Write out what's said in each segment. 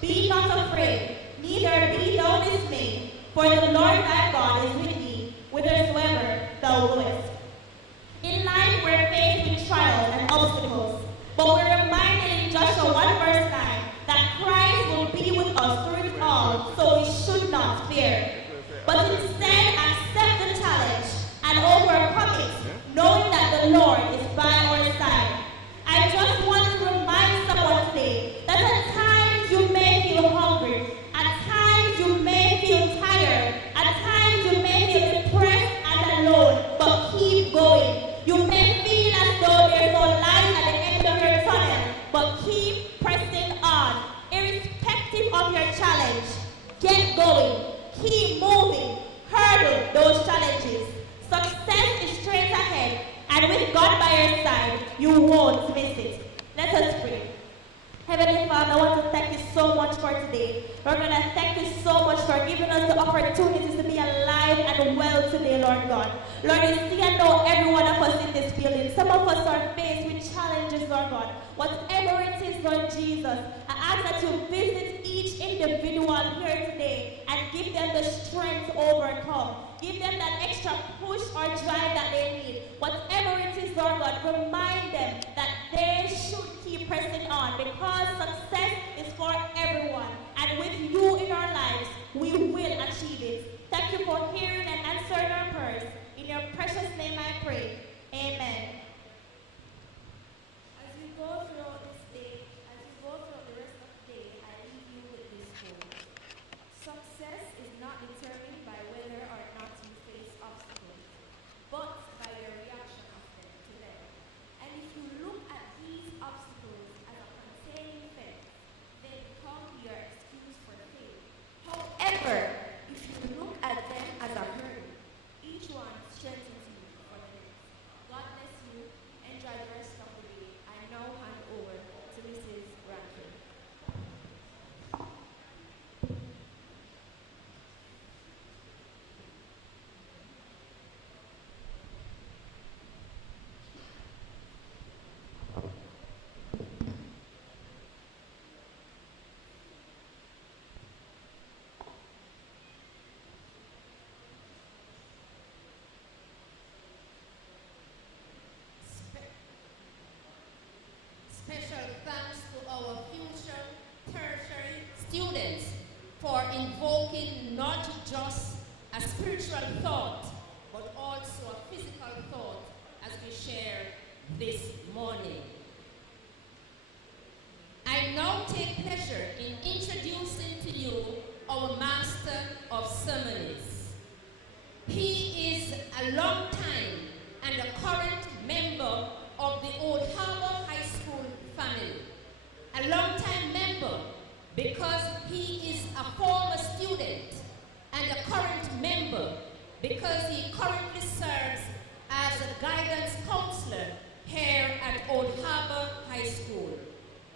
Be not afraid, neither be thou dismayed, for the Lord thy God is with thee, whithersoever thou goest. In life we're faced with trials and obstacles, but we're reminded in Joshua 1 verse 9 that Christ will be with us through it all, so we should not fear. But instead accept the challenge and overcome it, knowing that the Lord is by our side. I just want to remind someone today that at times you may feel hungry, at times you may feel tired, at times you may feel depressed and alone, but keep going. You may feel as though there's no light at the end of your tunnel, but keep pressing on. Irrespective of your challenge, get going, keep moving, hurdle those challenges. Success is straight ahead, and with God by your side, you won't miss it. Let us pray. Heavenly Father, I want to thank you so much for today. Lord God, I thank you so much for giving us the opportunities to be alive and well today, Lord God. Lord, you see and know every one of us in this building. Some of us are faced with challenges, Lord God. Whatever it is, Lord Jesus, I ask that you visit each individual here today and give them the strength to overcome. Give them that extra push or drive that they need. Whatever it is, Lord God, remind them that they should keep pressing on because success is for everyone. And with you in our lives, we will achieve it. Thank you for hearing and answering our prayers. In your precious name I pray. Amen. As we go throughout this day, as we go throughout the rest of the day, I leave you with this quote. Success is not determined by whether or not you face obstacles, but by your reaction to them. And if you look at these obstacles as a containing fence, they become your excuse for failure. However, if you look at them as a hurdle, each one strengthens you for the next. God bless you. Enjoy the rest of the day. I now hand over to Mrs. Rankin. Special thanks to our future tertiary students for invoking not just a spiritual thought, but also a physical thought as we share this morning. I now take pleasure in introducing to you our Master of Ceremonies. He is a long time and a current member of the old Harbour High School family. A long-time member because he is a former student, and a current member because he currently serves as a guidance counselor here at Old Harbour High School.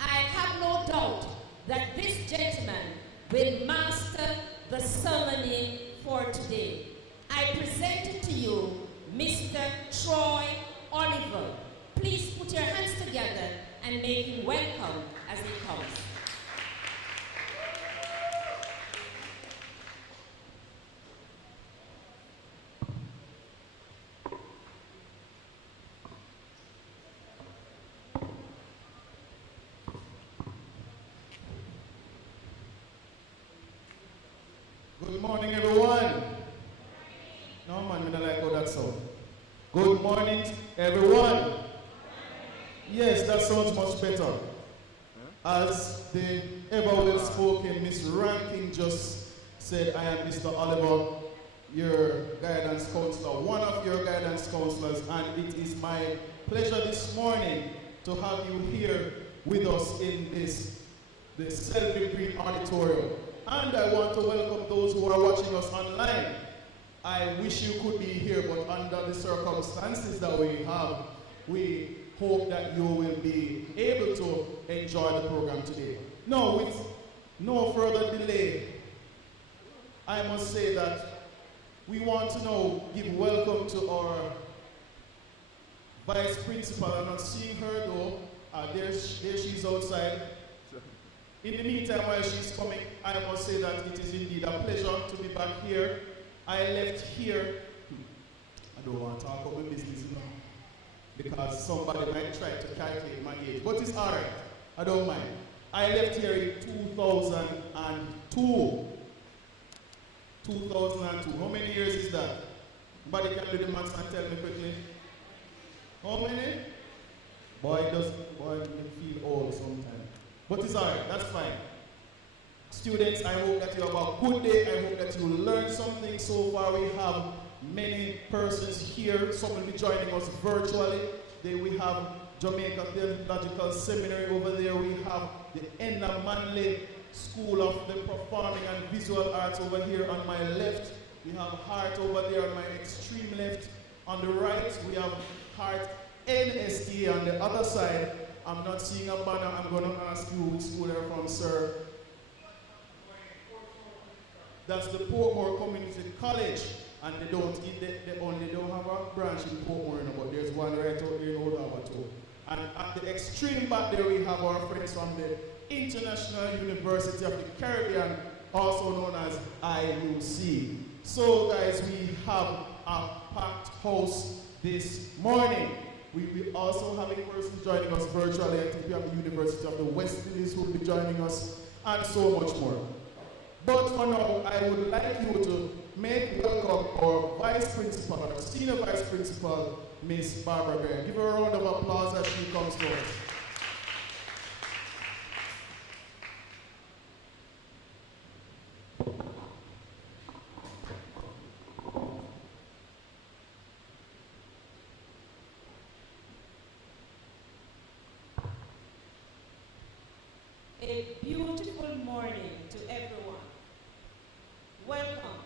I have no doubt that this gentleman will master the ceremony for today. I present to you Mr. Troy Oliver. Please put your hands together and make him welcome as he comes. Good morning, everyone. No, man, I don't like how that sounds. Good morning, everyone. Yes, that sounds much better. As the ever well-spoken Miss Rankin just said, I am Mr. Oliver, your guidance counselor, one of your guidance counselors, and it is my pleasure this morning to have you here with us in the Selby Green Auditorium. And I want to welcome those who are watching us online. I wish you could be here, but under the circumstances that we have, we hope that you will be able to enjoy the program today. Now, with no further delay, I must say that we want to now give welcome to our Vice Principal. I'm not seeing her though. There she is outside. In the meantime, while she's coming, I must say that it is indeed a pleasure to be back here. I left here, I don't want to talk about my business now, because somebody might try to calculate my age, but it's all right, I don't mind. I left here in 2002. 2002, how many years is that? Somebody can do the maths and tell me quickly. How many? Boy, it feel old sometimes. But it's all right, that's fine. Students, I hope that you have a good day. I hope that you learned something. So far, we have many persons here. Some will be joining us virtually. We have Jamaica Theological Seminary over there. We have the Enna Manley School of the Performing and Visual Arts over here on my left. We have Hart over there on my extreme left. On the right, we have Hart NSTA on the other side. I'm not seeing a banner. I'm going to ask you which school you're from, sir. That's the Portmore Community College. And they don't have a branch in Portmore, but there's one right out there in Old Harbour too. And at the extreme back there, we have our friends from the International University of the Caribbean, also known as IUC. So guys, we have a packed house this morning. We will also have a person joining us virtually. I think we have the University of the West Indies who will be joining us, and so much more. But for now, I would like you to make welcome our Vice Principal, our Senior Vice Principal, Miss Barbara Gray. Give her a round of applause as she comes to us. A beautiful morning to everyone. Welcome.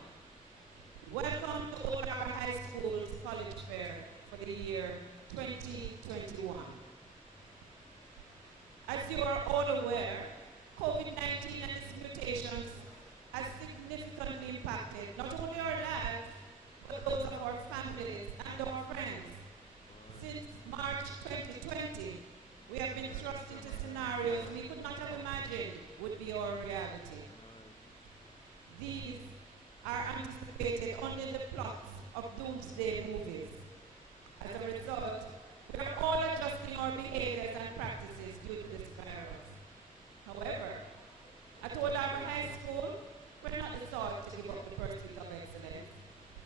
Welcome to Old Harbour High School's College Fair for the year 2021. As you are all aware, COVID-19 and its mutations has significantly impacted not only our lives, but those of our families and our friends. Since March 2020, we have been thrust into scenarios we could not have imagined would be our reality. These are anticipated only in the plots of doomsday movies. As a result, we are all adjusting our behaviors and practices due to this virus. However, at Old Harbour High School, we're not the sort to give up the pursuit of excellence.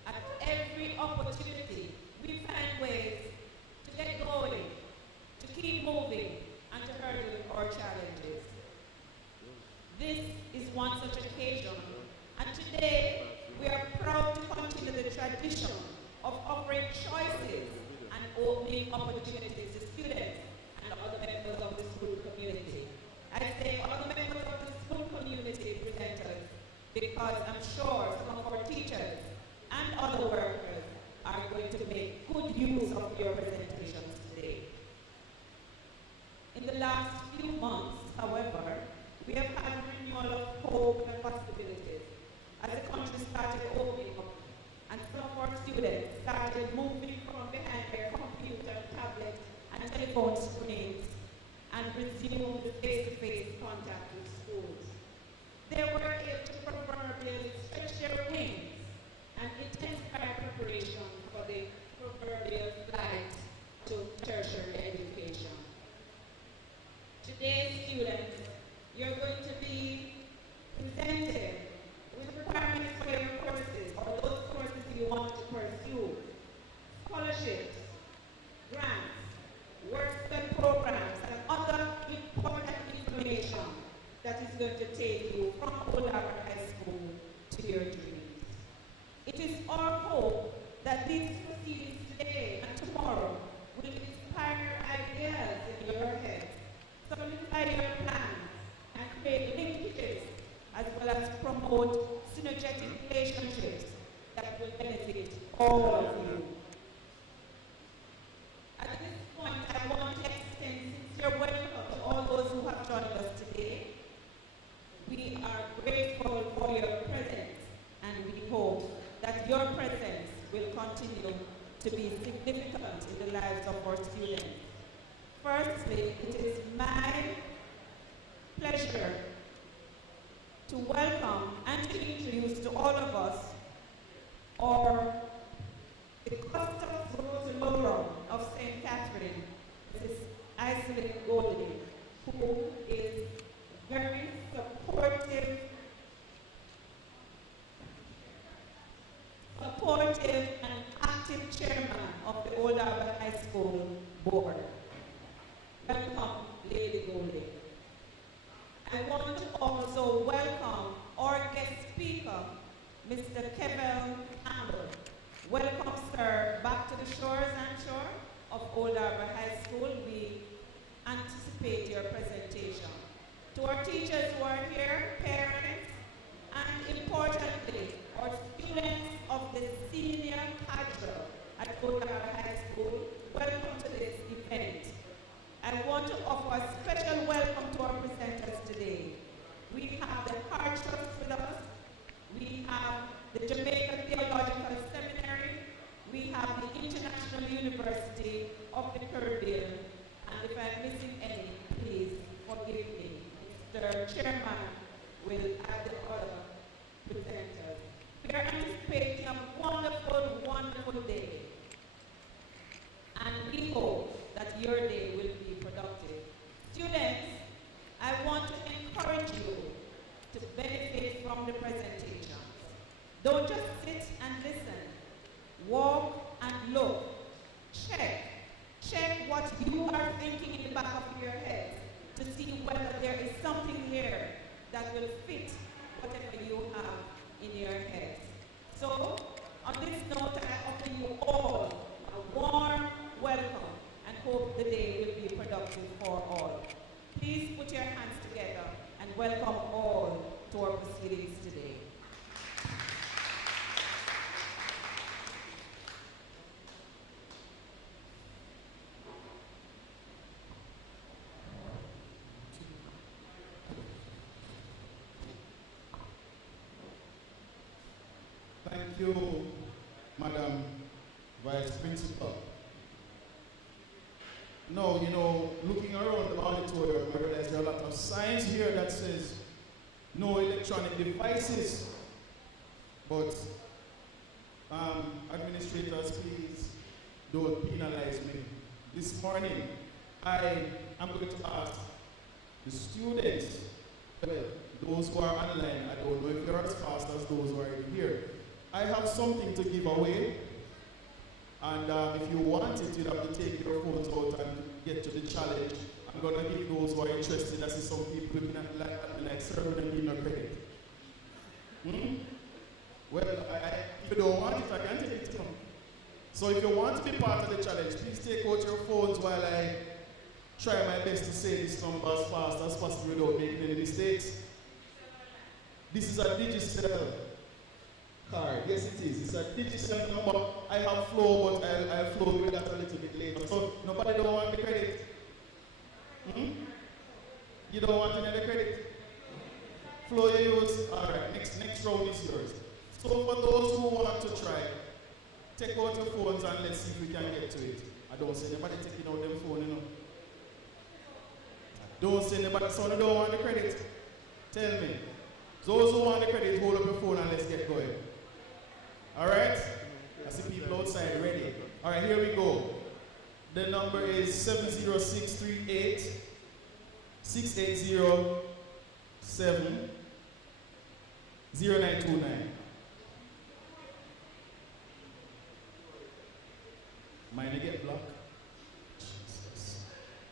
At every opportunity, we find ways to get going, to keep moving, and to hurdle our challenges. This is one such occasion, and today we are proud to continue the tradition of offering choices and opening opportunities to students and other members of the school community. I say other members of the school community presenters because I'm sure some of our teachers and other workers are going to make good use of your presentations today. In the last few months, however, we have had a renewal of hope and possibilities as the country started opening up and some of our students started moving from behind their computer, tablet, and telephone screens and resumed the face-to-face contact with schools. They were able to proverbially stretch their wings and intensify preparation for the proverbial flight to tertiary education. Today, students, you're going to be presented with requirements for your courses or those courses you want to pursue, scholarships, grants, work study programs, and other important information that is going to take you from Old Harbour High School to your dreams. It is our hope that these proceedings today and tomorrow will inspire ideas in your head, solidify your plans, and create linkages, as well as promote synergetic relationships that will benefit all of you. At this point, I want to extend sincere welcome to all those who have joined us today. We are grateful for your presence, and we hope that your presence will continue to be significant in the lives of our students. Firstly, it is my pleasure to welcome and to introduce to all of us our the Custom Rosalorum of St. Catherine, Mrs. Iselin Golding, who is very supportive and active chairman of the Old Harbour High School board. Welcome, Lady Golding. I want to also welcome our guest speaker, Mr. Kevin Campbell. Welcome, sir, back to the shores and shore of Old Harbour High School. We anticipate your presentation. To our teachers who are here, parents, and importantly, our students of the senior cadre at Old Harbour High School, welcome to this event. I want to offer a special welcome to our presenters today. We have the Heart Trust with us. We have the Jamaica Theological Seminary. We have the International University of the Caribbean. And if I'm missing any, please forgive me. Mr. Chairman will add the other presenters. We are anticipating a wonderful, wonderful day. And we hope that your day will be productive. Students, I want to encourage you to benefit from the presentations. Don't just sit and listen. Walk and look. Check what you are thinking in the back of your head to see whether there is something here that will fit whatever you have in your head. So, on this note, I offer you all a warm welcome and hope the day will be productive for all. Please put your hands together and welcome all to our proceedings today. Thank you, Madam Vice Principal. Now, looking around the auditorium, I realize there are a lot of signs here that says no electronic devices. But administrators, please don't penalize me. This morning, I am going to ask the students, well, those who are online, I don't know if they're as fast as those who are here. I have something to give away. And if you want it, you have to take your phones out and get to the challenge. I'm going to give those who are interested. I see some people looking at me like sir, we don't need no credit. Well, if you don't want it, I can take it. So if you want to be part of the challenge, please take out your phones while I try my best to say this number as fast as possible without making any mistakes. This is a digital card. Yes, it is. It's a digital number. I have flow, but I'll flow with that a little bit later. So nobody don't want the credit? You don't want any of the credit? Flow you use? Alright, next round is yours. So for those who want to try, take out your phones and let's see if we can get to it. I don't see anybody taking out them phone, Don't see anybody, so they don't want the credit. Tell me. Those who want the credit, hold up your phone and let's get going. Alright? I see people outside ready. Alright, here we go. The number is 70638 680 0929. Mine get blocked. Jesus.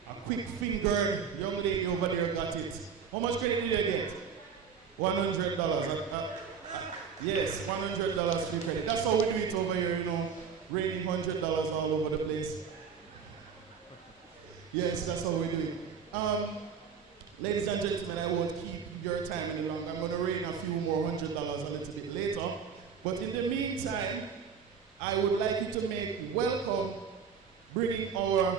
A quick fingered young lady over there got it. How much credit did you get? $100. Yes, $100 free credit. That's how we do it over here, raining $100 all over the place. Yes, that's how we do it. Ladies and gentlemen, I won't keep your time any longer. I'm going to rain a few more $100 a little bit later. But in the meantime, I would like you to make welcome, bringing our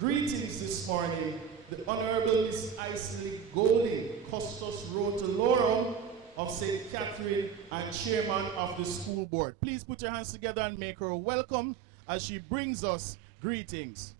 greetings this morning, the Honorable Miss Iselin Golding, Custos Rotalorum of St. Catherine and Chairman of the School Board. Please put your hands together and make her welcome as she brings us greetings.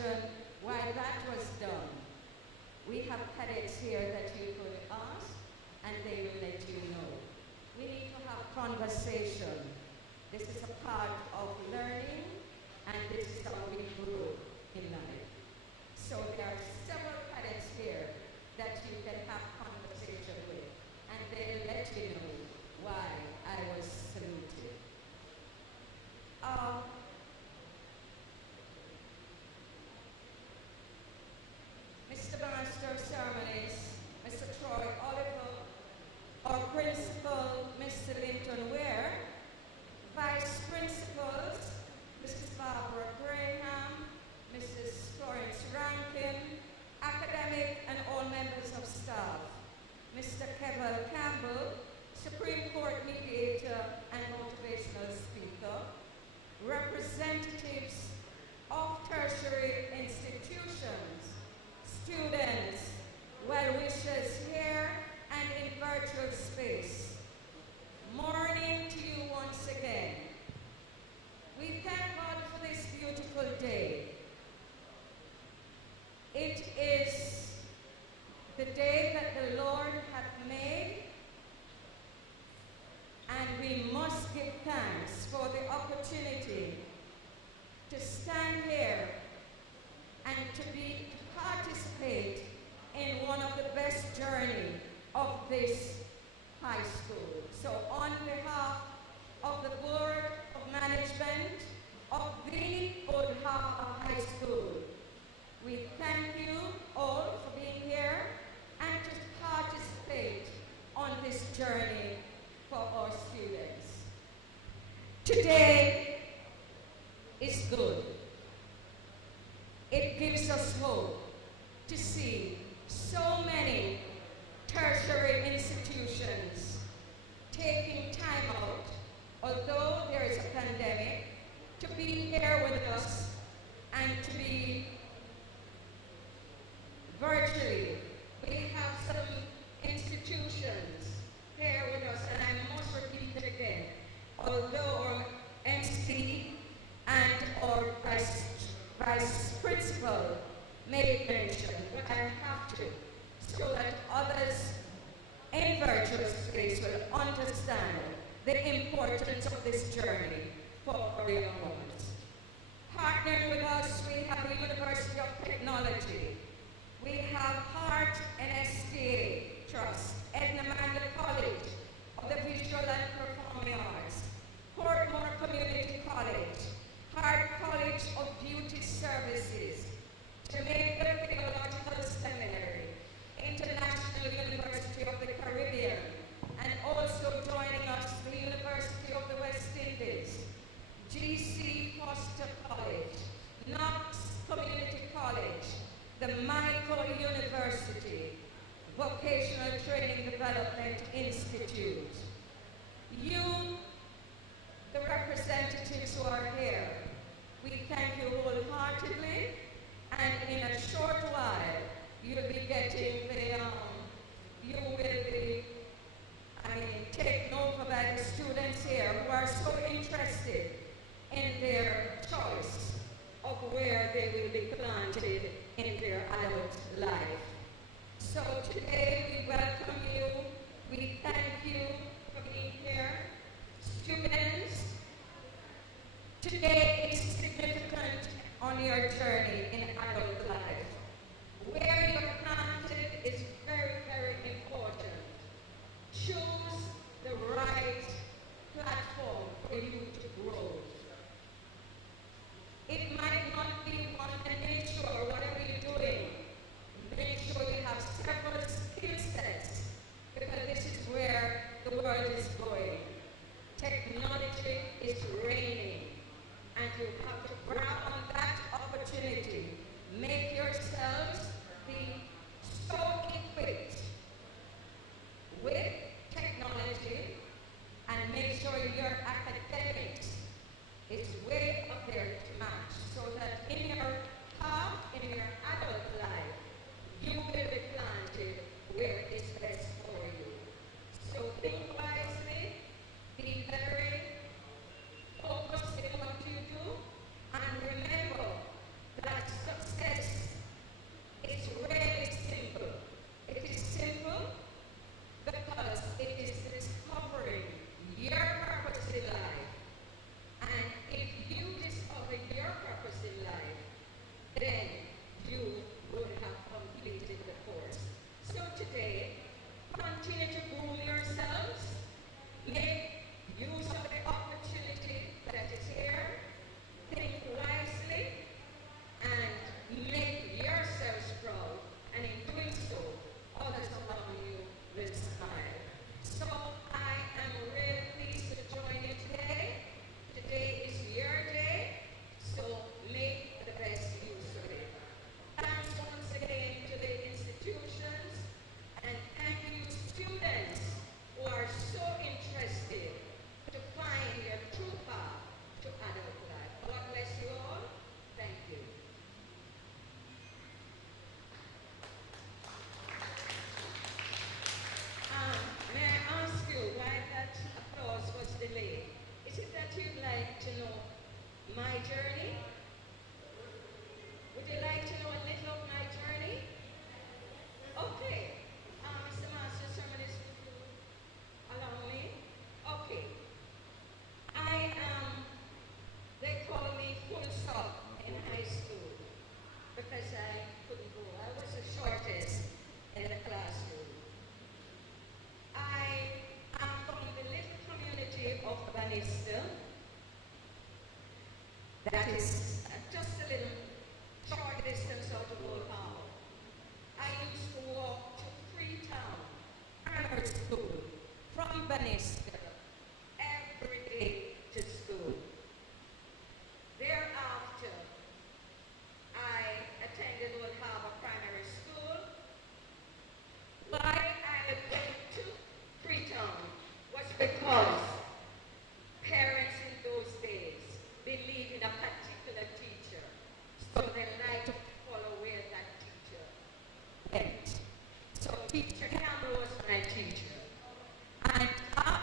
question why that was done, we have cadets here that you could ask, and they will let you know. We need to have conversation. This is a part of learning, and this is how we grow in life. So there are several cadets here that you can have conversation with, and they'll let you know why I was saluted. Mr. Master of Ceremonies, Mr. Troy Oliver, our Principal, Mr. Linton Ware, Vice Principals, Mrs. Barbara Graham, Mrs. Florence Rankin, academic and all members of staff, Mr. Kevin Campbell, Supreme Court mediator and motivational speaker, representatives of tertiary institutions, students, well-wishers here and in virtual space. Morning to you once again. We thank God for this beautiful day. It is the day that the Lord hath made, and we must give thanks for the opportunity to stand here and to participate in one of the best journey of this high school. So on behalf of the Board of Management of the Harbour High School, we thank you all for being here and to participate on this journey for our students. Today is good. It gives us hope to see so many tertiary institutions taking time out, although there is a pandemic, to be here with us and to be virtually. We have some institutions here with us, and I must repeat it again. Although our MC and our vice principal made mention, but I have to, so that others in virtual space will understand the importance of this journey for our young ones. Partnering with us, we have the University of Technology. We have Hart and STA Trust, Edna Mandel College of the Visual and Performing Arts, Portmore Community College, Hart College of Beauty Services, Jamaica Theological Seminary, International University of the Caribbean, and also joining us, the University of the West Indies, G.C. Foster College, Knox Community College, the Michael University, Vocational Training Development Institute. You, the representatives who are here, we thank you wholeheartedly, and in a short while, you'll be getting you will be, taken over by the students here who are so interested in their choice of where they will be planted in their adult life. So today we welcome you, we thank you for being here. Students, today is significant on your journey in adult life. Where you're planted is very, very important. Choose the right platform for you to grow. It might not be one, and make sure whatever you're doing, make sure you have several skill sets, because this is where the world is going. Technology is reigning, and you have to grab on that opportunity. Make yourselves be so equipped with technology, and make sure your academics is way up there to match, so that in your path, in your adult life, you will be planted where it's best for you. So think wisely, be very focused in what you do, and remember that success journey? Would you like to know a little of my journey? Okay. Mr. Master, someone is allow me? Okay. I am, they call me full stop in high school because I couldn't go. I was the shortest in the classroom. I am from the little community of Bannister. That is just a little short distance out of Old Harbour. I used to walk to Freetown Primary School from Bannister every day to school. Thereafter, I attended Old Harbour Primary School. Why I went to Freetown was because parents in those days believed in a particular teacher, so they like to follow where that teacher went. So Teacher Campbell was my teacher. And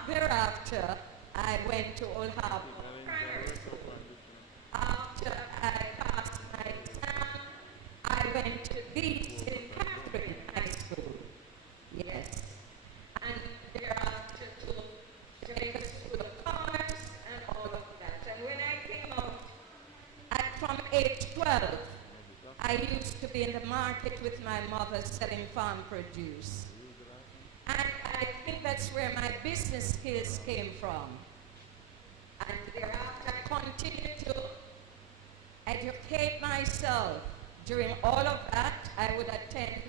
thereafter, I went to Old Harbour Primary School. After I passed my exam, I went to the St. Catherine High School. Yes. And thereafter to Jamaica School of Commerce and all of that. And when I came out, from age 12, I used to be in the market with my mother selling farm produce. And I think that's where my business skills came from. And thereafter, I continued to educate myself. During all of that, I would attend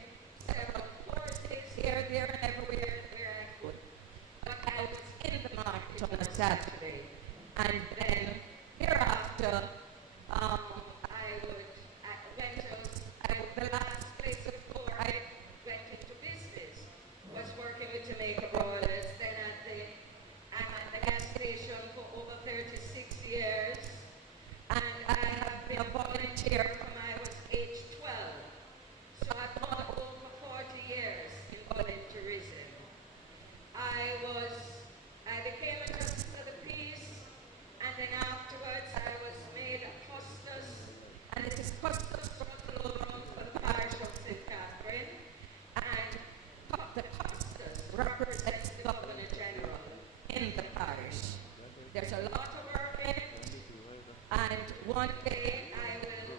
several courses here, there, and everywhere where I could. But I was in the market on a Saturday. And then thereafter, the last place before I went into business was working with Jamaica Brothers, then I'm at the gas station for over 36 years, and I have been a volunteer from I was age 12. So I've gone over 40 years in volunteerism. I became a justice of the peace, and then afterwards I was made a custos, and it is custos for the parish of St. Catherine, and the custos represents the Governor General in the parish. There's a lot of work in it, and one day I will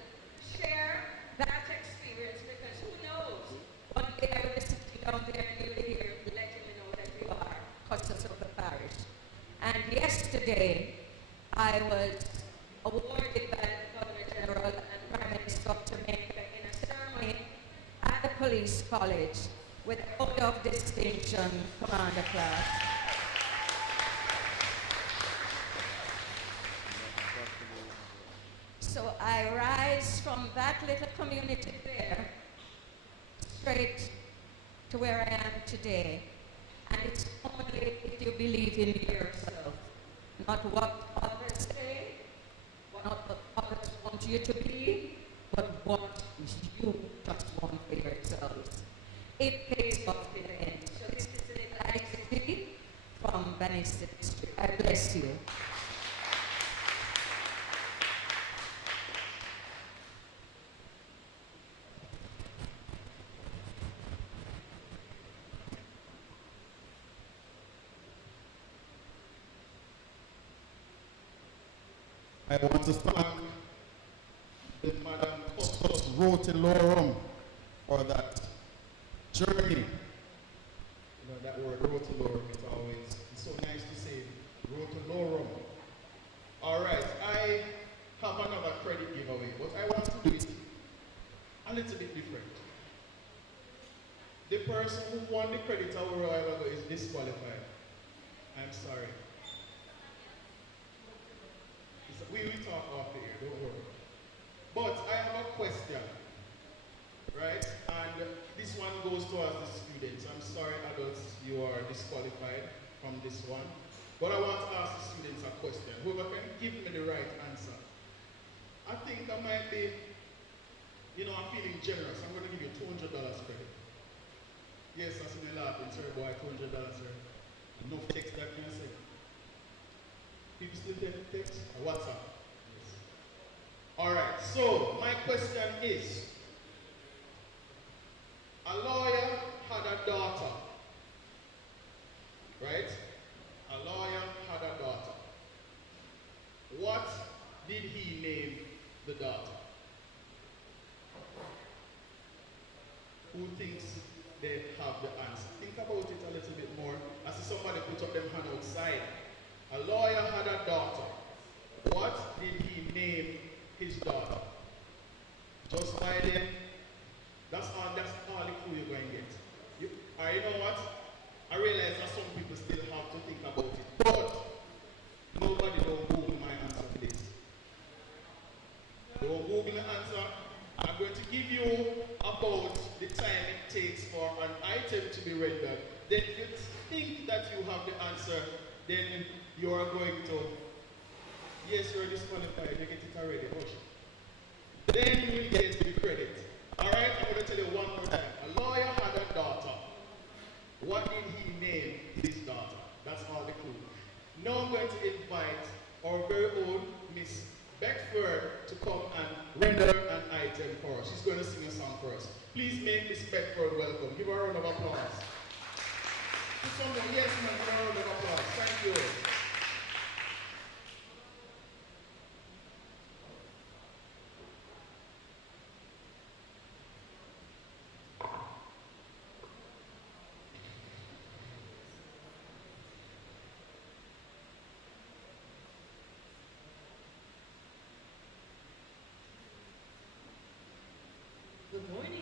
share that experience, because who knows, one day I will be sitting down there and you'll be here letting me know that you are custos of the parish. And yesterday I was awarded by the Governor General and Prime Minister of Jamaica in a ceremony at the Police College with the Order of Distinction Commander Class. So I rise from that little community there straight to where I am today. And it's only if you believe in yourself, not what others say, not what others want you to be, but what you just want for yourselves. It pays off in the end. So this is an ICT from Bannister District. I bless you. I want to thank Madam Custos Rotilorum for that journey. You know, that word Rotilorum is always, it's so nice to say Rotilorum. All right, I have another credit giveaway, but I want to do it a little bit different. The person who won the credit a while ago is disqualified. I'm sorry. We will talk off here, don't worry. But I have a question, right? And this one goes towards the students. I'm sorry, adults, you are disqualified from this one. But I want to ask the students a question. Whoever can give me the right answer. I think I might be, I'm feeling generous. I'm going to give you $200 credit. Yes, I see me laughing, sir, boy, $200, sir. Enough text that can say. People still take text or WhatsApp? Yes. All right, so my question is, a lawyer had a daughter, right? A lawyer had a daughter. What did he name the daughter? Who thinks they have the answer? Think about it a little bit more. I see somebody put up them hand outside. A lawyer had a daughter. What did he name his daughter? Just by then, that's all the clue you're going to get. You know what? I realize that some people still have to think about it, but nobody don't Google my answer, please. Don't Google the answer. I'm going to give you about the time it takes for an item to be rendered. Then if you think that you have the answer, then you are going to, yes, you're disqualified, you get it already, hush. Then you will get the credit. Alright, I'm going to tell you one more time. A lawyer had a daughter. What did he name his daughter? That's all the clue. Now I'm going to invite our very own Miss Beckford to come and render an item for us. She's going to sing a song for us. Please make Miss Beckford welcome. Give her a round of applause. Yes, ma'am, give her a round of applause. Thank you. Good morning.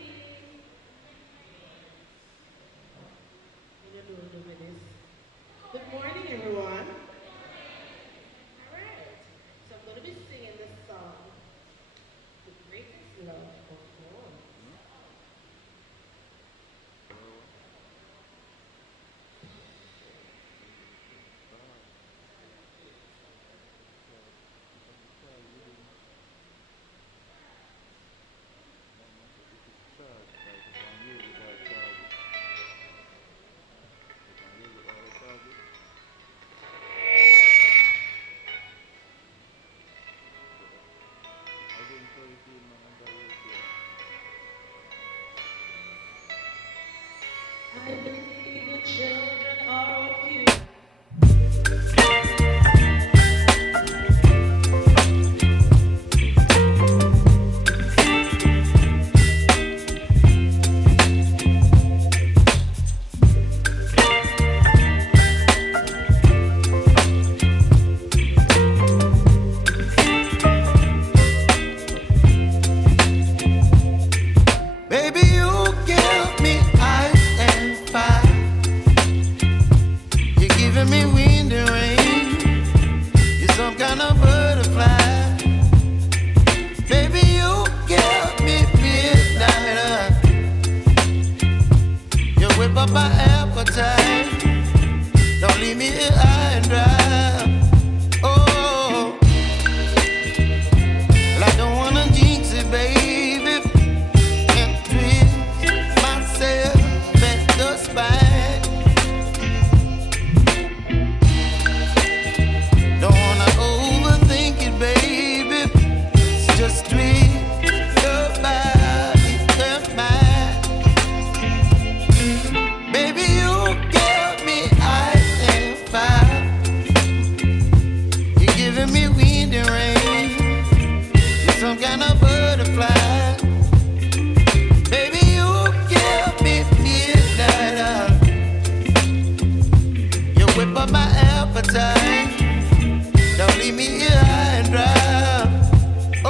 Good morning, everyone. All right. So I'm going to be singing this song, "The Greatest Love of All." I believe the children are all here. Baby, you give me ice and fire. You're giving me wind and rain. You're some kind of butterfly. Baby, you give me midnight. You whip up my appetite. Don't leave me here high and dry. Oh, well, I don't wanna jinx it, baby. Don't leave me here high and dry. Oh,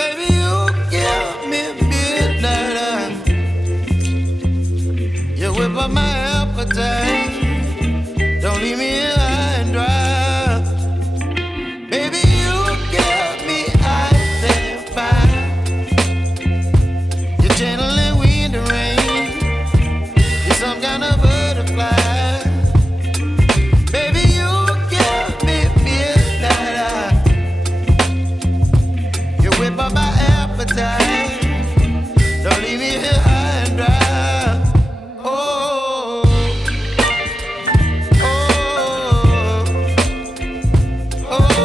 Baby, you give me midnight. You whip up my appetite. Don't leave me here high and dry. Baby, you give me ice and fire. You're gentle and wind and rain. You're some kind of butterfly. Baby, you give me midnight. You whip up my appetite. Don't leave me here high and dry. Oh, oh, oh, oh,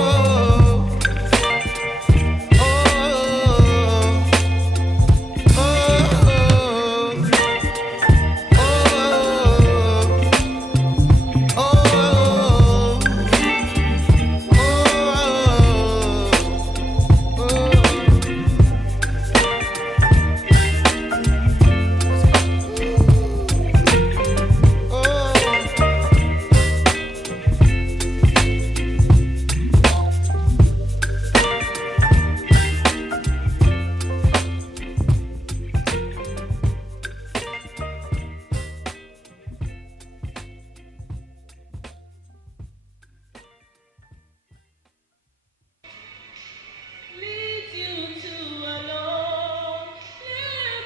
Lead you to a lonely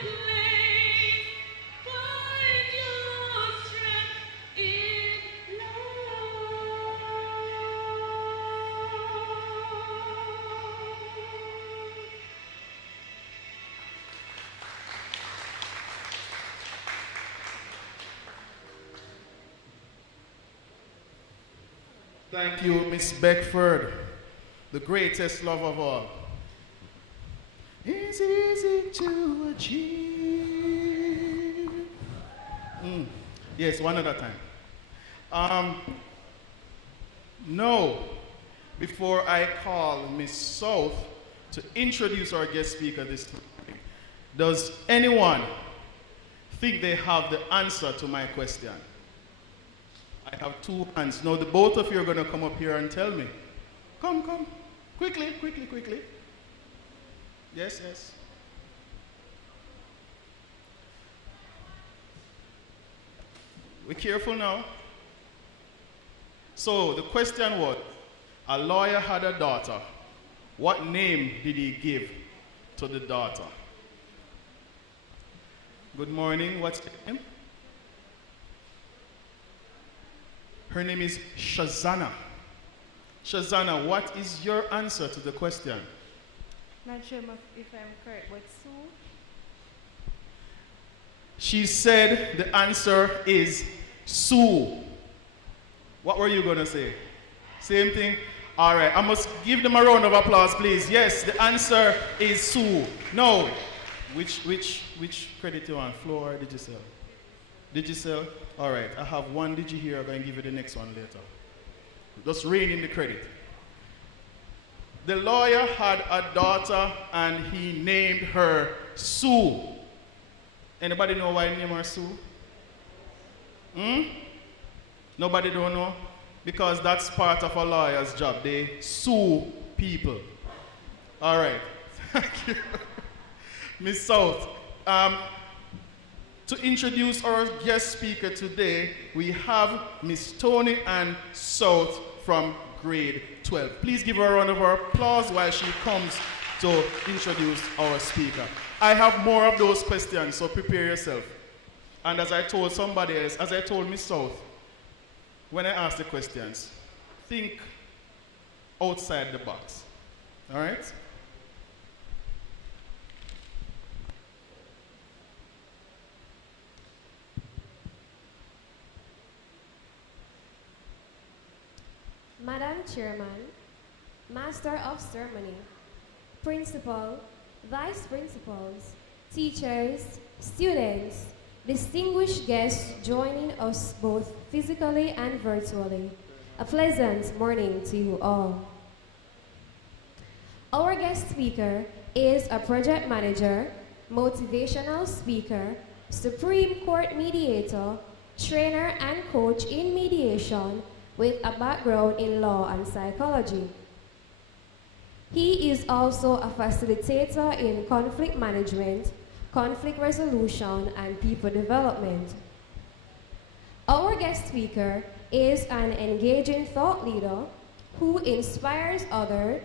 place. Find your strength in love. Thank you, Miss Beckford, the greatest love of all. It's easy to achieve. Yes, one at a time. No, before I call Miss South to introduce our guest speaker this time, does anyone think they have the answer to my question? I have two hands. Now, the both of you are going to come up here and tell me. Come, come. Quickly, quickly, quickly. Yes, yes. Be careful now. So, the question was, a lawyer had a daughter. What name did he give to the daughter? Good morning. What's your name? Her name is Shazana. Shazana, what is your answer to the question? Not sure if I'm correct, but Sue? She said the answer is Sue. What were you going to say? Same thing? All right, I must give them a round of applause, please. Yes, the answer is Sue. No, which credit you want? Floor or Digicel? Digicel? All right, I have one Digi here. I'm going to give you the next one later. Just rein in the credit. The lawyer had a daughter and he named her Sue. Anybody know why he named her Sue? Nobody don't know? Because that's part of a lawyer's job. They sue people. All right. Thank you. Miss South. To introduce our guest speaker today, we have Miss Tony Ann South from grade 12. Please give her a round of applause while she comes to introduce our speaker. I have more of those questions, so prepare yourself. And as I told somebody else, as I told Miss South, when I ask the questions, think outside the box. All right? Madam Chairman, Master of Ceremony, Principal, Vice Principals, teachers, students, distinguished guests joining us both physically and virtually, a pleasant morning to you all. Our guest speaker is a project manager, motivational speaker, Supreme Court mediator, trainer and coach in mediation with a background in law and psychology. He is also a facilitator in conflict management, conflict resolution, and people development. Our guest speaker is an engaging thought leader who inspires other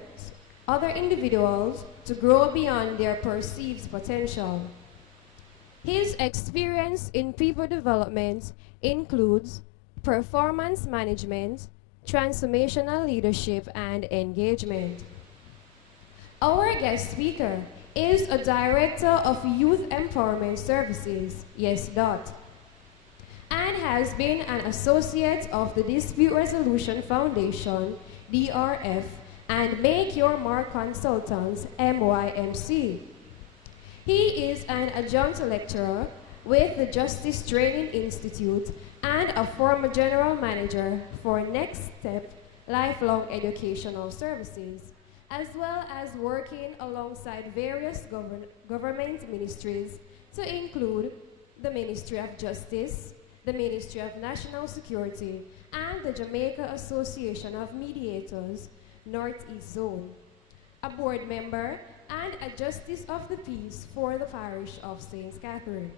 individuals to grow beyond their perceived potential. His experience in people development includes performance management, transformational leadership, and engagement. Our guest speaker is a director of Youth Empowerment Services, Yes Dot, and has been an associate of the Dispute Resolution Foundation, DRF, and Make Your Mark Consultants, MYMC. He is an adjunct lecturer with the Justice Training Institute and a former general manager for Next Step Lifelong Educational Services, as well as working alongside various government ministries to include the Ministry of Justice, the Ministry of National Security, and the Jamaica Association of Mediators, Northeast Zone, a board member and a Justice of the Peace for the parish of St. Catherine.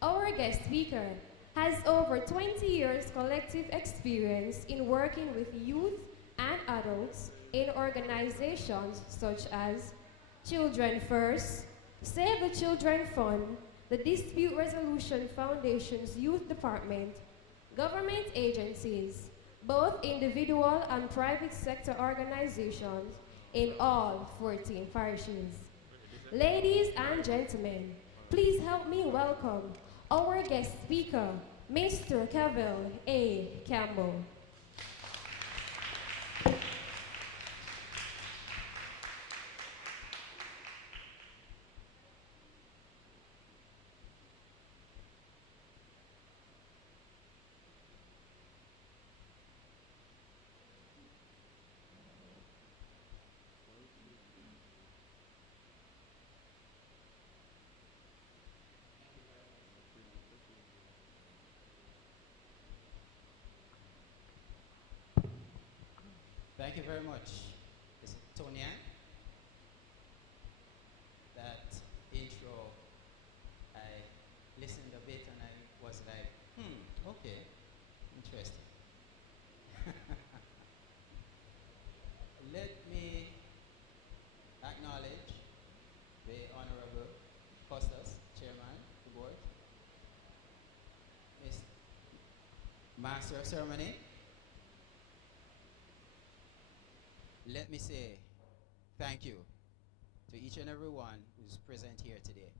Our guest speaker has over 20 years collective experience in working with youth and adults in organizations such as Children First, Save the Children Fund, the Dispute Resolution Foundation's Youth Department, government agencies, both individual and private sector organizations in all 14 parishes. Ladies and gentlemen, please help me welcome our guest speaker, Mr. Cavell A. Campbell. Thank you very much, Mr. Tonya. That intro, I listened a bit and I was like, okay, interesting. Let me acknowledge the Honorable Costas, Chairman of the Board, Mr. Master of Ceremony. Let me say thank you to each and every one who's present here today.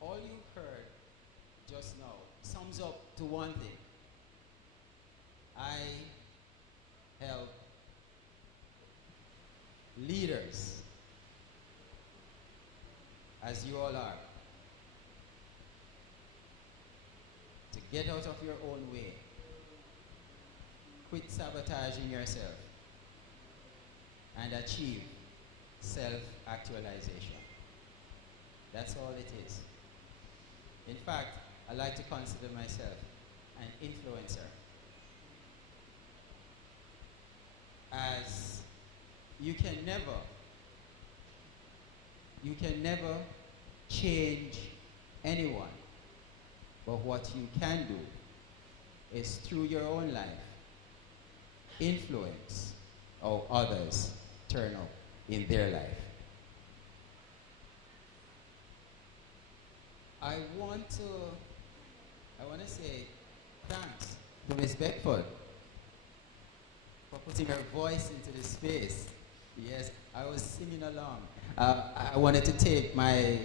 All you heard just now sums up to one thing. I help leaders, as you all are, to get out of your own way. Quit sabotaging yourself and achieve self-actualization. That's all it is. In fact, I like to consider myself an influencer, as you can never change anyone, but what you can do is through your own life influence how others turn up in their life. I want to say thanks to Ms. Beckford for putting her voice into the space. Yes, I was singing along. I wanted to take my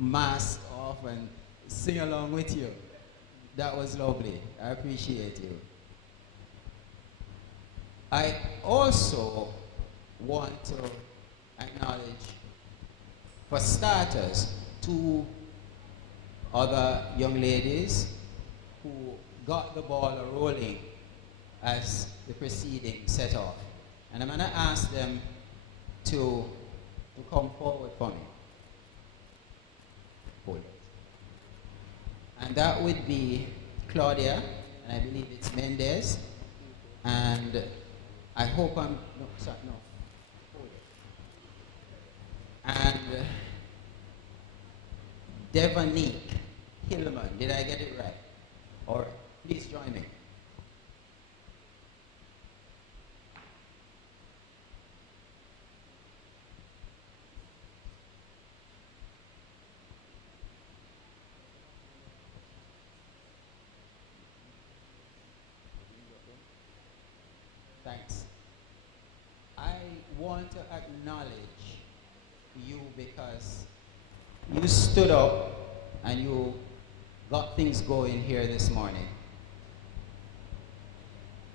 mask off and sing along with you. That was lovely. I appreciate you. I also want to acknowledge, for starters, two other young ladies who got the ball rolling as the proceeding set off. And I'm going to ask them to come forward for me. Hold it. And that would be Claudia, and I believe it's Mendez, And I hope I'm, no, sorry, no. Hold it. And Devonique Hillman, did I get it right? Or please join me. Thanks. I want to acknowledge you because you stood up and you got things going here this morning.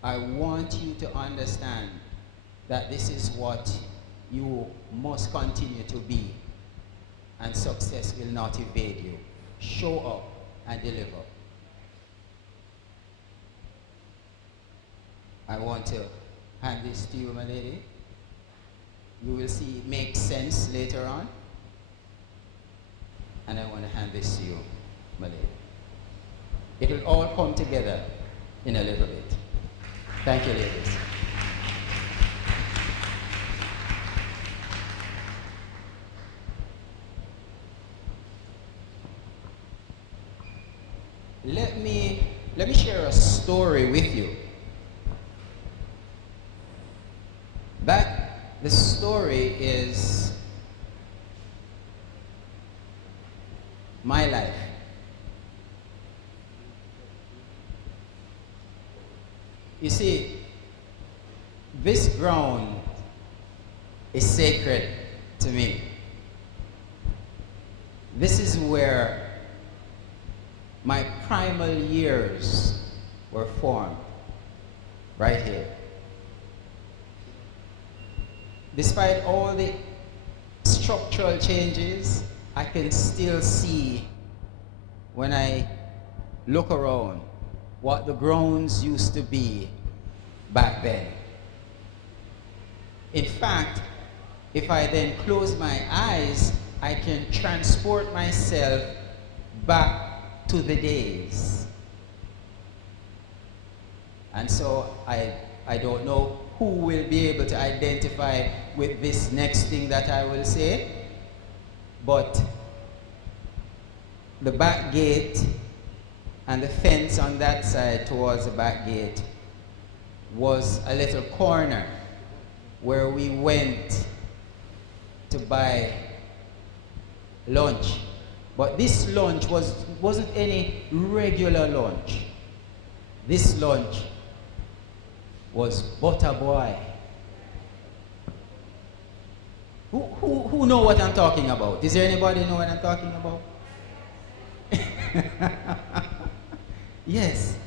I want you to understand that this is what you must continue to be, and success will not evade you. Show up and deliver. I want to hand this to you, my lady. You will see it makes sense later on. And I want to hand this to you, my lady. It will all come together in a little bit. Thank you, ladies. Let me share a story with you. The story is my life. You see, this ground is sacred to me. This is where my primal years were formed, right here. Despite all the structural changes, I can still see, when I look around, what the grounds used to be back then. In fact, if I then close my eyes, I can transport myself back to the days. And so I don't know who will be able to identify with this next thing that I will say, but the back gate and the fence on that side towards the back gate was a little corner where we went to buy lunch. But this lunch wasn't any regular lunch. This lunch was butter boy. Who know what I'm talking about? Does there anybody know what I'm talking about? Yes,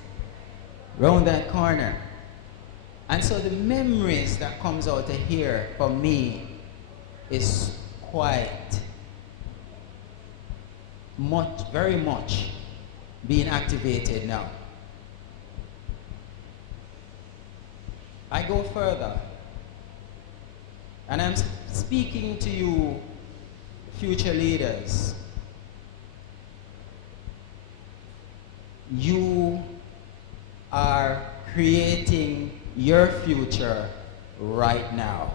round that corner. And so the memories that comes out of here for me is quite much, very much being activated now. I go further, and I'm speaking to you, future leaders. You are creating your future right now.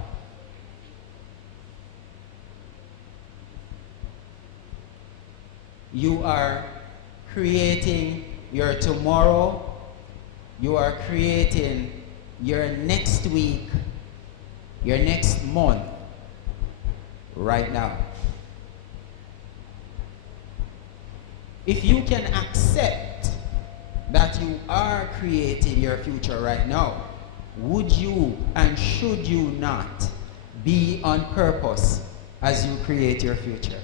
You are creating your tomorrow. You are creating your next week, your next month, right now. If you can accept that you are creating your future right now, would you and should you not be on purpose as you create your future?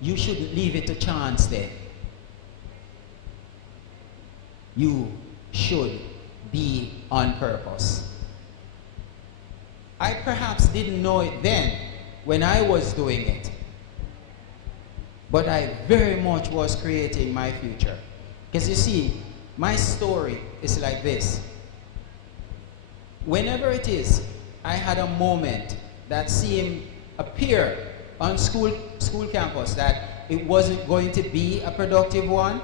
You shouldn't leave it to chance then. You should be on purpose. I perhaps didn't know it then when I was doing it, but I very much was creating my future. Because you see, my story is like this. Whenever it is I had a moment that seemed appear on school campus that it wasn't going to be a productive one,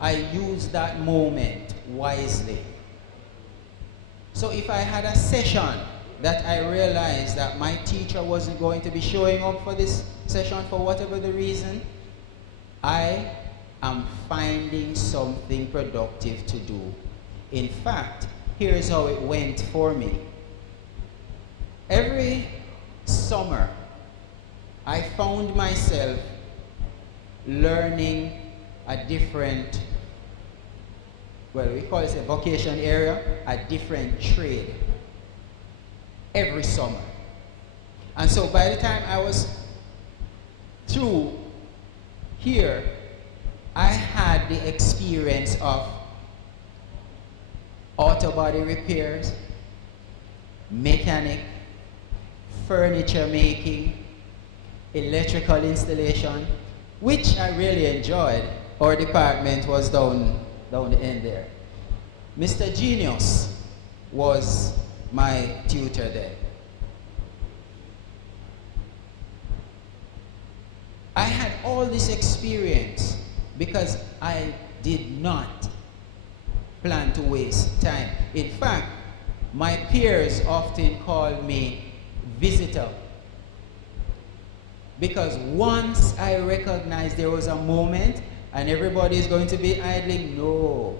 I used that moment wisely. So if I had a session that I realized that my teacher wasn't going to be showing up for this session for whatever the reason, I am finding something productive to do. In fact, here's how it went for me. Every summer, I found myself learning a different, well, we call it a vocation area, a different trade every summer. And so by the time I was through here, I had the experience of auto body repairs, mechanic, furniture making, electrical installation, which I really enjoyed. Our department was down the end there. Mr. Genius was my tutor there. I had all this experience because I did not plan to waste time. In fact, my peers often called me visitor, because once I recognized there was a moment and everybody is going to be idling, no,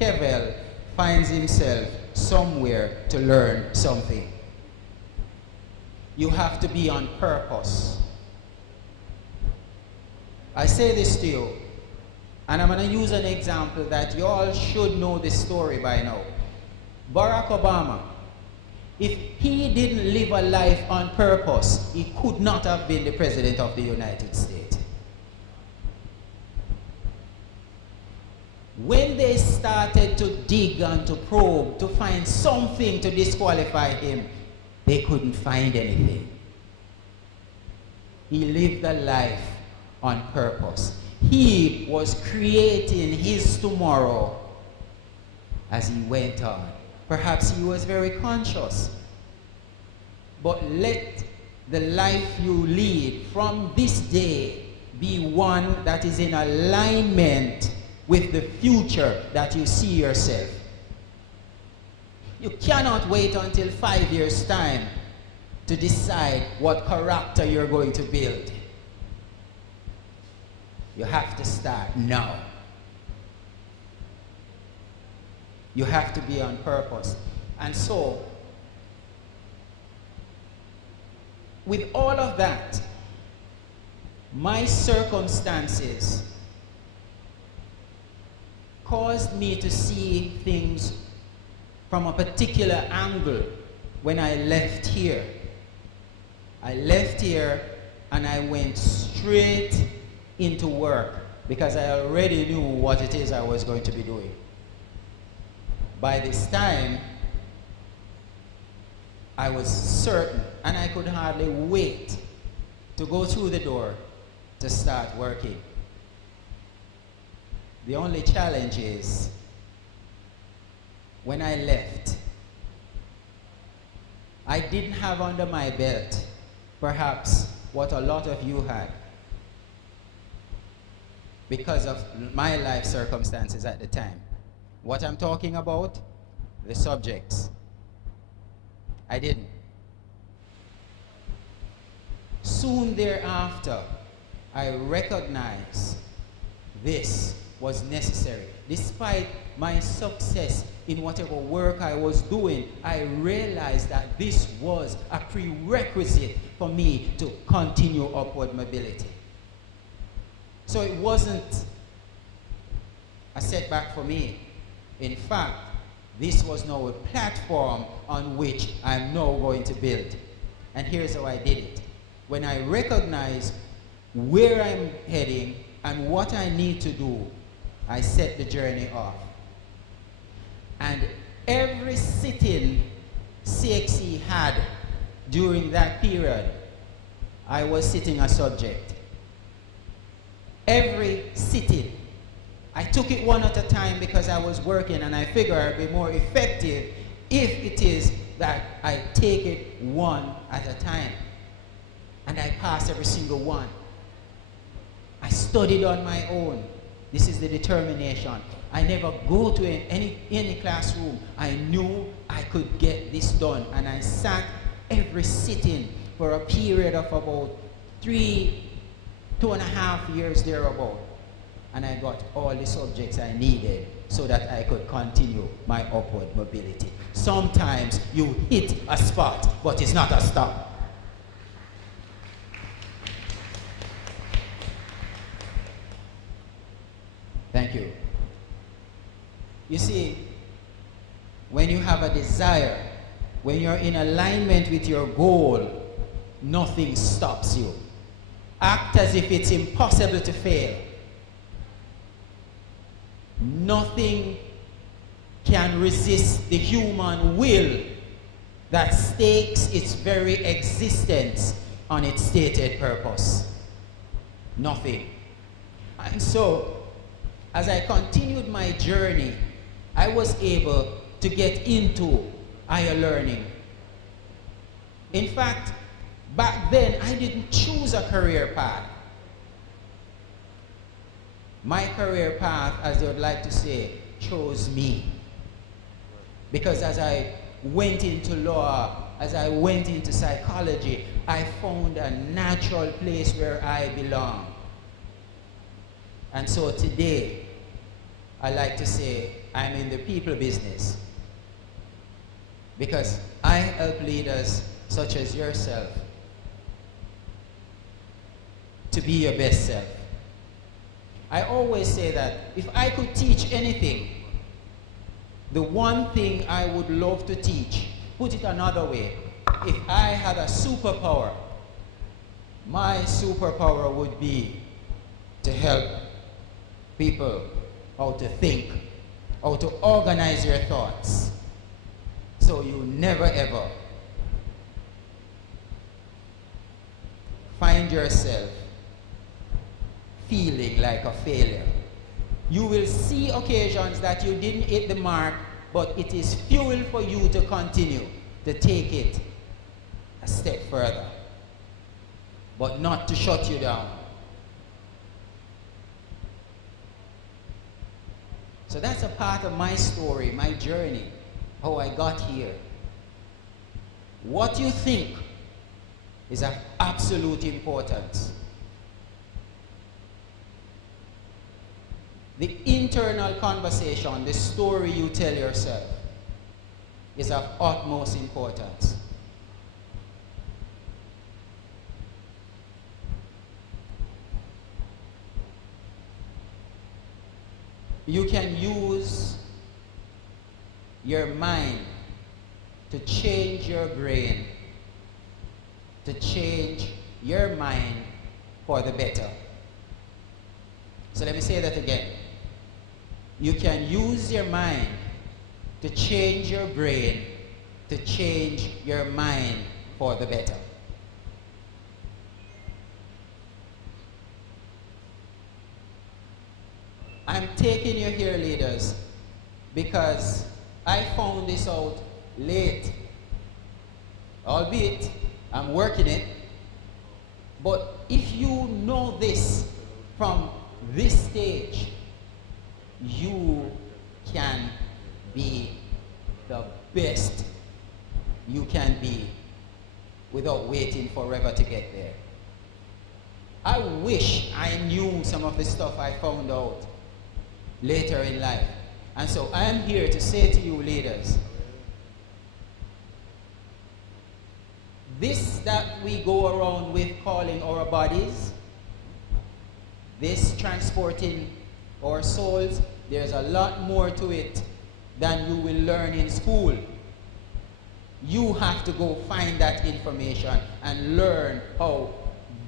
Kevel finds himself somewhere to learn something. You have to be on purpose. I say this to you, and I'm going to use an example that you all should know this story by now. Barack Obama, if he didn't live a life on purpose, he could not have been the President of the United States. When they started to dig and to probe to find something to disqualify him, they couldn't find anything. He lived a life on purpose. He was creating his tomorrow as he went on. Perhaps he was very conscious. But let the life you lead from this day be one that is in alignment with the future that you see yourself. You cannot wait until 5 years' time to decide what character you're going to build. You have to start now. You have to be on purpose. And so, with all of that, my circumstances caused me to see things from a particular angle when I left here. I left here and I went straight into work because I already knew what it is I was going to be doing. By this time, I was certain, and I could hardly wait to go through the door to start working. The only challenge is, when I left, I didn't have under my belt perhaps what a lot of you had because of my life circumstances at the time. What I'm talking about, the subjects. I didn't. Soon thereafter, I recognized this was necessary. Despite my success in whatever work I was doing, I realized that this was a prerequisite for me to continue upward mobility. So it wasn't a setback for me. In fact, this was now a platform on which I'm now going to build. And here's how I did it. When I recognized where I'm heading and what I need to do, I set the journey off. And every sitting CXC had during that period, I was sitting a subject. Every sitting. I took it one at a time because I was working and I figured I'd be more effective if it is that I take it one at a time. And I pass every single one. I studied on my own. This is the determination. I never go to any classroom. I knew I could get this done. And I sat every sitting for a period of about 2.5 years thereabout. And I got all the subjects I needed so that I could continue my upward mobility. Sometimes you hit a spot, but it's not a stop. Thank you. You see, when you have a desire, when you're in alignment with your goal, nothing stops you. Act as if it's impossible to fail. Nothing can resist the human will that stakes its very existence on its stated purpose. Nothing. And so, as I continued my journey, I was able to get into higher learning. In fact, back then, I didn't choose a career path. My career path, as they would like to say, chose me. Because as I went into law, as I went into psychology, I found a natural place where I belong. And so today, I like to say I'm in the people business. Because I help leaders such as yourself to be your best self. I always say that if I could teach anything, the one thing I would love to teach, put it another way, if I had a superpower, my superpower would be to help people how to think, how to organize your thoughts, so you never ever find yourself feeling like a failure. You will see occasions that you didn't hit the mark, but it is fuel for you to continue, to take it a step further, but not to shut you down. So that's a part of my story, my journey, how I got here. What you think is of absolute importance. The internal conversation, the story you tell yourself, is of utmost importance. You can use your mind to change your brain, to change your mind for the better. So let me say that again. You can use your mind to change your brain, to change your mind for the better. I'm taking you here, leaders, because I found this out late. Albeit, I'm working it. But if you know this from this stage, you can be the best you can be without waiting forever to get there. I wish I knew some of the stuff I found out later in life. And so I am here to say to you, leaders, this that we go around with calling our bodies, this transporting our souls, there's a lot more to it than you will learn in school. You have to go find that information and learn how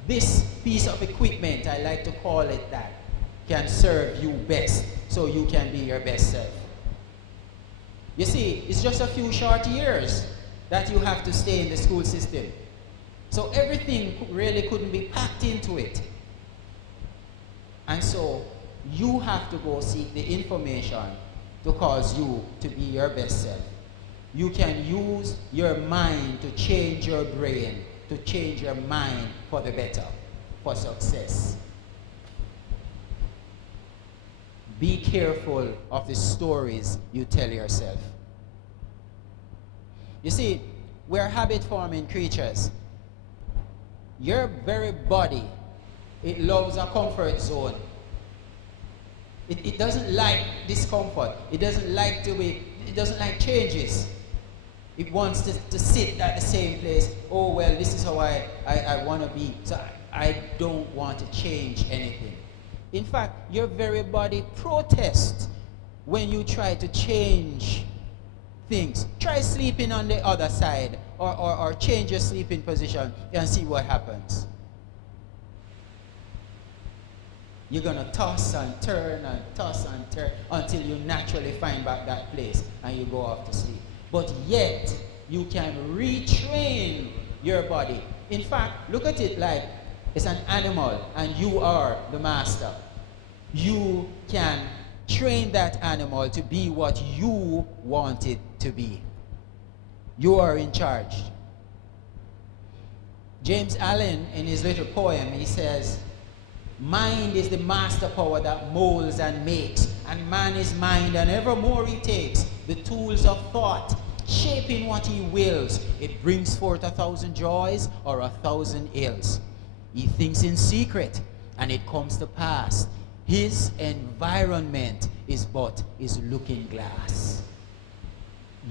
this piece of equipment, I like to call it that, can serve you best so you can be your best self. You see, it's just a few short years that you have to stay in the school system. So everything really couldn't be packed into it. And so you have to go seek the information to cause you to be your best self. You can use your mind to change your brain, to change your mind for the better, for success. be careful of the stories you tell yourself. You see, we're habit-forming creatures. Your very body, it loves a comfort zone. It doesn't like discomfort. It doesn't like changes. It wants to sit at the same place. Oh, well, this is how I want to be. So I don't want to change anything. In fact, your very body protests when you try to change things. Try sleeping on the other side or change your sleeping position and see what happens. You're going to toss and turn until you naturally find back that place and you go off to sleep. But yet, you can retrain your body. In fact, look at it like it's an animal and you are the master. You can train that animal to be what you want it to be. You are in charge. James Allen, in his little poem, he says, mind is the master power that molds and makes, and man is mind, and evermore he takes the tools of thought, shaping what he wills. It brings forth 1,000 joys or 1,000 ills. He thinks in secret, and it comes to pass. His environment is but his looking glass.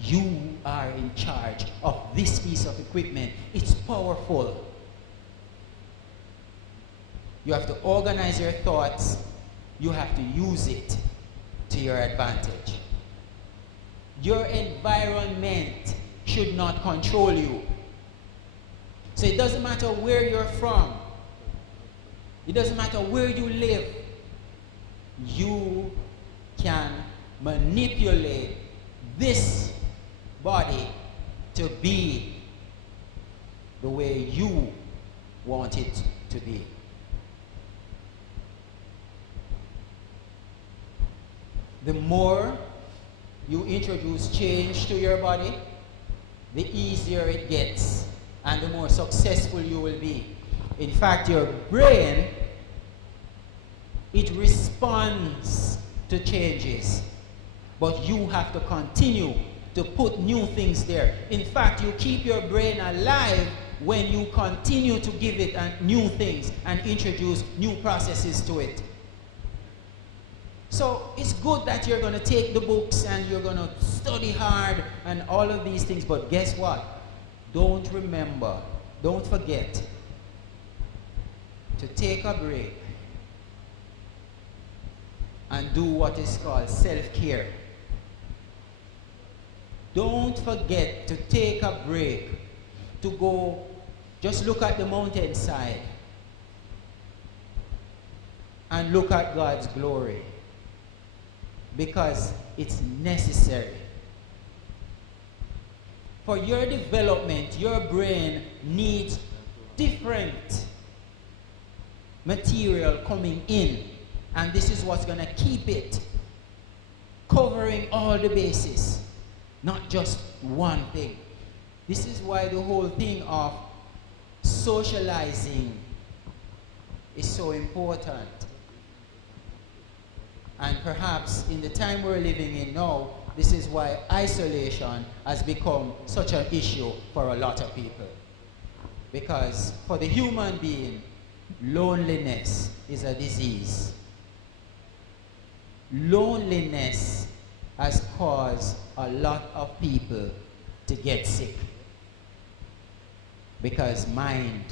You are in charge of this piece of equipment. It's powerful. You have to organize your thoughts. You have to use it to your advantage. Your environment should not control you. So it doesn't matter where you're from. It doesn't matter where you live. You can manipulate this body to be the way you want it to be. The more you introduce change to your body, the easier it gets and the more successful you will be. In fact, your brain, it responds to changes, but you have to continue to put new things there. In fact, you keep your brain alive when you continue to give it new things and introduce new processes to it. So it's good that you're going to take the books and you're going to study hard and all of these things, but guess what? Don't forget to take a break and do what is called self-care. Don't forget to take a break to go just look at the mountainside and look at God's glory, because it's necessary. For your development, your brain needs different material coming in, and this is what's going to keep it covering all the bases, not just one thing. This is why the whole thing of socializing is so important. And perhaps in the time we're living in now, this is why isolation has become such an issue for a lot of people. Because for the human being, loneliness is a disease. Loneliness has caused a lot of people to get sick, because mind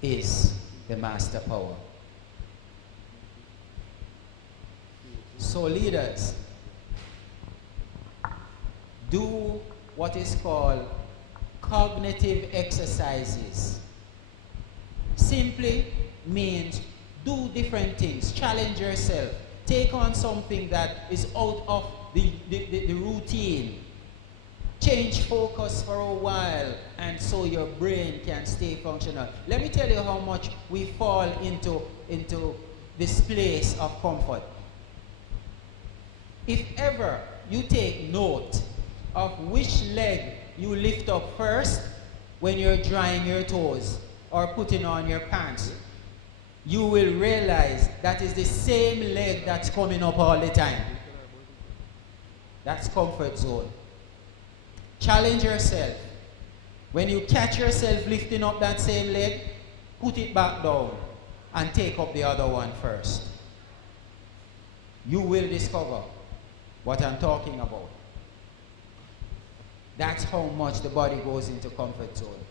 is the master power. So leaders, do what is called cognitive exercises. Simply means do different things, challenge yourself, take on something that is out of the routine, change focus for a while, and so your brain can stay functional. Let me tell you how much we fall into this place of comfort. If ever you take note of which leg you lift up first when you're drying your toes or putting on your pants, you will realize that is the same leg that's coming up all the time. That's comfort zone. Challenge yourself. When you catch yourself lifting up that same leg, put it back down and take up the other one first. You will discover what I'm talking about. That's how much the body goes into comfort zone.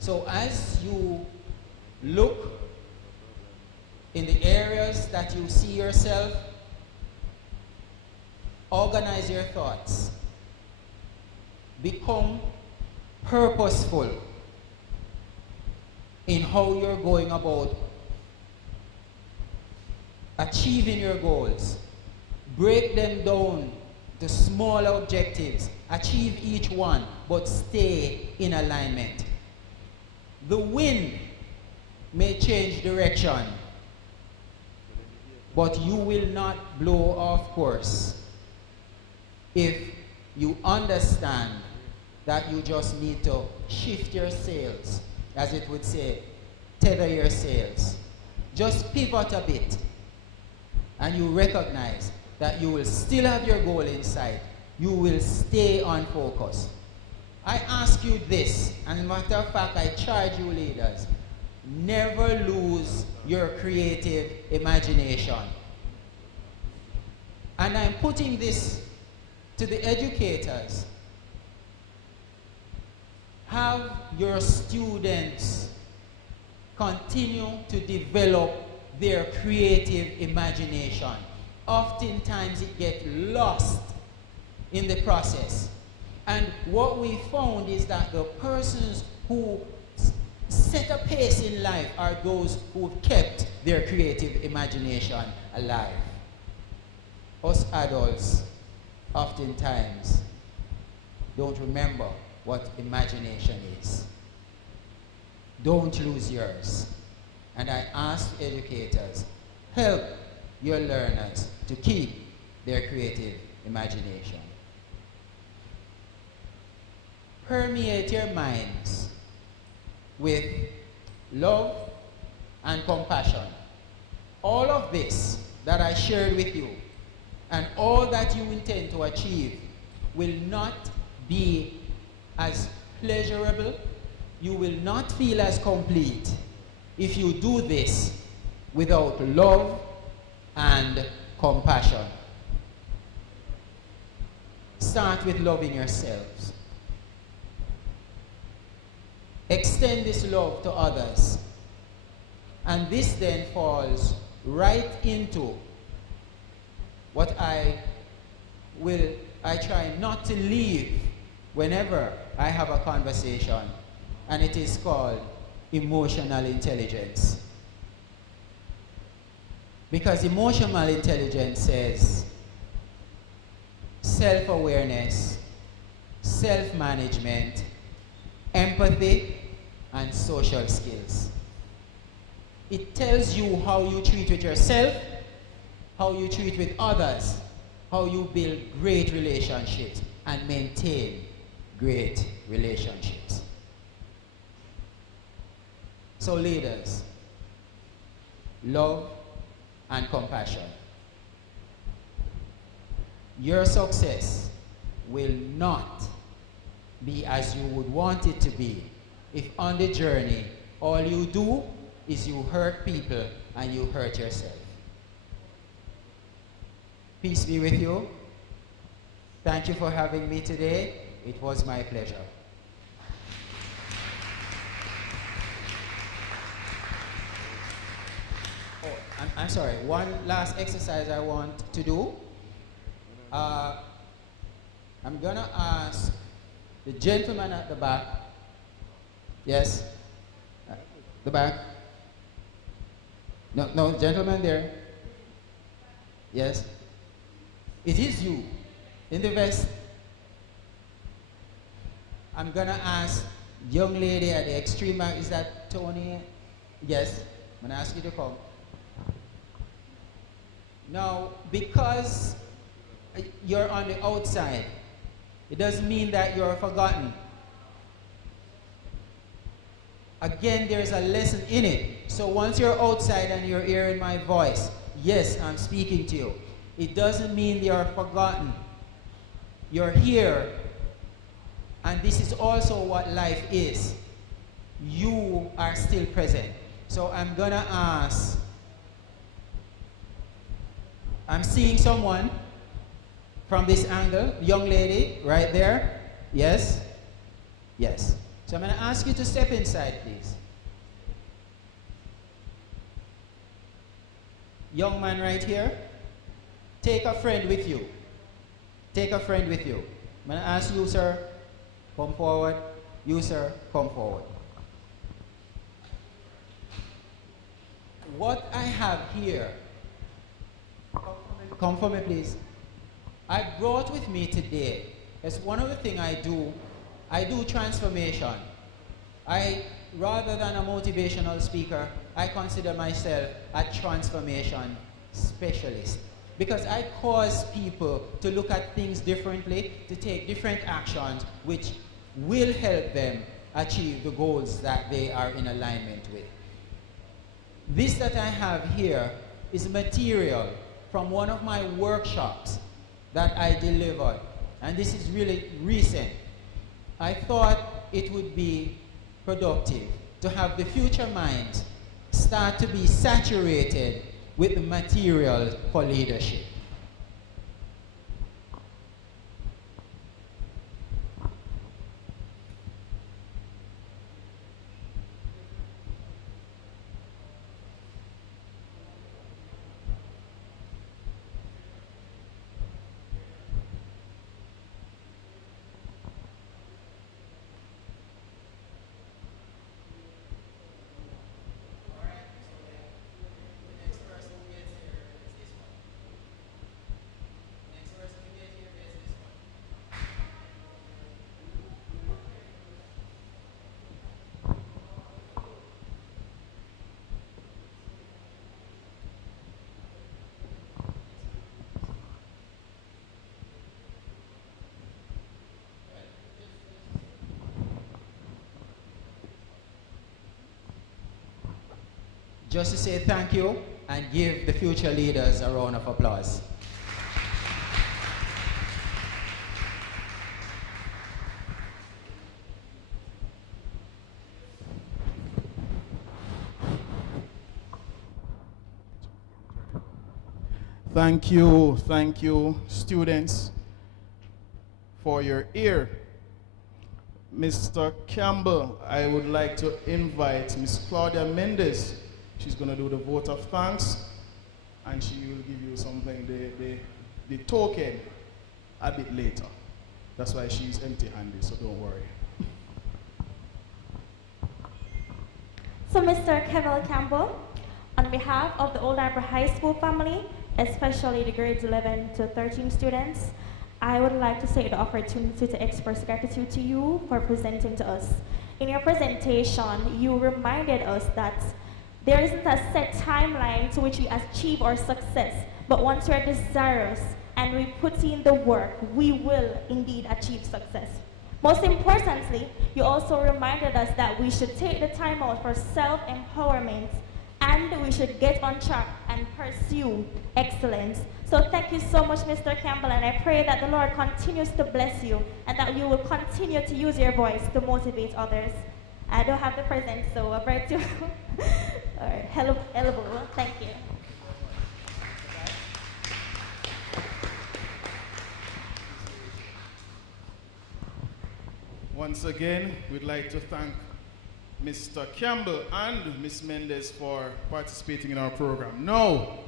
So as you look in the areas that you see yourself, organize your thoughts. Become purposeful in how you're going about achieving your goals. Break them down to smaller objectives. Achieve each one, but stay in alignment. The wind may change direction, but you will not blow off course if you understand that you just need to shift your sails, as it would say, tether your sails. Just pivot a bit, and you recognize that you will still have your goal in sight. You will stay on focus. I ask you this, and as a matter of fact, I charge you leaders, never lose your creative imagination. And I'm putting this to the educators. Have your students continue to develop their creative imagination. Oftentimes it gets lost in the process. And what we found is that the persons who set a pace in life are those who've kept their creative imagination alive. Us adults oftentimes don't remember what imagination is. Don't lose yours. And I ask educators, help your learners to keep their creative imagination. Permeate your minds with love and compassion. All of this that I shared with you and all that you intend to achieve will not be as pleasurable, you will not feel as complete if you do this without love and compassion. Start with loving yourselves. Extend this love to others. And this then falls right into what I try not to leave whenever I have a conversation, and it is called emotional intelligence. Because emotional intelligence says self-awareness, self-management, empathy, and social skills. It tells you how you treat with yourself, how you treat with others, how you build great relationships and maintain great relationships. So leaders, love and compassion. Your success will not be as you would want it to be if on the journey all you do is you hurt people and you hurt yourself. Peace be with you. Thank you for having me today. It was my pleasure. Oh, I'm sorry. One last exercise I want to do. I'm gonna ask the gentleman at the back. Yes? The back? No, gentleman there. Yes? It is you, in the vest. I'm gonna ask young lady at the extreme back, is that Tony? Yes, I'm gonna ask you to come. Now, because you're on the outside, it doesn't mean that you're forgotten. Again, there's a lesson in it. So once you're outside and you're hearing my voice, yes, I'm speaking to you. It doesn't mean you're forgotten. You're here, and this is also what life is. You are still present. So I'm gonna ask, I'm seeing someone from this angle, young lady, right there. Yes? Yes. So I'm gonna ask you to step inside, please. Young man right here, take a friend with you. Take a friend with you. I'm gonna ask you, sir, come forward. You, sir, come forward. What I have here, come for me, please. I brought with me today, because one of the things I do transformation. Rather than a motivational speaker, I consider myself a transformation specialist. Because I cause people to look at things differently, to take different actions, which will help them achieve the goals that they are in alignment with. This that I have here is material from one of my workshops that I delivered. And this is really recent. I thought it would be productive to have the future minds start to be saturated with the material for leadership. Just to say thank you and give the future leaders a round of applause. Thank you, students, for your ear. Mr. Campbell, I would like to invite Miss Claudia Mendes. She's going to do the vote of thanks, and she will give you something, the token, a bit later. That's why she's empty-handed, so don't worry. So, Mr. Kevin Campbell, on behalf of the Old Harbour High School family, especially the grades 11 to 13 students, I would like to take the opportunity to express gratitude to you for presenting to us. In your presentation, you reminded us that there isn't a set timeline to which we achieve our success, but once we're desirous and we put in the work, we will indeed achieve success. Most importantly, you also reminded us that we should take the time out for self-empowerment and we should get on track and pursue excellence. So thank you so much, Mr. Campbell, and I pray that the Lord continues to bless you and that you will continue to use your voice to motivate others. I don't have the present, so I'll write you. All right, hello, thank you. Once again, we'd like to thank Mr. Campbell and Ms. Mendes for participating in our program. Now,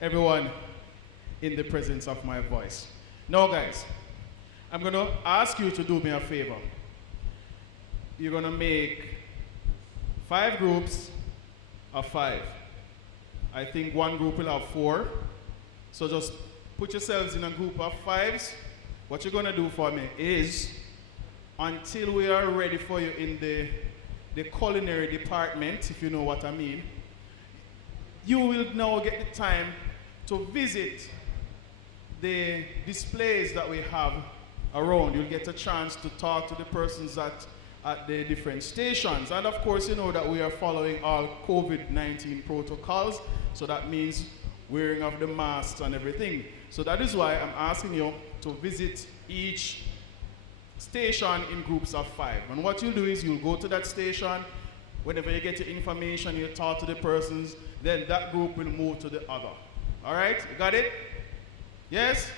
everyone in the presence of my voice. Now, guys, I'm going to ask you to do me a favor. You're going to make 5 groups of 5. I think one group will have 4. So just put yourselves in a group of 5s. What you're going to do for me is, until we are ready for you in the culinary department, if you know what I mean, you will now get the time to visit the displays that we have around. You'll get a chance to talk to the persons that at the different stations. And of course, you know that we are following all COVID-19 protocols, so that means wearing of the masks and everything. So that is why I'm asking you to visit each station in groups of 5. And what you'll do is you'll go to that station, whenever you get your information, you talk to the persons, then that group will move to the other. All right, you got it? Yes?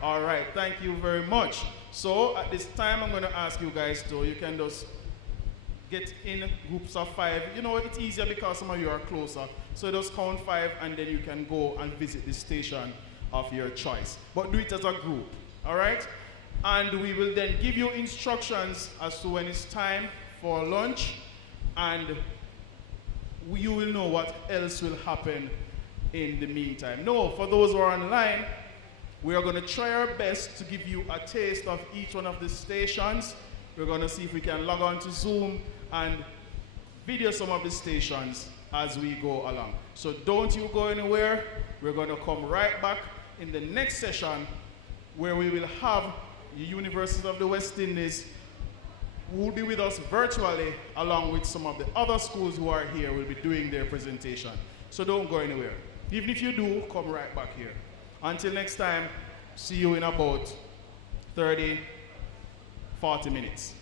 All right, thank you very much. So at this time, I'm going to ask you guys to, you can just get in groups of 5. You know, it's easier because some of you are closer. So just count 5 and then you can go and visit the station of your choice. But do it as a group, all right? And we will then give you instructions as to when it's time for lunch, and you will know what else will happen in the meantime. No, for those who are online, we are going to try our best to give you a taste of each one of the stations. We're going to see if we can log on to Zoom and video some of the stations as we go along. So don't you go anywhere. We're going to come right back in the next session where we will have the University of the West Indies who will be with us virtually, along with some of the other schools who are here will be doing their presentation. So don't go anywhere. Even if you do, come right back here. Until next time, see you in about 30, 40 minutes.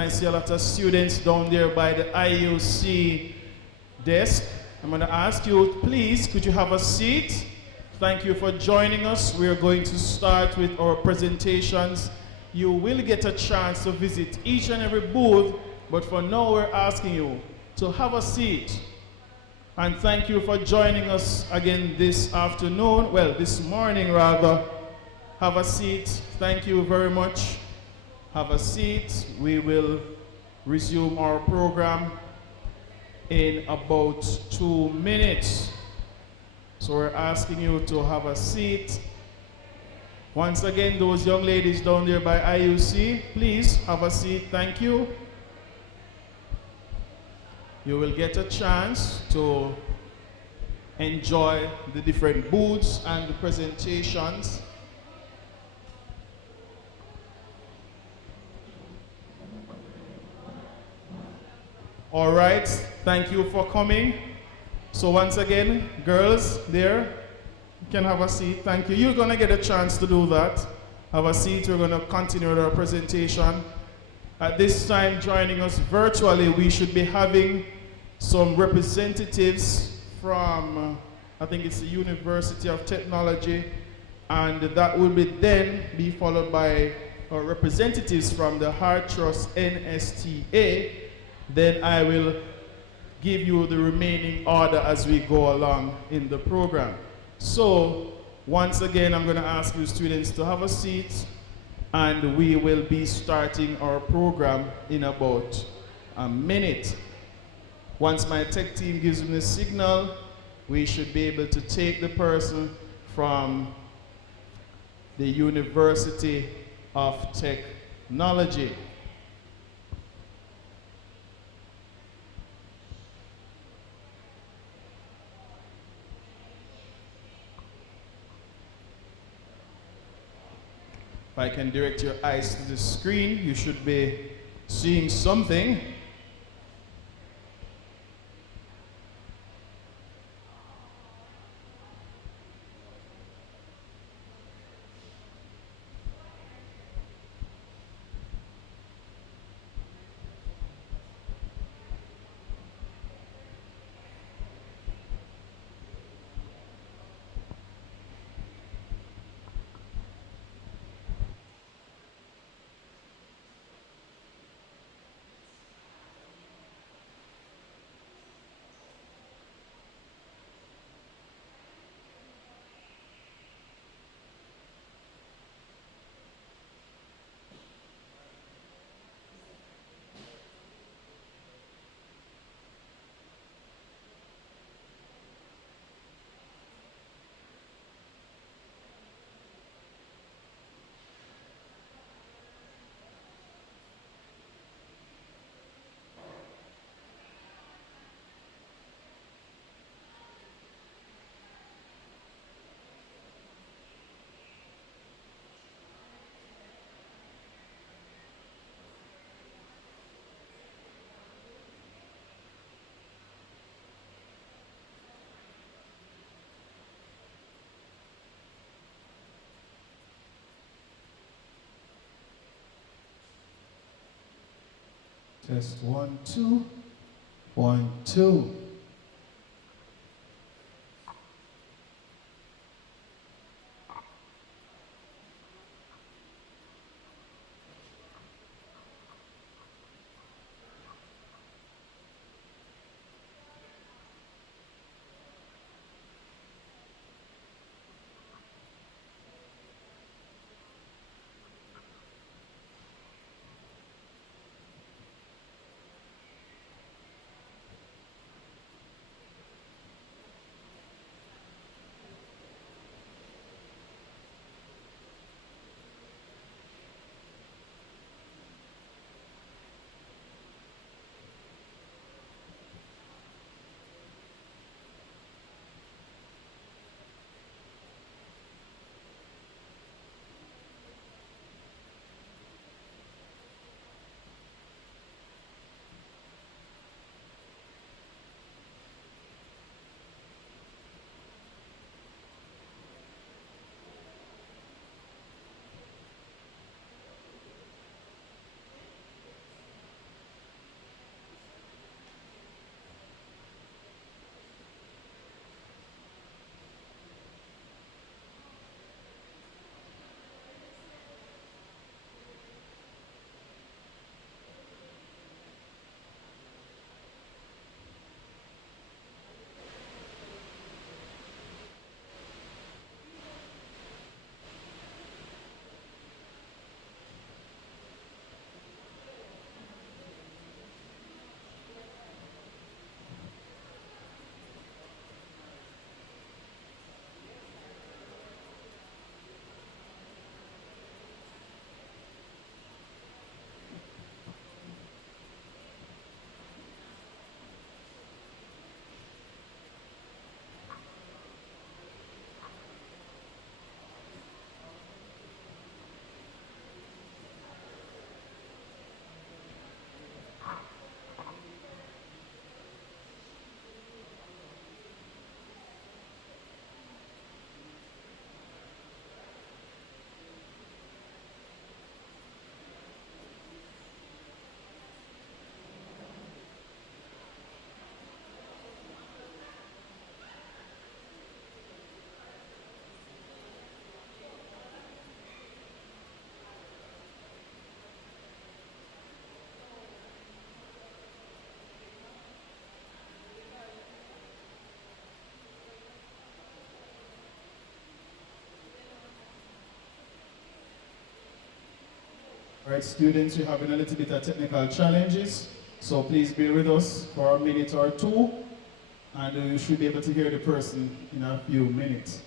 I see a lot of students down there by the IUC desk. I'm going to ask you, please, could you have a seat? Thank you for joining us. We're going to start with our presentations. You will get a chance to visit each and every booth, but for now we're asking you to have a seat. And thank you for joining us again this afternoon, well, this morning rather. Have a seat. Thank you very much. Have a seat. We will resume our program in about 2 minutes. So we're asking you to have a seat. Once again, those young ladies down there by IUC, please have a seat. Thank you. You will get a chance to enjoy the different booths and the presentations. All right, thank you for coming. So once again, girls there, you can have a seat. Thank you. You're gonna get a chance to do that. Have a seat. We're gonna continue with our presentation. At this time, joining us virtually, we should be having some representatives from, I think it's the University of Technology, and that will then be followed by our representatives from the Hard Trust NSTA. Then I will give you the remaining order as we go along in the program. So, once again, I'm going to ask you students to have a seat, and we will be starting our program in about a minute. Once my tech team gives me the signal, we should be able to take the person from the University of Technology. If I can direct your eyes to the screen, you should be seeing something. Test 1, 2, 1, 2. All right, students, we're having a little bit of technical challenges, so please bear with us for a minute or two, and you should be able to hear the person in a few minutes.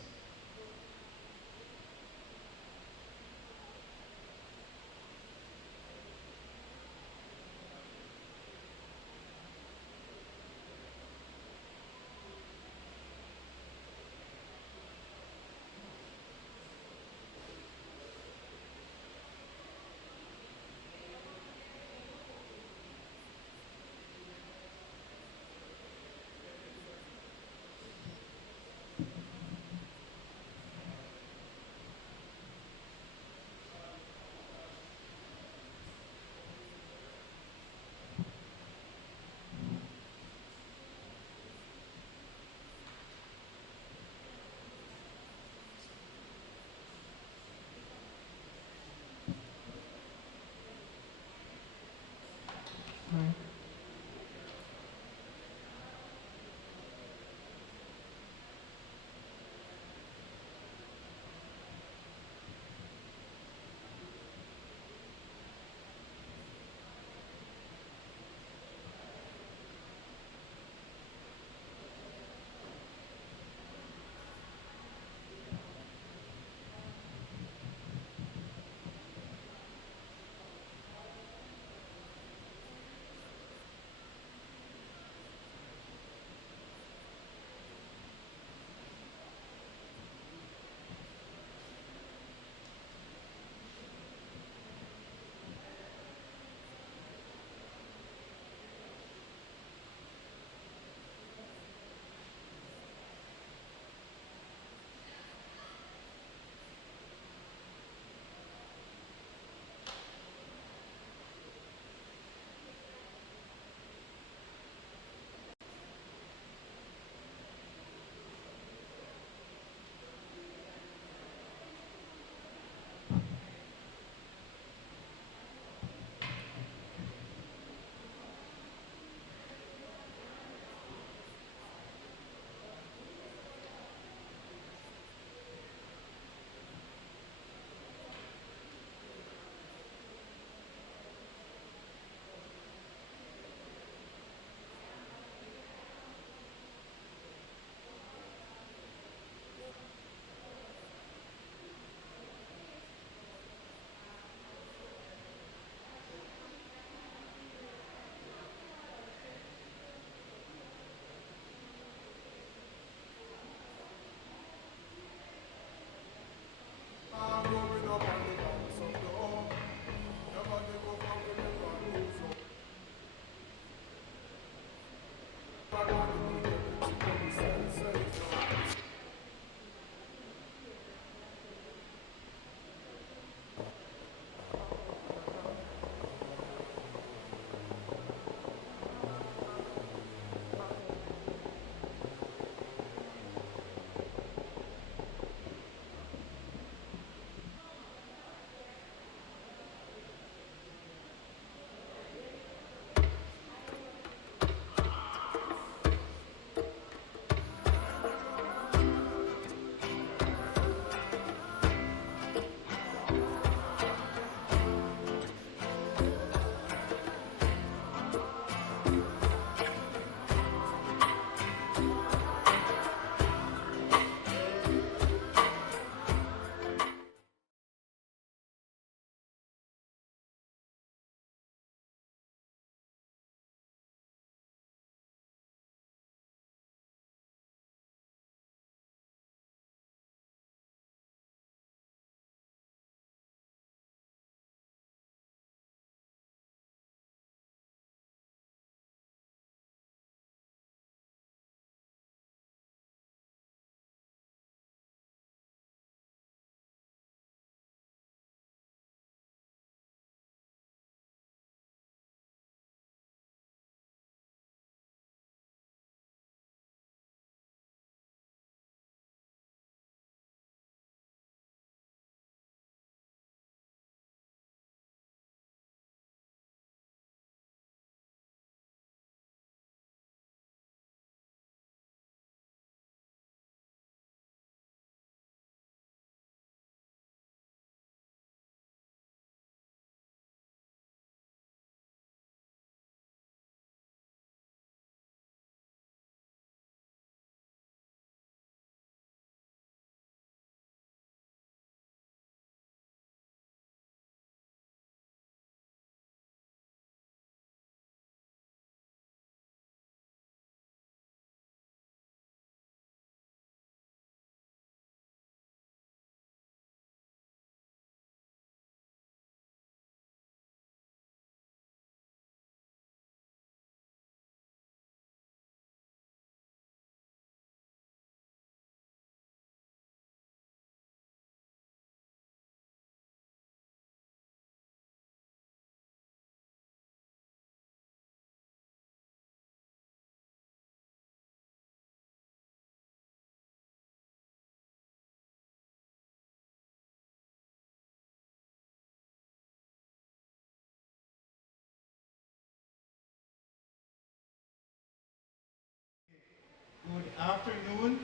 afternoon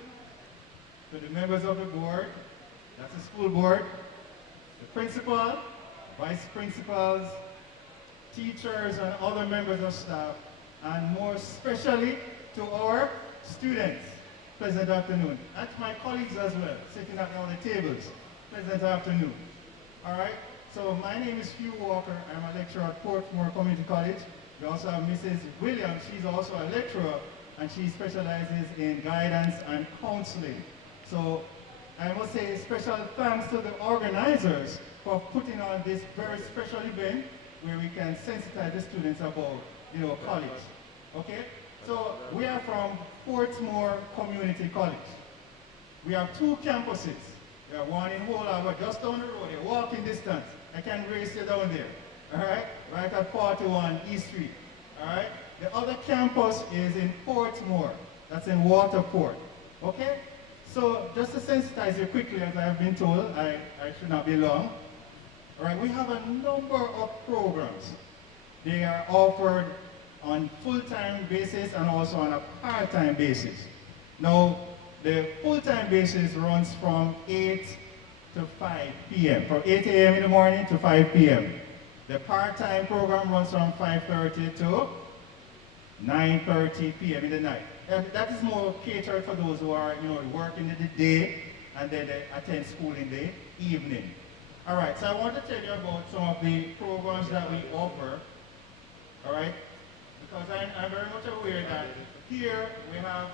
to the members of the board, that's the school board, the principal, vice principals, teachers, and other members of staff, and more especially to our students. Pleasant afternoon. And to my colleagues as well, sitting at all the tables. Pleasant afternoon. All right, so my name is Hugh Walker. I'm a lecturer at Portmore Community College. We also have Mrs. Williams. She's also a lecturer, and she specializes in guidance and counseling. So I must say special thanks to the organizers for putting on this very special event where we can sensitize the students about, college. Okay? So we are from Portmore Community College. We have 2 campuses. We have one in Whole Harbour, just down the road, a walking distance. I can race you down there. All right? Right at 41 East Street. All right? The other campus is in Portmore. That's in Waterport. Okay? So just to sensitize you quickly, as I have been told, I should not be long. All right, we have a number of programs. They are offered on full-time basis and also on a part-time basis. Now, the full-time basis runs from 8 to 5 p.m., from 8 a.m. in the morning to 5 p.m. The part-time program runs from 5:30 to 9:30 p.m. in the night. And that is more catered for those who are, working in the day and then they attend school in the evening. All right, so I want to tell you about some of the programs that we offer, all right? Because I'm very much aware that here we have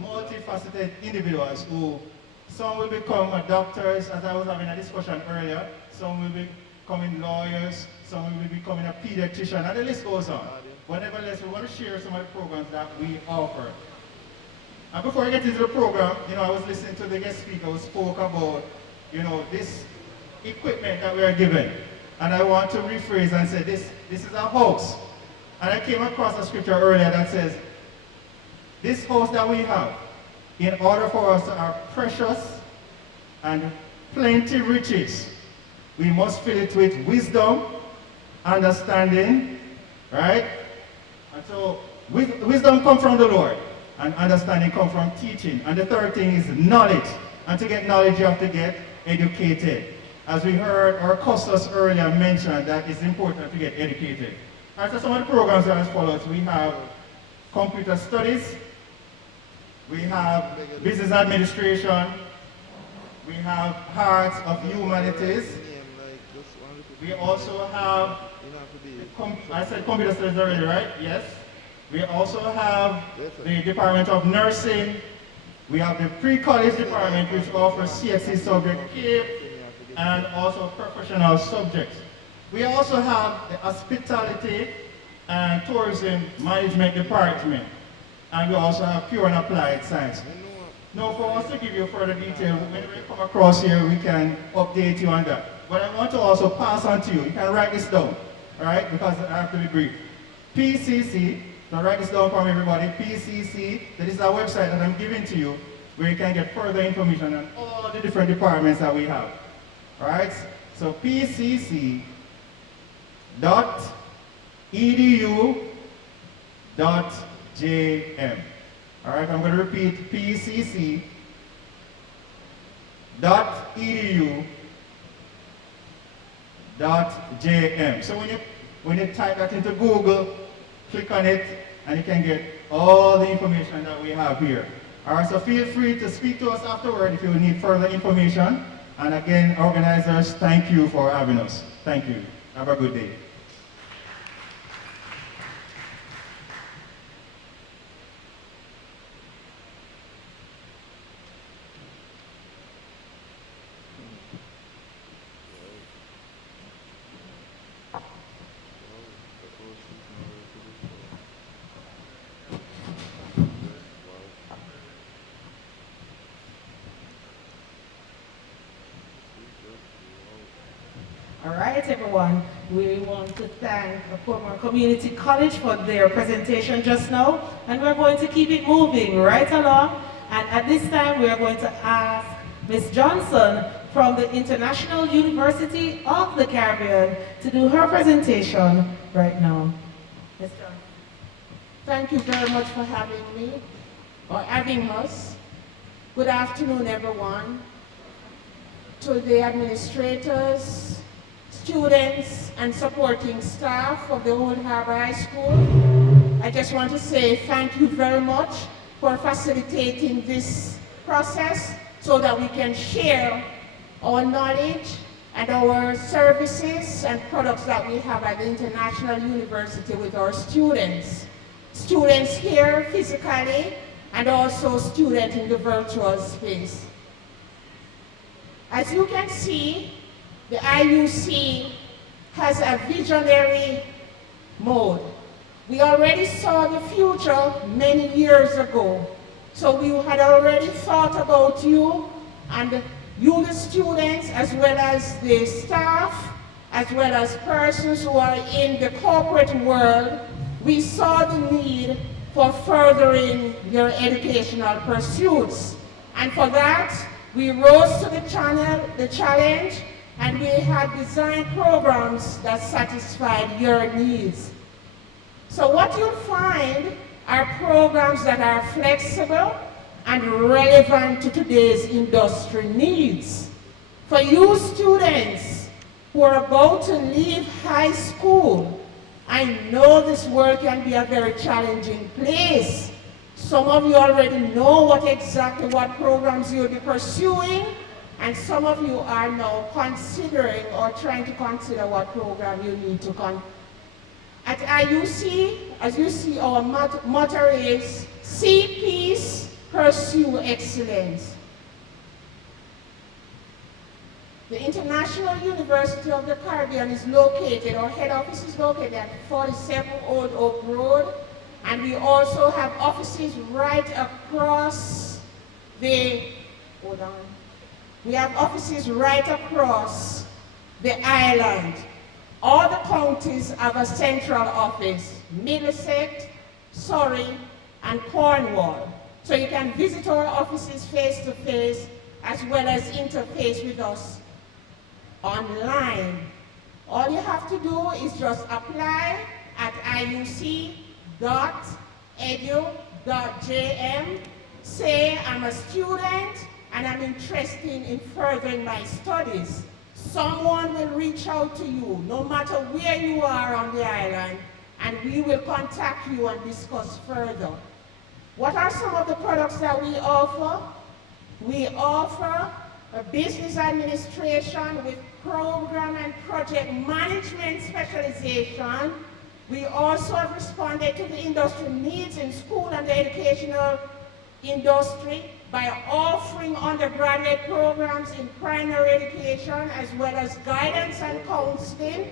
multifaceted individuals who, some will become doctors, as I was having a discussion earlier, some will be becoming lawyers, some will be becoming a pediatrician, and the list goes on. But nevertheless, we want to share some of the programs that we offer. And before I get into the program, I was listening to the guest speaker who spoke about, this equipment that we are given. And I want to rephrase and say this is a house. And I came across a scripture earlier that says, this house that we have, in order for us to have precious and plenty riches, we must fill it with wisdom, understanding, right? And so wisdom comes from the Lord, and understanding comes from teaching. And the third thing is knowledge. And to get knowledge, you have to get educated. As we heard our customers earlier mention, that it's important to get educated. And so some of the programs are as follows. We have computer studies, we have business administration, we have arts of humanities, we also have, I said computer studies already, right? Yes. We also have the Department of Nursing, we have the pre-college department which offers CXC subject CAPE, and also professional subjects. We also have the Hospitality and Tourism Management Department, and we also have Pure and Applied Science. Now, for us to give you further detail, when we come across here, we can update you on that. But I want to also pass on to you. You can write this down, all right, because I have to be brief. PCC, so write this down for everybody. PCC, that is our website that I'm giving to you, where you can get further information on all the different departments that we have. All right, so pcc.edu.jm. All right, I'm going to repeat, pcc.edu.jm. So when you type that into Google, click on it, and you can get all the information that we have here. All right, so feel free to speak to us afterward if you need further information. And again, organizers, thank you for having us. Thank you. Have a good day. All right, everyone. We want to thank the Portmore Community College for their presentation just now, and we're going to keep it moving right along. And at this time, we are going to ask Ms. Johnson from the International University of the Caribbean to do her presentation right now. Ms. Johnson. Thank you very much for having me. or having us. Good afternoon, everyone. To the administrators, students, and supporting staff of the Old Harbour High School, I just want to say thank you very much for facilitating this process so that we can share our knowledge and our services and products that we have at the International University with our students. Students here physically and also students in the virtual space. As you can see, the IUC has a visionary mode. We already saw the future many years ago. So we had already thought about you and you, the students, as well as the staff, as well as persons who are in the corporate world. We saw the need for furthering your educational pursuits. And for that, we rose to the challenge, and we had designed programs that satisfied your needs. So what you'll find are programs that are flexible and relevant to today's industry needs. For you students who are about to leave high school, I know this world can be a very challenging place. Some of you already know exactly what programs you'll be pursuing, and some of you are now considering or trying to consider what program you need to At IUC, as you see, our motto is seek peace, pursue excellence. The International University of the Caribbean is located, our head office is located at 47 Old Oak Road, and we also have offices right across the, we have offices right across the island. All the counties have a central office, Middlesex, Surrey, and Cornwall. So you can visit our offices face to face as well as interface with us online. All you have to do is just apply at iuc.edu.jm, say I'm a student and I'm interested in furthering my studies. Someone will reach out to you, no matter where you are on the island, and we will contact you and discuss further. What are some of the products that we offer? We offer a business administration with program and project management specialization. We also have responded to the industry needs in school and the educational industry by offering undergraduate programs in primary education as well as guidance and counseling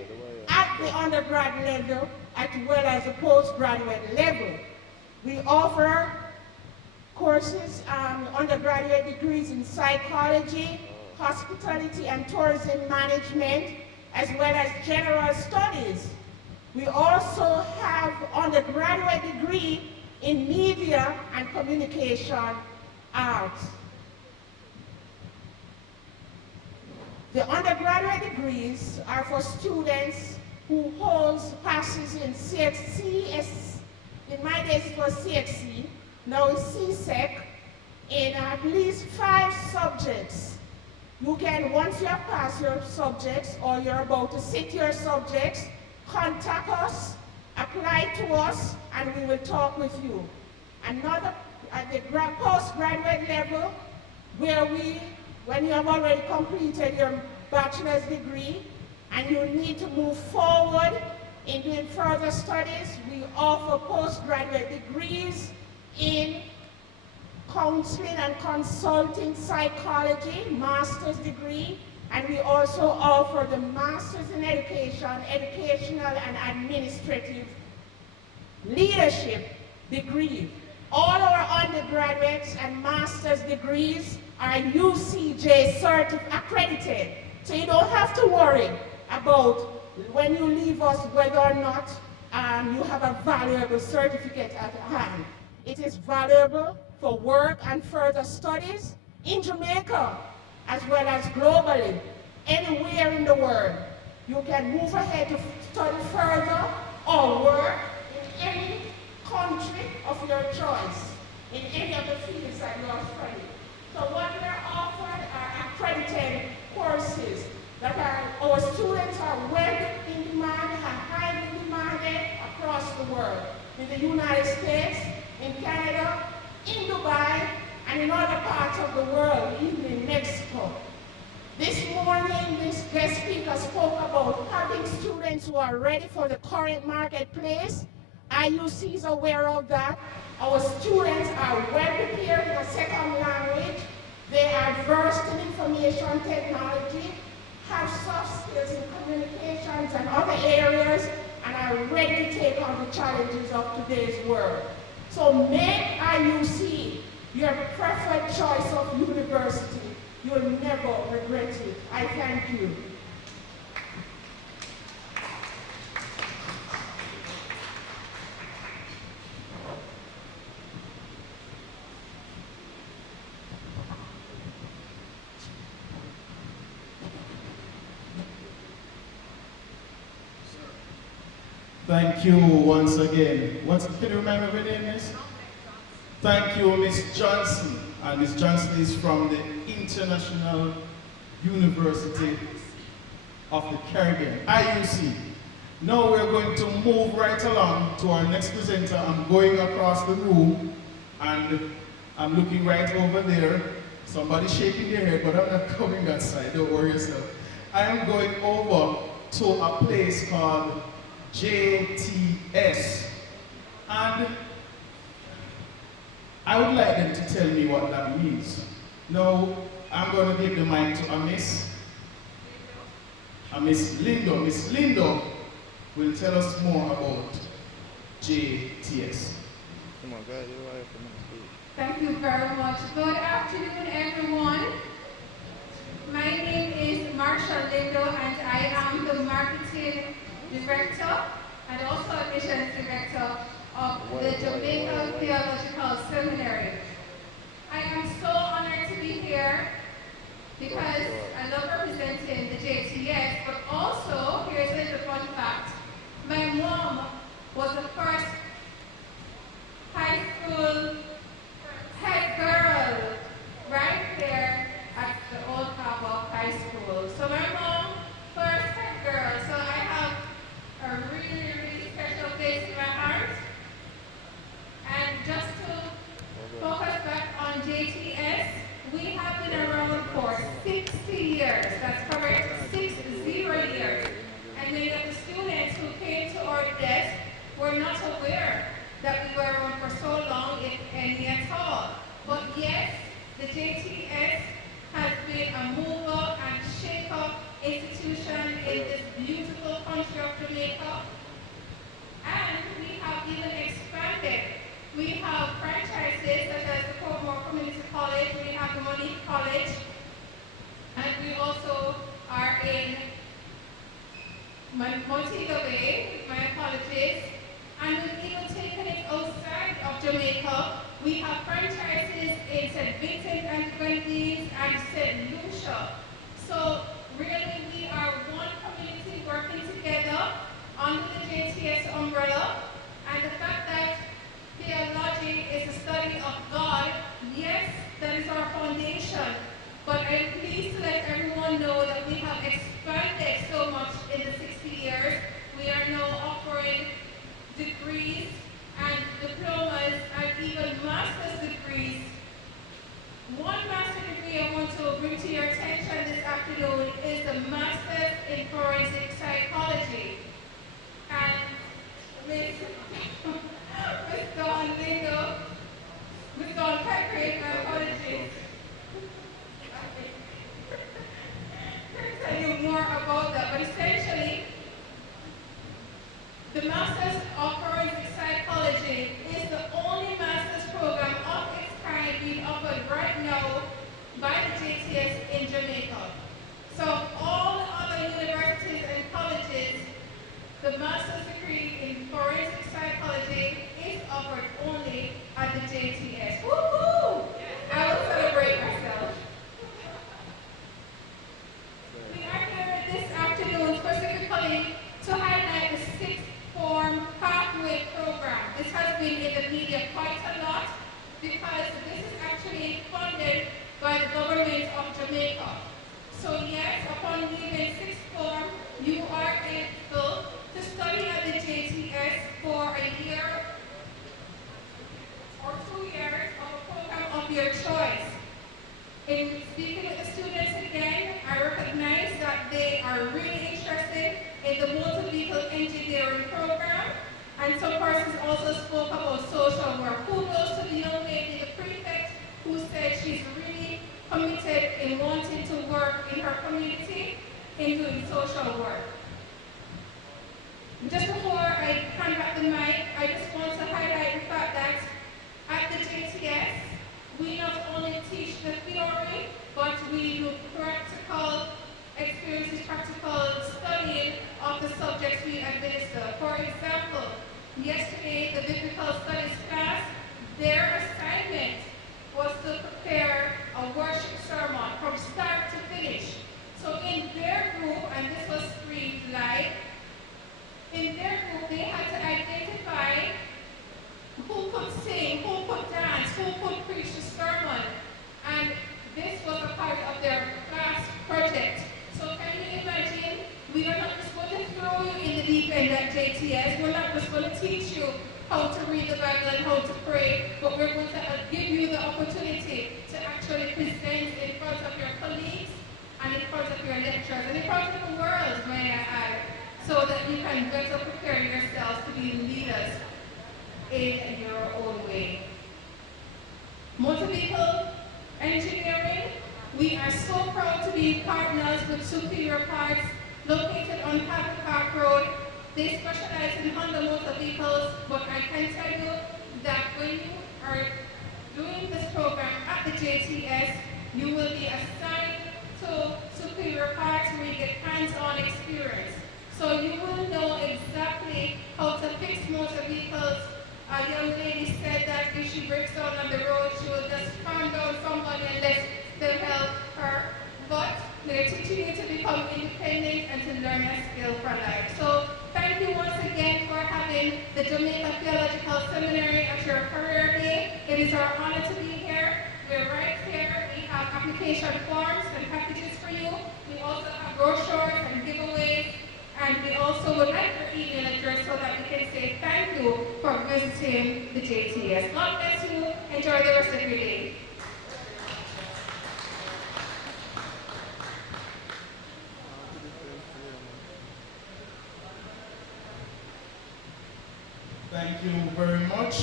at the undergrad level as well as the postgraduate level. We offer courses, undergraduate degrees in psychology, hospitality and tourism management, as well as general studies. We also have undergraduate degree in media and communication arts. The undergraduate degrees are for students who hold passes in CS, in my days it was CXC, now it's CSEC, in at least 5 subjects. You can, once you have passed your subjects or you're about to sit your subjects, contact us, apply to us, and we will talk with you. Another, at the postgraduate level, when you have already completed your bachelor's degree and you need to move forward in doing further studies, we offer postgraduate degrees in counseling and consulting psychology, master's degree, and we also offer the master's in education, educational and administrative leadership degree. All our undergraduates and master's degrees are UCJ accredited, so you don't have to worry about when you leave us whether or not you have a valuable certificate at hand. It is valuable for work and further studies in Jamaica as well as globally, anywhere in the world. You can move ahead to study further or work in any country of your choice. in any of the fields that you are studying. So what we are offering are accredited courses that our students are well in demand and highly demanded across the world. In the United States, in Canada, in Dubai, and in other parts of the world, even in Mexico. This morning, this guest speaker spoke about having students who are ready for the current marketplace. IUC is aware of that. Our students are well prepared in a second language. They are versed in information technology, have soft skills in communications and other areas, and are ready to take on the challenges of today's world. So make IUC your preferred choice of university. You'll never regret it. I thank you. Thank you once again. Can you remember her name is? Thank you, Miss Johnson. And Miss Johnson is from the International University of the Caribbean, IUC. Now we're going to move right along to our next presenter. I'm going across the room and I'm looking right over there. Somebody's shaking their head, but I'm not coming that side, don't worry yourself. I am going over to a place called JTS. And I would like them to tell me what that means. Now, I'm going to give the mic to a Miss Lindo. Miss Lindo will tell us more about JTS. Come on, guys, you're right. Thank you very much. Good afternoon, everyone. My name is Marsha Lindo, and I am the Marketing Director and also Admissions Director of the Jamaica Theological Seminary. I am so honored to be here because I love representing the JTS, but also, here's a fun fact, my mom was the first high school head girl right there at the Old Harbour High School. So my mom, first head girl, so I have a really, really special place in my heart. And just to focus back on JTS, we have been around for 60 years. That's correct, 60 years. And many of the students who came to our desk were not aware that we were around for so long, if any at all. But yes, the JTS has been a mover and shaker institution in this beautiful country of Jamaica. And we have even expanded. We have franchises such as the Portmore Community College, we have the Monique College, and we also are in Montego Bay, my apologies, and we've even taken it outside of Jamaica. We have franchises in St. Vincent and Grenadines and St. Lucia. So really we are one community working together under the JTS umbrella, and the fact that theology is the study of God, yes, that is our foundation, but I'm pleased to let everyone know that we have expanded so much in the 60 years. We are now offering degrees and diplomas and even master's degrees. One master's degree I want to bring to your attention this afternoon is the Master's in Forensic Psychology. And Ms. Dawn Lindo, Ms. Dawn Peckrick, my apologies. I'll tell you more about that, but essentially, the Master's of Forensic Psychology is the only master's program of its kind being offered right now by the JTS in Jamaica. So all the other universities and colleges, the master's degree in forensic psychology is offered only at the JTS. Woohoo! I will celebrate myself. We are here this afternoon specifically to highlight the sixth form pathway program. This has been in the media quite a lot, because this is actually funded by the government of Jamaica. So yes, upon leaving sixth form, you are able to study at the JTS for a year or 2 years of a program of your choice. In speaking with the students again, I recognize that they are really interested in the motor vehicle engineering program. And some persons also spoke about social work. Kudos to the young lady, the prefect, who said she's really committed in wanting to work in her community in doing social work. Just before I hand back the mic, I just want to highlight the fact that at the JTS, we not only teach the theory, but we do practical experiences, practical studying of the subjects we administer. For example, yesterday, the biblical studies class, their assignment was to prepare a worship sermon from start to finish. So in their group, and this was streamed live, in their group, they had to identify who could sing, who could dance, who could preach the sermon. And this was a part of their class project. So can you imagine, we are not just going to throw you in the deep end at JTS, we're not just going to teach you how to read the Bible and how to pray, but we're going to give you the opportunity to actually present in front of your colleagues and in front of your lecturers and in front of the world, may I add, so that you can better prepare yourselves to be leaders in your own way. Motor vehicle engineering, we are so proud to be partners with Superior Parts, located on Harbour Park Road. They specialize in Honda motor vehicles, but I can tell you that when you are doing this program at the JTS, you will be assigned to Superior Parts where you get hands-on experience. So you will know exactly how to fix motor vehicles. A young lady said that if she breaks down on the road, she will just calm down somebody and let them help her. But they're teaching you to become independent and to learn a skill for life. So thank you once again for having the Jamaica Theological Seminary at your career day. It is our honor to be here. We're right here. We have application forms and packages for you. We also have brochures and giveaways. And we also would like your email address so that we can say thank you for visiting the JTS. God bless you. Enjoy the rest of your day. Thank you very much.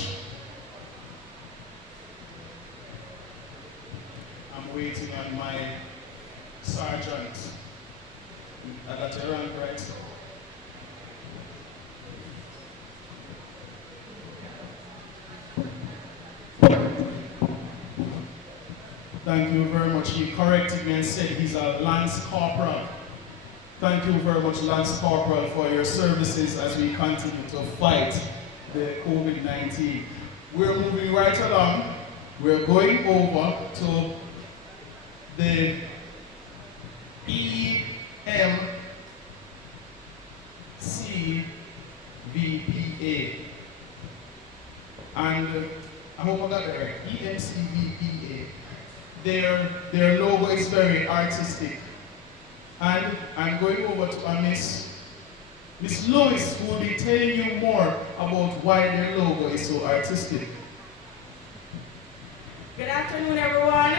I'm waiting on my sergeant. I got your rank right. Thank you very much. He corrected me and said he's a Lance Corporal. Thank you very much, Lance Corporal, for your services as we continue to fight the COVID-19. We're moving right along. We're going over to the EMCVPA. And I hope I got that right. EMCVPA. Their logo is very artistic. And I'm going over to Miss Lewis, who will be telling you more about why their logo is so artistic. Good afternoon, everyone.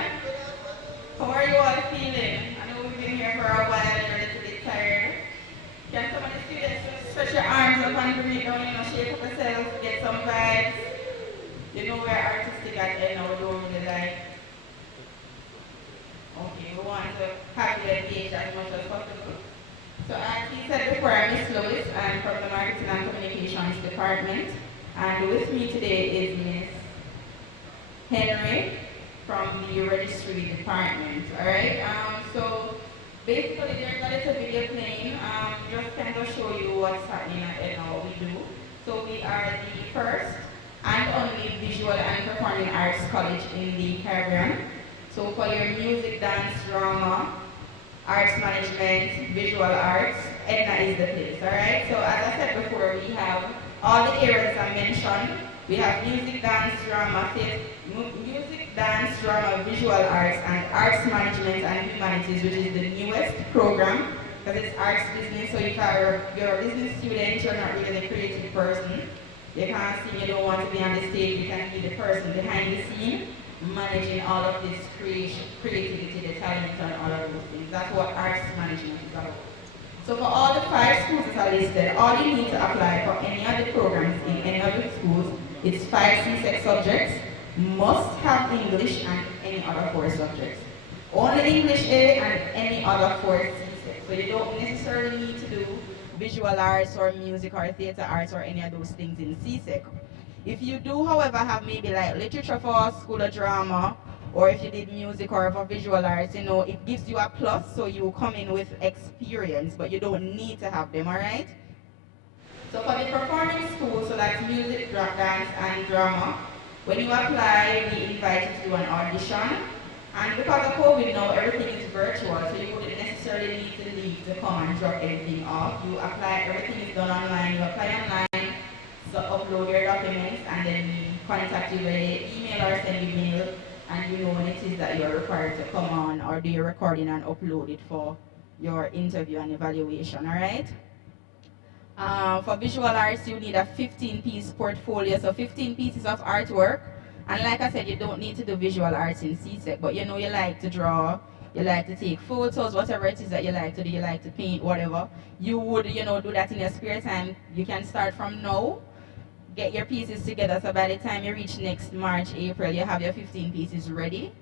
How are you all feeling? I know we've been here for a while and you're a little bit tired. Can some of the students just stretch your arms up and bring it down, shake up yourself, get some vibes? You know we're artistic at the end, we don't really like. Okay, we want to have you engaged as much as possible. So as he said before, I'm Miss Lois. I'm from the Marketing and Communications Department. And with me today is Miss Henry from the Registry Department. Alright, so basically there's a little video playing, just kind of show you what's happening and what we do. So we are the first and only visual and performing arts college in the Caribbean. So for your music, dance, drama, arts management, visual arts, Edna is the place, alright? So as I said before, we have all the areas I mentioned. We have music, dance, drama, drama, visual arts, and arts management and humanities, which is the newest program, because it's arts business. So if you're a business student, you're not really the creative person. You can't sing, you don't want to be on the stage, you can be the person behind the scene, managing all of this creativity, the talent, and all of those things. That's what arts management is about. So for all the 5 schools that are listed, all you need to apply for any other programs in any other schools, it's 5 CSEC subjects, must have English and any other 4 subjects. Only English A and any other 4 CSEC. So you don't necessarily need to do visual arts or music or theater arts or any of those things in CSEC. If you do, however, have maybe like literature for school of drama, or if you did music or for visual arts, you know, it gives you a plus, so you come in with experience, but you don't need to have them, all right? So for the performing school, so that's music, dance, and drama, when you apply, we invite you to do an audition. And because of COVID now, everything is virtual, so you wouldn't necessarily need to leave to come and drop everything off. You apply, everything is done online, you apply online, so upload your documents, and then we contact you via email or send you mail, and you know when it is that you're required to come on or do your recording and upload it for your interview and evaluation, all right? For visual arts, you need a 15-piece portfolio, so 15 pieces of artwork. And like I said, you don't need to do visual arts in CSEC, but you know you like to draw, you like to take photos, whatever it is that you like to do, you like to paint, whatever. You would, you know, do that in your spare time. You can start from now, get your pieces together, so by the time you reach next March, April, you have your 15 pieces ready.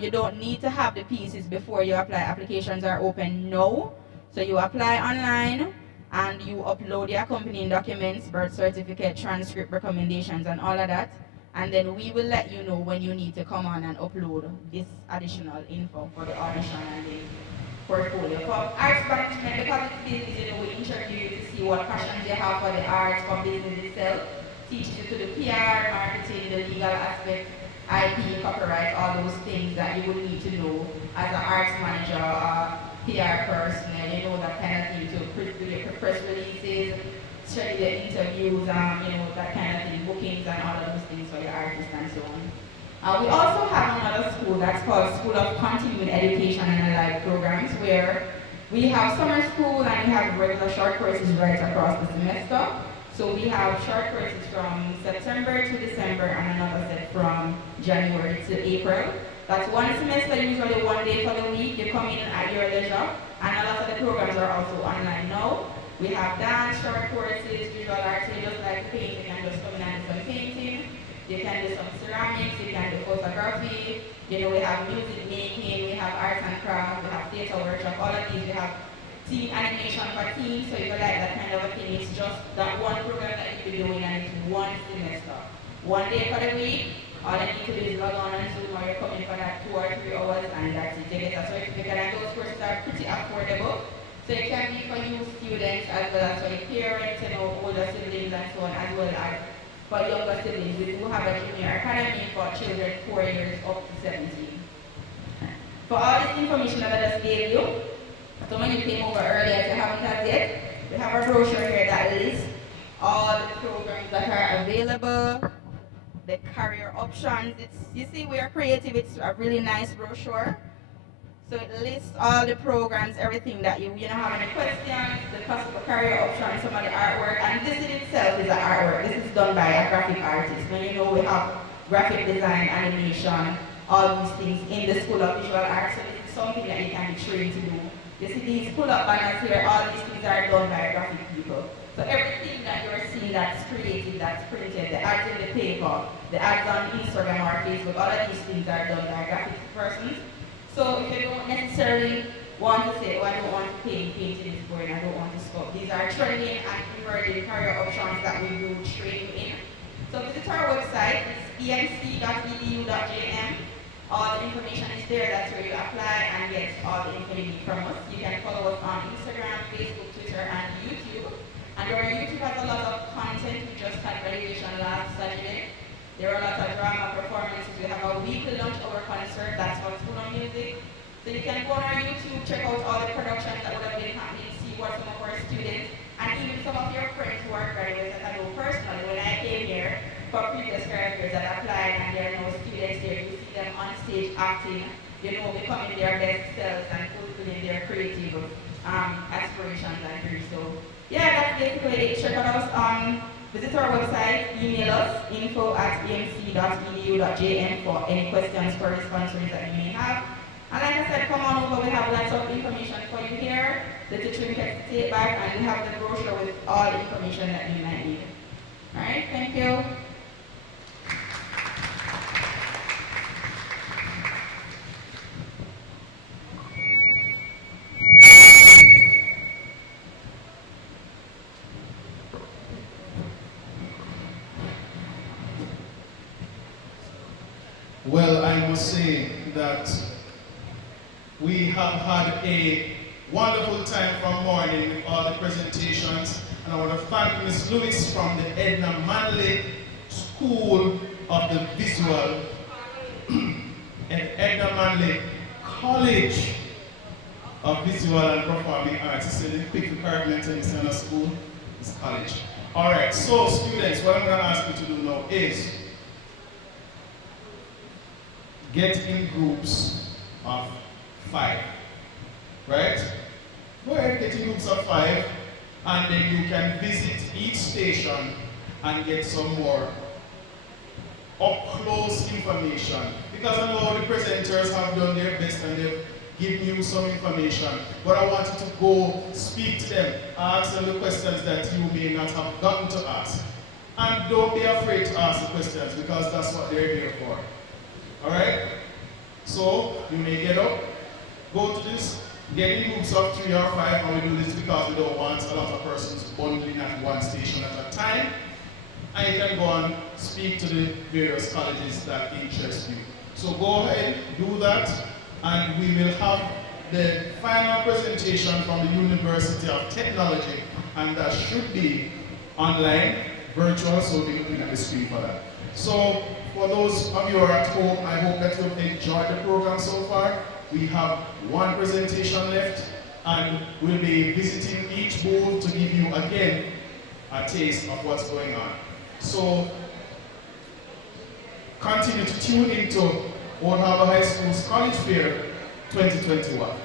You don't need to have the pieces before you apply. Applications are open now. So you apply online, and you upload your accompanying documents, birth certificate, transcript, recommendations, and all of that. And then we will let you know when you need to come on and upload this additional info for the audition and the portfolio. For arts management, because it's business, you know, we interview you to see what passions you have for the arts, for business itself, teach you to the PR, marketing, the legal aspect, IP, copyright, all those things that you would need to know as an arts manager or PR person, and you know that kind of thing, to do your press releases, study the interviews, you know, that kind of thing, bookings and all of those things for your artists and so on. We also have another school that's called School of Continuing Education and Allied Programs, where we have summer school and we have regular short courses right across the semester. So we have short courses from September to December and another set from January to April. That's one semester, usually 1 day for the week. You come in at your leisure, and a lot of the programs are also online now. We have dance, short courses, visual arts. You just like to paint, you can just come in and do some painting. You can do some ceramics, you can do photography. You know, we have music making, we have arts and crafts, we have theater workshop, all of these. We have teen animation for teens, so if you like that kind of a thing, it's just that one program that you'll be doing, and it's 1 semester. 1 day for the week. All you need to do is log on and Zoom, or you're coming for that 2 or 3 hours, and that's it. You get a certificate, and those courses are pretty affordable. So it can be for youth students as well as for your parents, you know, older siblings and so on, as well as for younger siblings. We do have a junior academy for children 4 years up to 17. For all this information that I just gave you, so when you came over earlier, if you haven't had yet, we have a brochure here that lists all the programs that are available, the career options. You see, we are creative. It's a really nice brochure. So it lists all the programs, everything that you know, have any questions, the possible career options, some of the artwork, and this in itself is an artwork. This is done by a graphic artist. When you know we have graphic design, animation, all these things in the School of Visual Arts, so this is something that you can be trained to do. You see these pull-up banners here, all these things are done by graphic people. So everything that you're seeing that's created, that's printed, the ads in the paper, the ads on Instagram or Facebook, all of these things are done by graphic persons. So if you don't necessarily want to say, oh, I don't want to paint, painting is boring, I don't want to sculpt. These are trending and emerging career options that we do train in. So visit our website, it's emc.edu.jm. All the information is there, that's where you apply and get all the info you need from us. You can follow us on Instagram, Facebook, Twitter, and YouTube. And our YouTube has a lot of content. We just had graduation last Saturday. There are a lot of drama performances. We have a weekly lunch hour concert, that's for School of Music. So you can go on our YouTube, check out all the productions that would have been happening, see what some of our students, and even some of your friends who are graduates that I know personally. When I came here for previous careers that applied and they are now students here, you see them on stage acting, becoming their best selves and fulfilling their creative aspirations and dreams. So yeah, that's basically it. Check us on, visit our website, email us, info@emc.edu.jm for any questions, correspondences that you may have. And like I said, come on over, we have lots of information for you here. The teacher can take back, and we have the brochure with all the information that you might need. Alright, thank you. Well, I must say that we have had a wonderful time from morning with all the presentations, and I want to thank Ms. Lewis from the Edna Manley School of the Visual and Edna Manley College of Visual and Performing Arts. It's a quick requirement in the school, it's college. All right, so students, what I'm going to ask you to do now is get in groups of 5, right? Go ahead, get in groups of 5, and then you can visit each station and get some more up-close information. Because I know the presenters have done their best and they've given you some information, but I want you to go speak to them, ask them the questions that you may not have gotten to ask. And don't be afraid to ask the questions, because that's what they're here for. Alright? So, you may get up, go to this, get in groups of 3 or 5, and we do this because we don't want a lot of persons bundling at one station at a time. And you can go and speak to the various colleges that interest you. So go ahead, do that, and we will have the final presentation from the University of Technology, and that should be online, virtual, so we'll be looking at the screen for that. So, for those of you who are at home, I hope that you've enjoyed the program so far. We have one presentation left, and we'll be visiting each booth to give you again a taste of what's going on. So continue to tune into Old Harbour High School's College Fair 2021.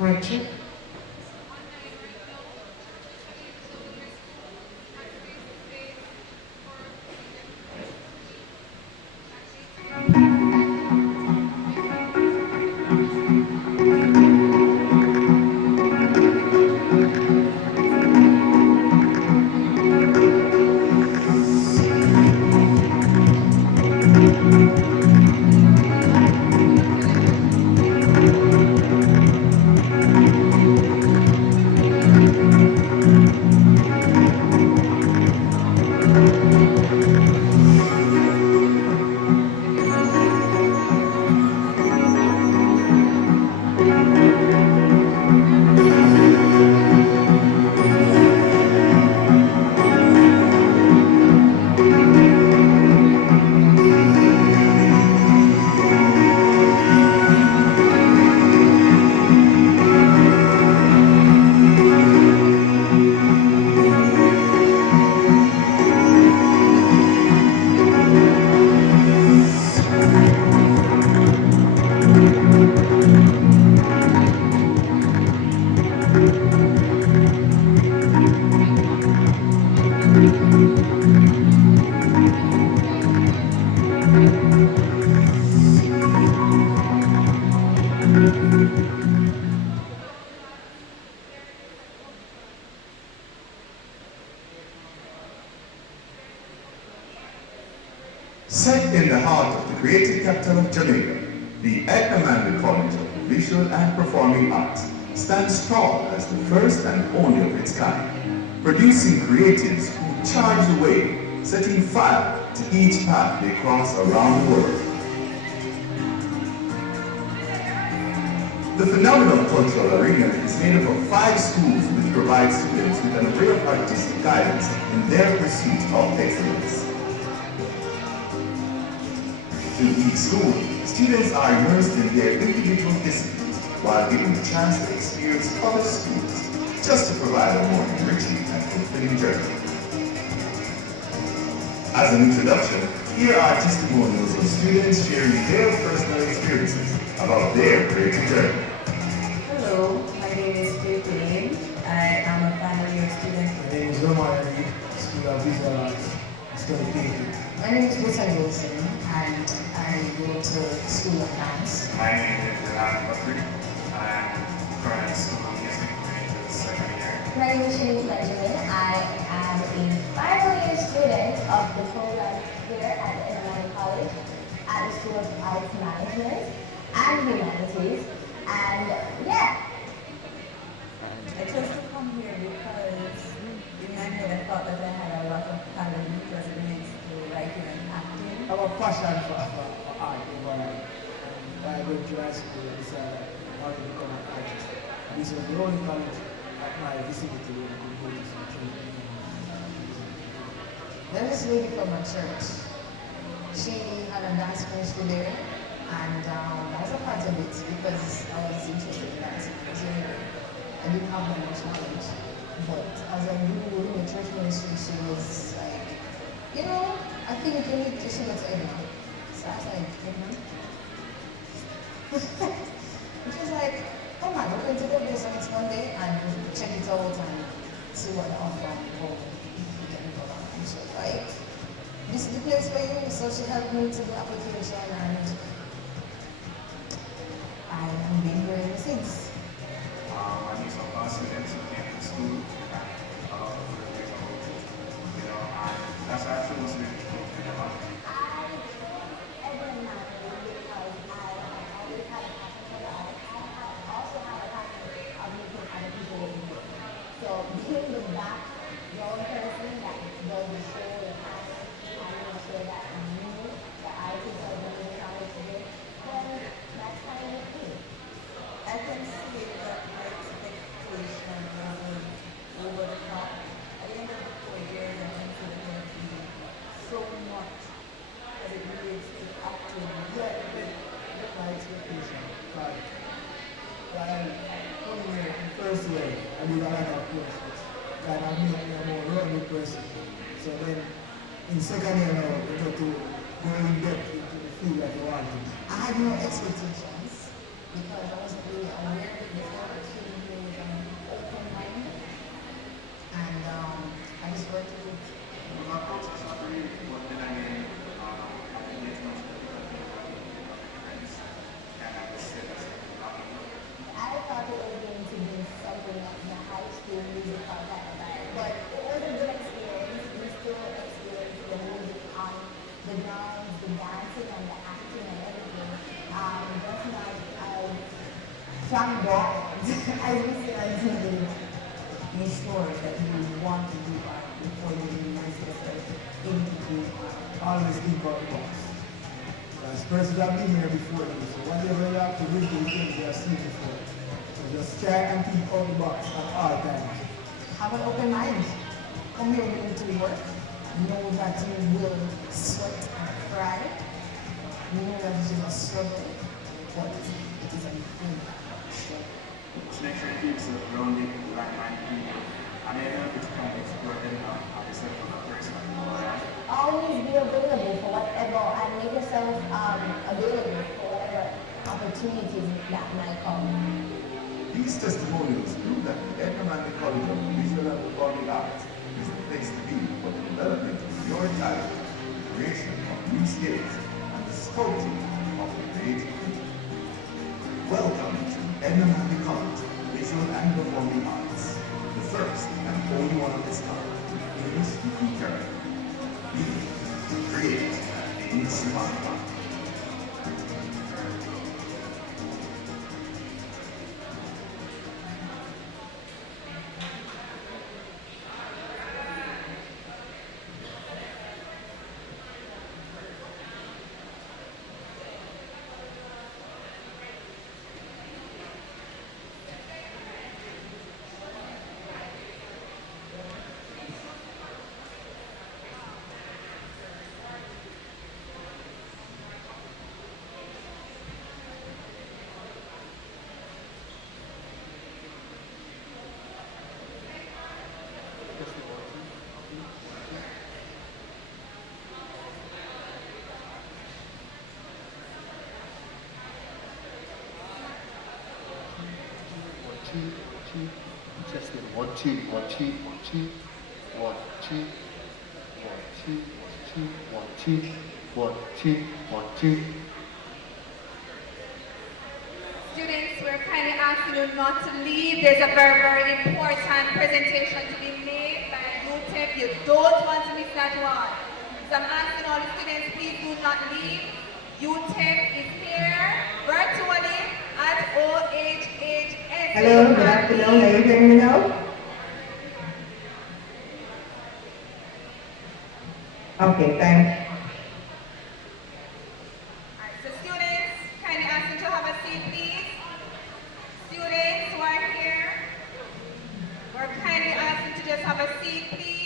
Mic check. Set in the heart of the creative capital of Jamaica, the Edna Manley College of Visual and Performing Arts stands tall as the first and only of its kind, producing creatives who charge the way, setting fire to each path they cross around the world. The phenomenal cultural arena is made up of 5 schools which provide students with an array of artistic guidance in their pursuit of excellence. In each school, students are immersed in their individual disciplines while given the chance to experience other schools, just to provide a more enriching and fulfilling journey. As an introduction, here are testimonials of students sharing their personal experiences about their creative journey. Hello, my name is Caitlin. I am a final year student. My name is Roman Ali, School of Visual Arts, study painting. My name is Wilson Wilson, and I go to School of Dance. My name is Dylan Buckley. I am current School of Music going to the 2nd year. My name is Shane Benjamin. I am a final year student of the program here at the Illinois College at the School of Arts Management and Humanities. And yeah. I chose to come here because in my head I thought that I had a lot of talent because it relates to writing and acting. I have a passion for art overall. And while going to high school, I decided I wanted to become an artist. And this was the only college at my vicinity where I could go to some training. There was a lady from my church. She had a dance ministry there, and I was a part of it because I was interested in dancing. I didn't have that much knowledge, but as I grew in the church ministry, she was like, you know, I think you need to see what's in it. So I was like, Which was like, oh man, we're going to go there so next Monday and check it out and see what the offer and she was like, this is the place for you. So she helped me to the application and I have been here ever since. I knew some students who came to school and you know, and that's actually what's really cool. So being the background person that does the show, the passion, and make sure that you, the artists, are doing knowledge of it, then that's kind of the thing. I can say that my expectation was over the top. At the end of the 4 years, I went to the NFB so much that it relates to acting. Yeah, that's my expectation. But while coming here in first year, I did a lot of courses that have made me a more rounded person. So then in second year now, we got to go in depth into the field that you want to. I had no expectations because I wasn't really aware of it before. I came here with an open mind, and I just worked with it. My process is really what did I mean? I thought it was going to be something like the high school music or that, but it was a good experience. We still experienced the music on the drums, the dancing, and the acting and everything. Just not as flamboyant as we see on TV. Make sure that you want to do art before you immerse yourself into art. Always think out the box. As persons have been here before you, so whatever you have to do, you things you have seen before. So just try and think out the box at all times. Have an open mind. Come here willing to work. Know that you will sweat and cry. Know that it is a struggle, but it is a good struggle. Just make sure you keep yourself grounded, like-minded people. And then if it's kind of explore them how to set up a person. Always be available for whatever and make yourself available for whatever opportunities that might come. These testimonials prove that the Edna Manley College of Visual and Performing Arts is the place to be for the development of your talent, the creation of new skills, and the sculpting of the creative people. Welcome to Edna Manley College of Visual and Performing Arts, the first and only one of its kind in English-speaking Caribbean. Be, create, and Testing. 1, 2, 1, 2, 1, 2, 1, 2, 1, 2, 1, 2, 1, 2. Students, we're kindly asking you not to leave. There's a very, very important presentation to be made by UTEP. You don't want to miss that one. So I'm asking all the students, please do not leave. UTEP is here virtually at OHHS. Hello, good afternoon. Are you hearing me now? Okay, thanks. Alright, so students, kindly ask you to have a seat, please. Students who are here, we're kindly asking to just have a seat, please.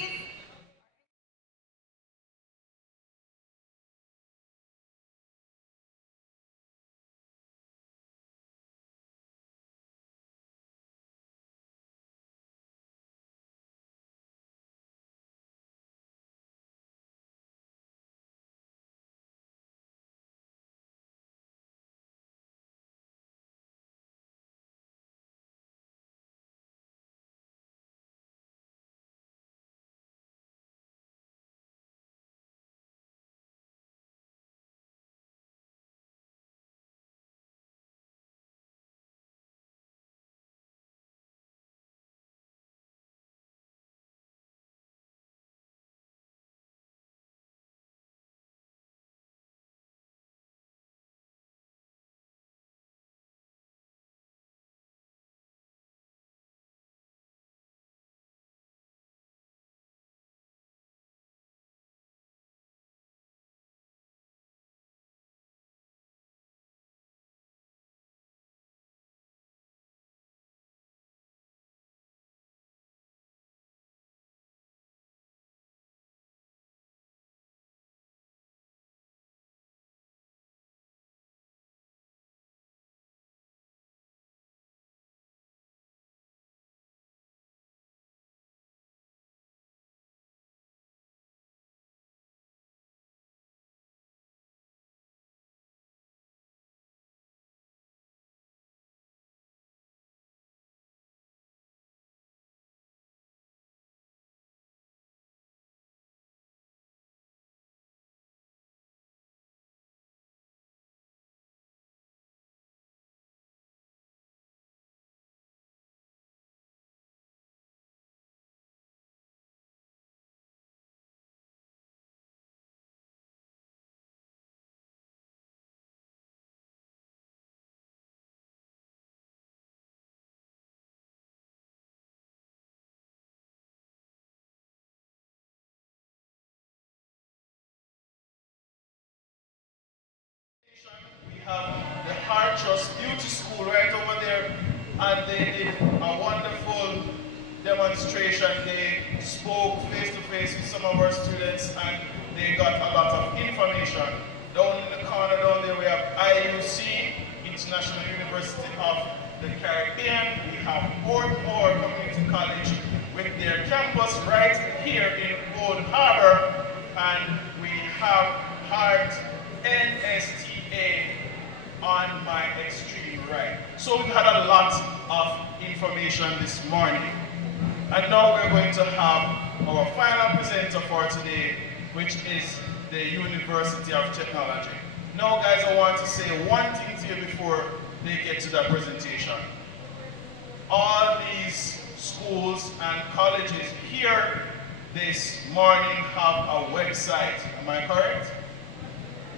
We have the Heart Trust Beauty School right over there, and they did a wonderful demonstration. They spoke face-to-face with some of our students, and they got a lot of information. Down in the corner down there, we have IUC, International University of the Caribbean. We have Portmore Community College with their campus right here in Old Harbour, and we have Heart NSTA on my extreme right. So we've had a lot of information this morning. And now we're going to have our final presenter for today, which is the University of Technology. Now guys, I want to say one thing to you before they get to that presentation. All these schools and colleges here this morning have a website. Am I correct?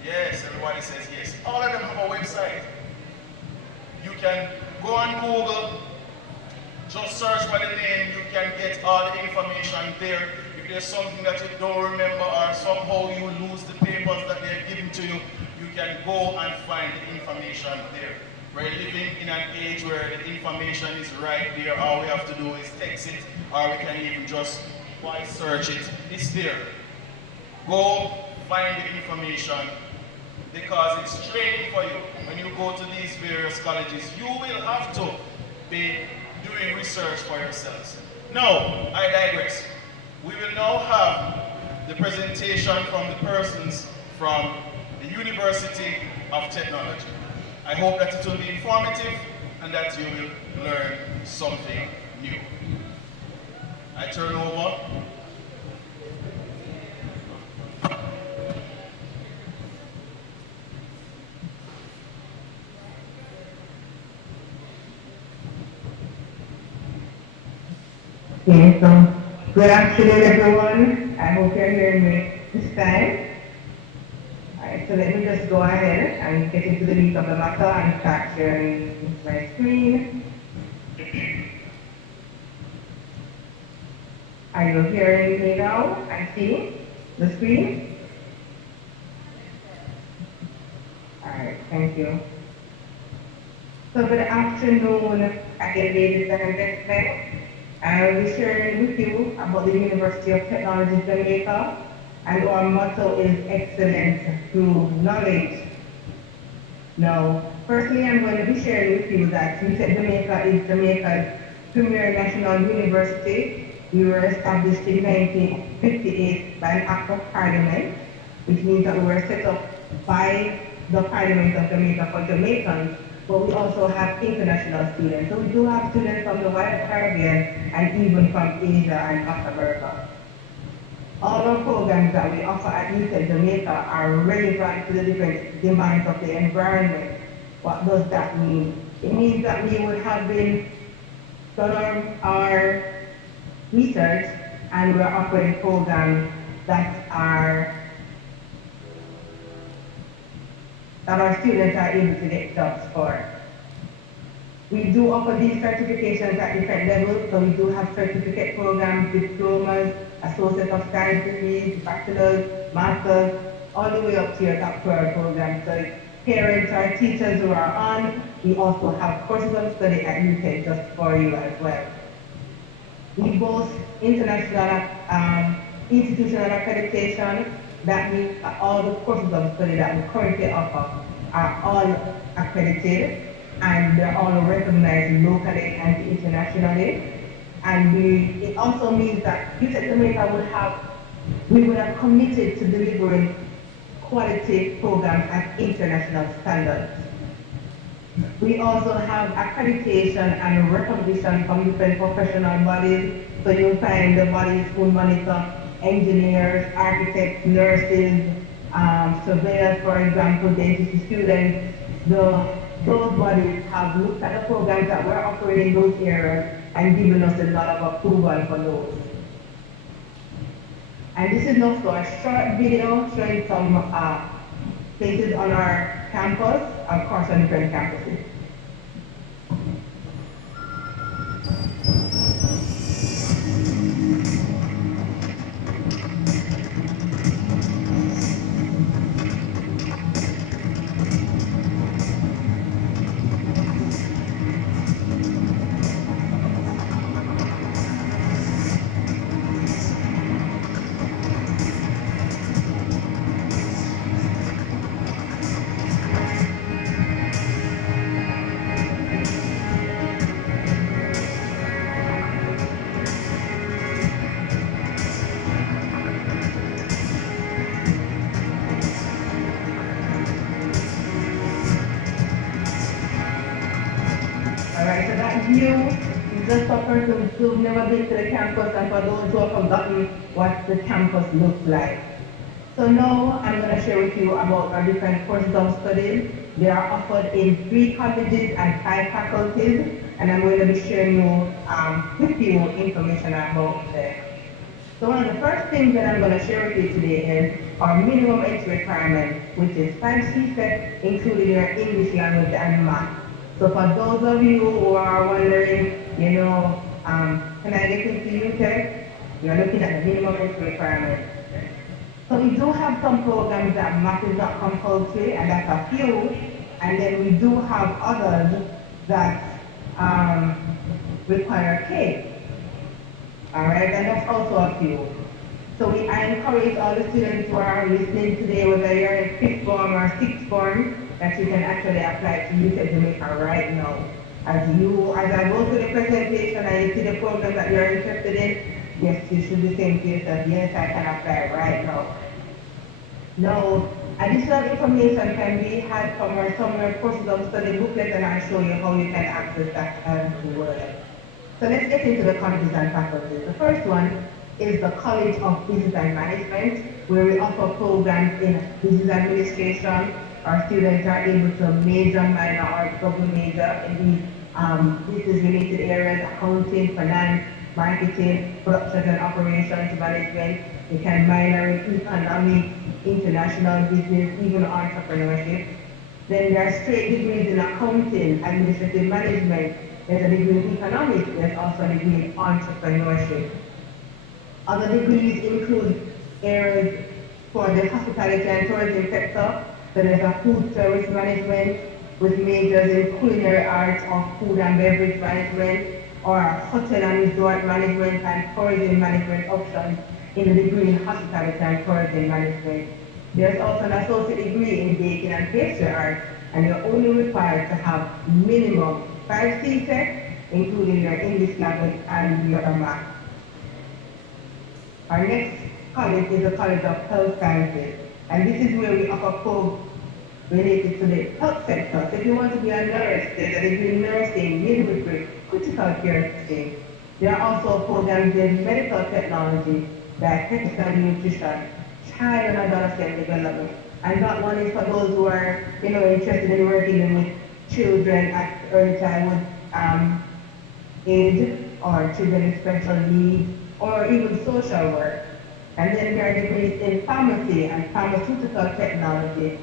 Yes, everybody says yes. All of them have a website. You can go on Google, just search by the name, you can get all the information there. If there's something that you don't remember or somehow you lose the papers that they're giving to you, you can go and find the information there. We're living in an age where the information is right there. All we have to do is text it, or we can even just voice search it. It's there. Go find the information, because it's training for you. When you go to these various colleges, you will have to be doing research for yourselves. Now, I digress. We will now have the presentation from the persons from the University of Technology. I hope that it will be informative and that you will learn something new. I turn over. Okay, so good afternoon everyone. I hope you're hearing me this time. Alright, so let me just go ahead and get into the meat of the matter and start sharing my screen. Are you hearing me now and seeing the screen? Alright, thank you. So good afternoon again, ladies and gentlemen. I will be sharing with you about the University of Technology Jamaica, and our motto is excellence through knowledge. Now, firstly, I'm going to be sharing with you that UTech Jamaica is Jamaica's premier national university. We were established in 1958 by an act of parliament, which means that we were set up by the Parliament of Jamaica for Jamaicans, but we also have international students. So we do have students from the wider Caribbean and even from Asia and North America. All our programs that we offer at UTech Jamaica are relevant to the different demands of the environment. What does that mean? It means that we would have been done our research and we're offering programs that our students are able to get jobs for. We do offer these certifications at different levels, so we do have certificate programs, diplomas, Associate of Science degrees, bachelor's, master's, all the way up to your doctoral program. So if parents or teachers who are on, we also have courses of study at UTech just for you as well. We boast international institutional accreditation. That means that all the courses of study that we currently offer are all accredited and they're all recognized locally and internationally. And it also means that UTech Jamaica we would have committed to delivering quality programs at international standards. We also have accreditation and recognition from different professional bodies. So you'll find the bodies who monitor engineers, architects, nurses, surveyors, for example, dentistry students. Those bodies have looked at the programs that we're offering in those areas and given us a lot of approval for those. And this is also a short video showing some places on our campus, of course on different campuses. Alright, so that view is just for persons who've never been to the campus and for those who have forgotten what the campus looks like. So now I'm going to share with you about our different courses of study. They are offered in 3 colleges and 5 faculties, and I'm going to be sharing with you information about them. So one of the first things that I'm going to share with you today is our minimum entry requirement, which is 5 CSET, including your English language and math. So for those of you who are wondering, can I get into UTech? You're looking at the minimum entry requirement. So we do have some programs that math is not compulsory, and that's a few. And then we do have others that require K. Alright, and that's also a few. So I encourage all the students who are listening today, whether you're in 5th form or 6th form, that you can actually apply to UTech Jamaica right now. As I go through the presentation and you see the program that you're interested in, yes, you should be saying to yourself, yes, I can apply right now. Now, additional information can be had from our summer courses of study booklet, and I'll show you how you can access that as well. So let's get into the colleges and faculties. The first one is the College of Business and Management, where we offer programs in business administration. Our students are able to major, minor, or double major in these business-related areas: accounting, finance, marketing, production and operations management. They can minor in economics, international business, even entrepreneurship. Then there are straight degrees in accounting, administrative management. There's a degree in economics. There's also a degree in entrepreneurship. Other degrees include areas for the hospitality and tourism sector. So there's a food service management with majors in culinary arts or food and beverage management, or hotel and resort management and tourism management options in the degree in hospitality and tourism management. There's also an associate degree in baking and pastry arts, and you're only required to have minimum 5 CSEC, including your English language and your math. Our next college is the College of Health Sciences, and this is where we offer programs related to the health sector. So if you want to be a nurse, there's a degree in nursing, midwifery, critical care nursing. There are also programs in medical technology, dietetics and nutrition, child and adolescent development. And that one is for those who are, interested in working with children at early childhood age, or children with special needs, or even social work. And then there are degrees in pharmacy and pharmaceutical technology.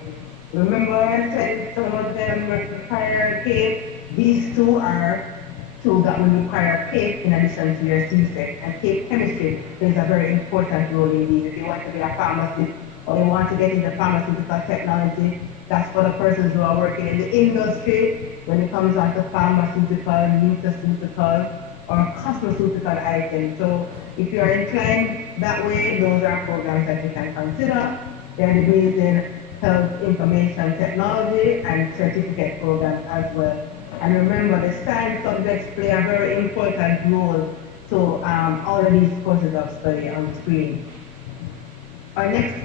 Remember I said some of them require CAPE? These two are two that will require CAPE in addition to your CSEC. And CAPE chemistry plays a very important role in these. If you want to be a pharmacist or you want to get into pharmaceutical technology, that's for the persons who are working in the industry when it comes on to pharmaceutical, nutraceutical, or cosmeceutical items. So if you are inclined that way, those are programs that you can consider. There are degrees in health information technology and certificate programs as well. And remember, the science subjects play a very important role to all of these courses of study on the screen. Our next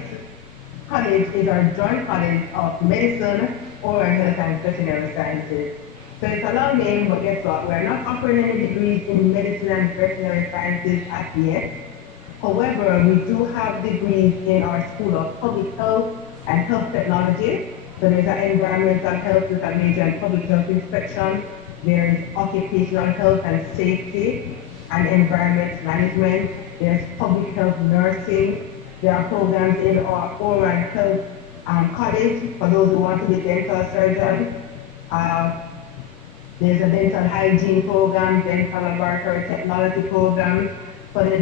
college is our Joint College of Medicine, Oral Health and Veterinary Sciences. So it's a long name, but guess what? We're not offering any degrees in medicine and veterinary sciences as yet. However, we do have degrees in our School of Public Health and Health Technology. So there's an environmental health with a major in public health inspection. There's occupational health and safety and environment management. There's public health nursing. There are programs in our oral health college for those who want to be dental surgeons. There's a dental hygiene program, dental laboratory technology program. For the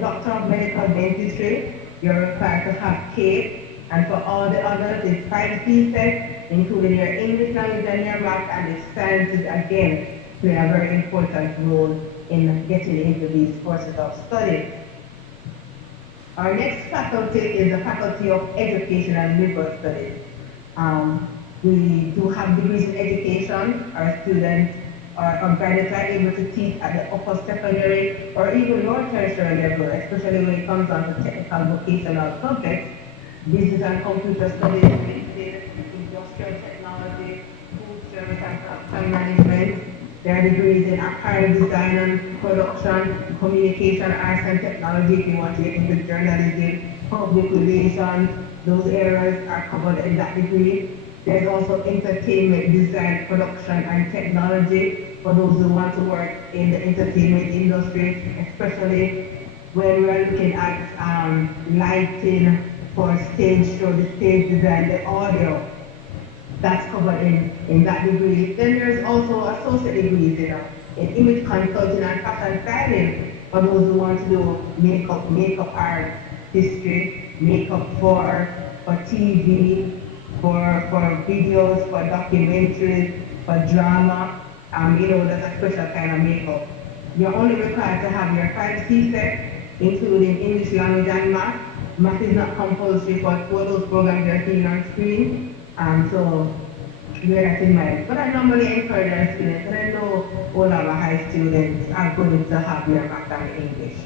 doctor of medical dentistry, you're required to have CAPE, and for all the others, it's 5 CSEC, including your English language and your math, and the sciences again play a very important role in getting into these courses of study. Our next faculty is the Faculty of Education and Liberal Studies. We do have degrees in education. Our students or graduates are able to teach at the upper secondary or even lower tertiary level, especially when it comes down to technical vocational subjects, business and computer studies, industrial technology, food service and production management. There are degrees in apparel design and production, communication, arts and technology if you want to get into journalism, public relations. Those areas are covered in that degree. There's also entertainment design, production and technology for those who want to work in the entertainment industry, especially when we're looking at lighting for stage show, the stage design, the audio. That's covered in that degree. Then there's also associate degrees in image consulting and fashion styling for those who want to do makeup art, history, makeup for TV, for videos, for documentaries, for drama. That's a special kind of makeup. You're only required to have your 5 CSEC, including English language and math. Math is not compulsory for those programs you're seeing on screen. So bear that in mind. But I normally encourage our students, and I know all our high students are going to have their math and English.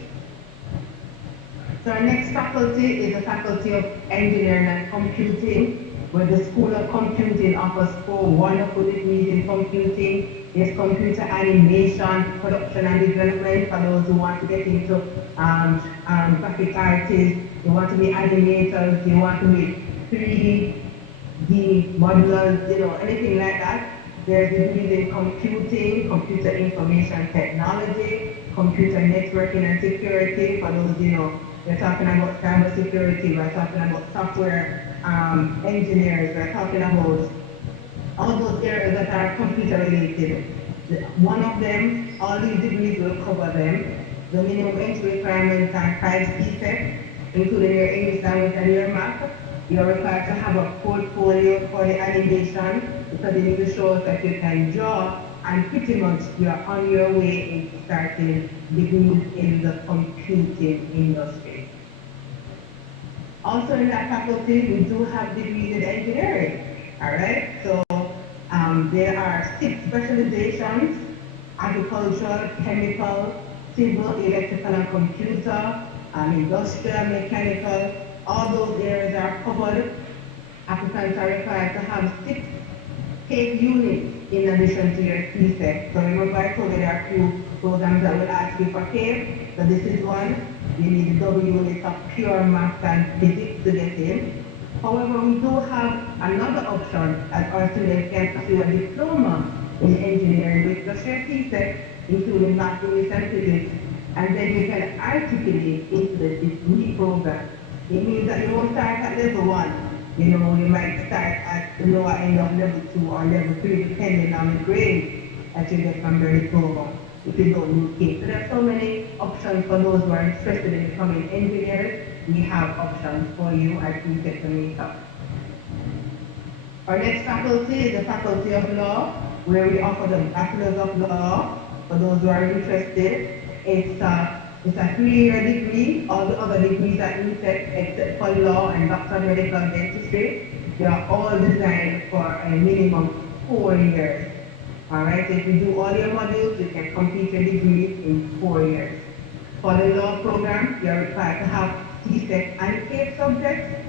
So our next faculty is the Faculty of Engineering and Computing, where the School of Computing offers 4 wonderful degrees in computing. There's computer animation, production and development for those who want to get into graphic artists, they want to be animators, they want to be 3D modelers, anything like that. There's degrees in computing, computer information technology, computer networking and security for those, we're talking about cyber security, we're talking about software engineers, we're talking about all those areas that are computer related. One of them, all these degrees will cover them. The minimum entry requirements are 5 CSEC, including your English language and your math. You're required to have a portfolio for the animation because you need to show us that you can draw, and pretty much you're on your way into starting degrees in the computing industry. Also in that faculty, we do have degrees in engineering, all right? So there are 6 specializations: agricultural, chemical, civil, electrical and computer, industrial, mechanical. All those areas are covered. Applicants are required to have 6 CAPE units in addition to your CSEC. So remember I told you there are a few programs that will ask you for CAPE. So this is one. You need the double units of pure math and physics to get in. However, we do have another option as our students can pursue a diploma in engineering with just your CSEC, including math, English and physics, and then you can articulate into the degree program. It means that you won't start at level 1. You might start at the lower end of level 2 or level 3, depending on the grade that you get from your diploma, if you don't need CAPE. So there are so many options for those who are interested in becoming engineers. We have options for you at CSEC to make up. Our next faculty is the Faculty of Law, where we offer the Bachelor's of Law for those who are interested. It's a 3-year degree. All the other degrees at UTEC, except for law and Doctor of Medical Dentistry, they are all designed for a minimum 4 years. Alright, so if you do all your modules, you can complete your degree in 4 years. For the law program, you are required to have CSEC and CAPE subjects.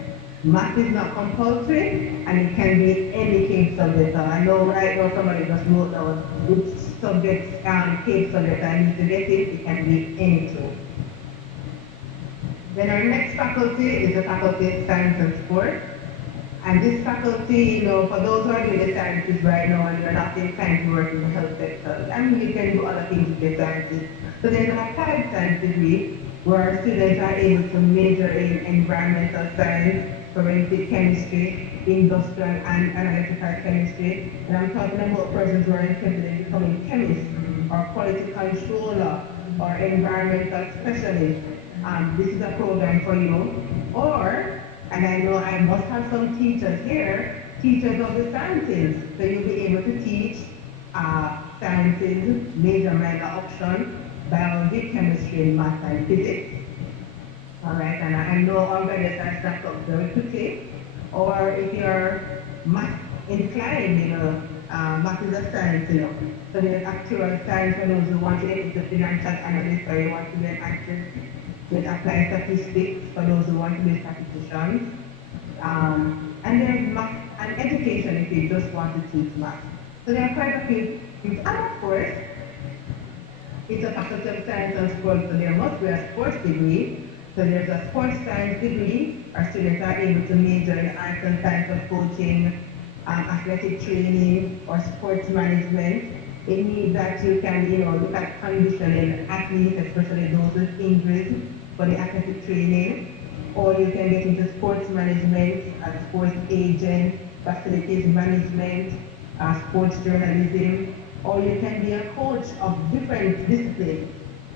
Math is not compulsory, and it can be any CAPE subject. I know right now somebody just wrote down which subjects, CAPE subject I need to get it can be any two. Then our next faculty is the Faculty of Science and Sport. And this faculty, for those who are doing the sciences right now and you're not inclined to work in the health sector, you can do other things with the sciences. So there's an applied science degree where our students are able to major in environmental science, forensic chemistry, industrial and analytical chemistry. And I'm talking about persons who are interested in becoming chemists or quality controller or environmental specialist. This is a program for you. Or, and I know I must have some teachers here, teachers of the sciences. So you'll be able to teach sciences, major, minor option, biology, chemistry, math, and physics. All right, and I know all guys are stacked up very quickly. Or if you're math inclined, math is a science, So there's actual science for those who want to get into financial analyst or you want to be an actress. With applied statistics for those who want to be statisticians. And there's math and education if you just want to teach math. So there are quite a few things. And of course, it's a Faculty of Science and Sports, so there must be a sports degree. So there's a sports science degree. Our students are able to major in arts and science of coaching, athletic training, or sports management. It means that you can, look at conditioning athletes, especially those with injuries, for the athletic training. Or you can get into sports management, sports agent, facilities management, sports journalism. Or you can be a coach of different disciplines.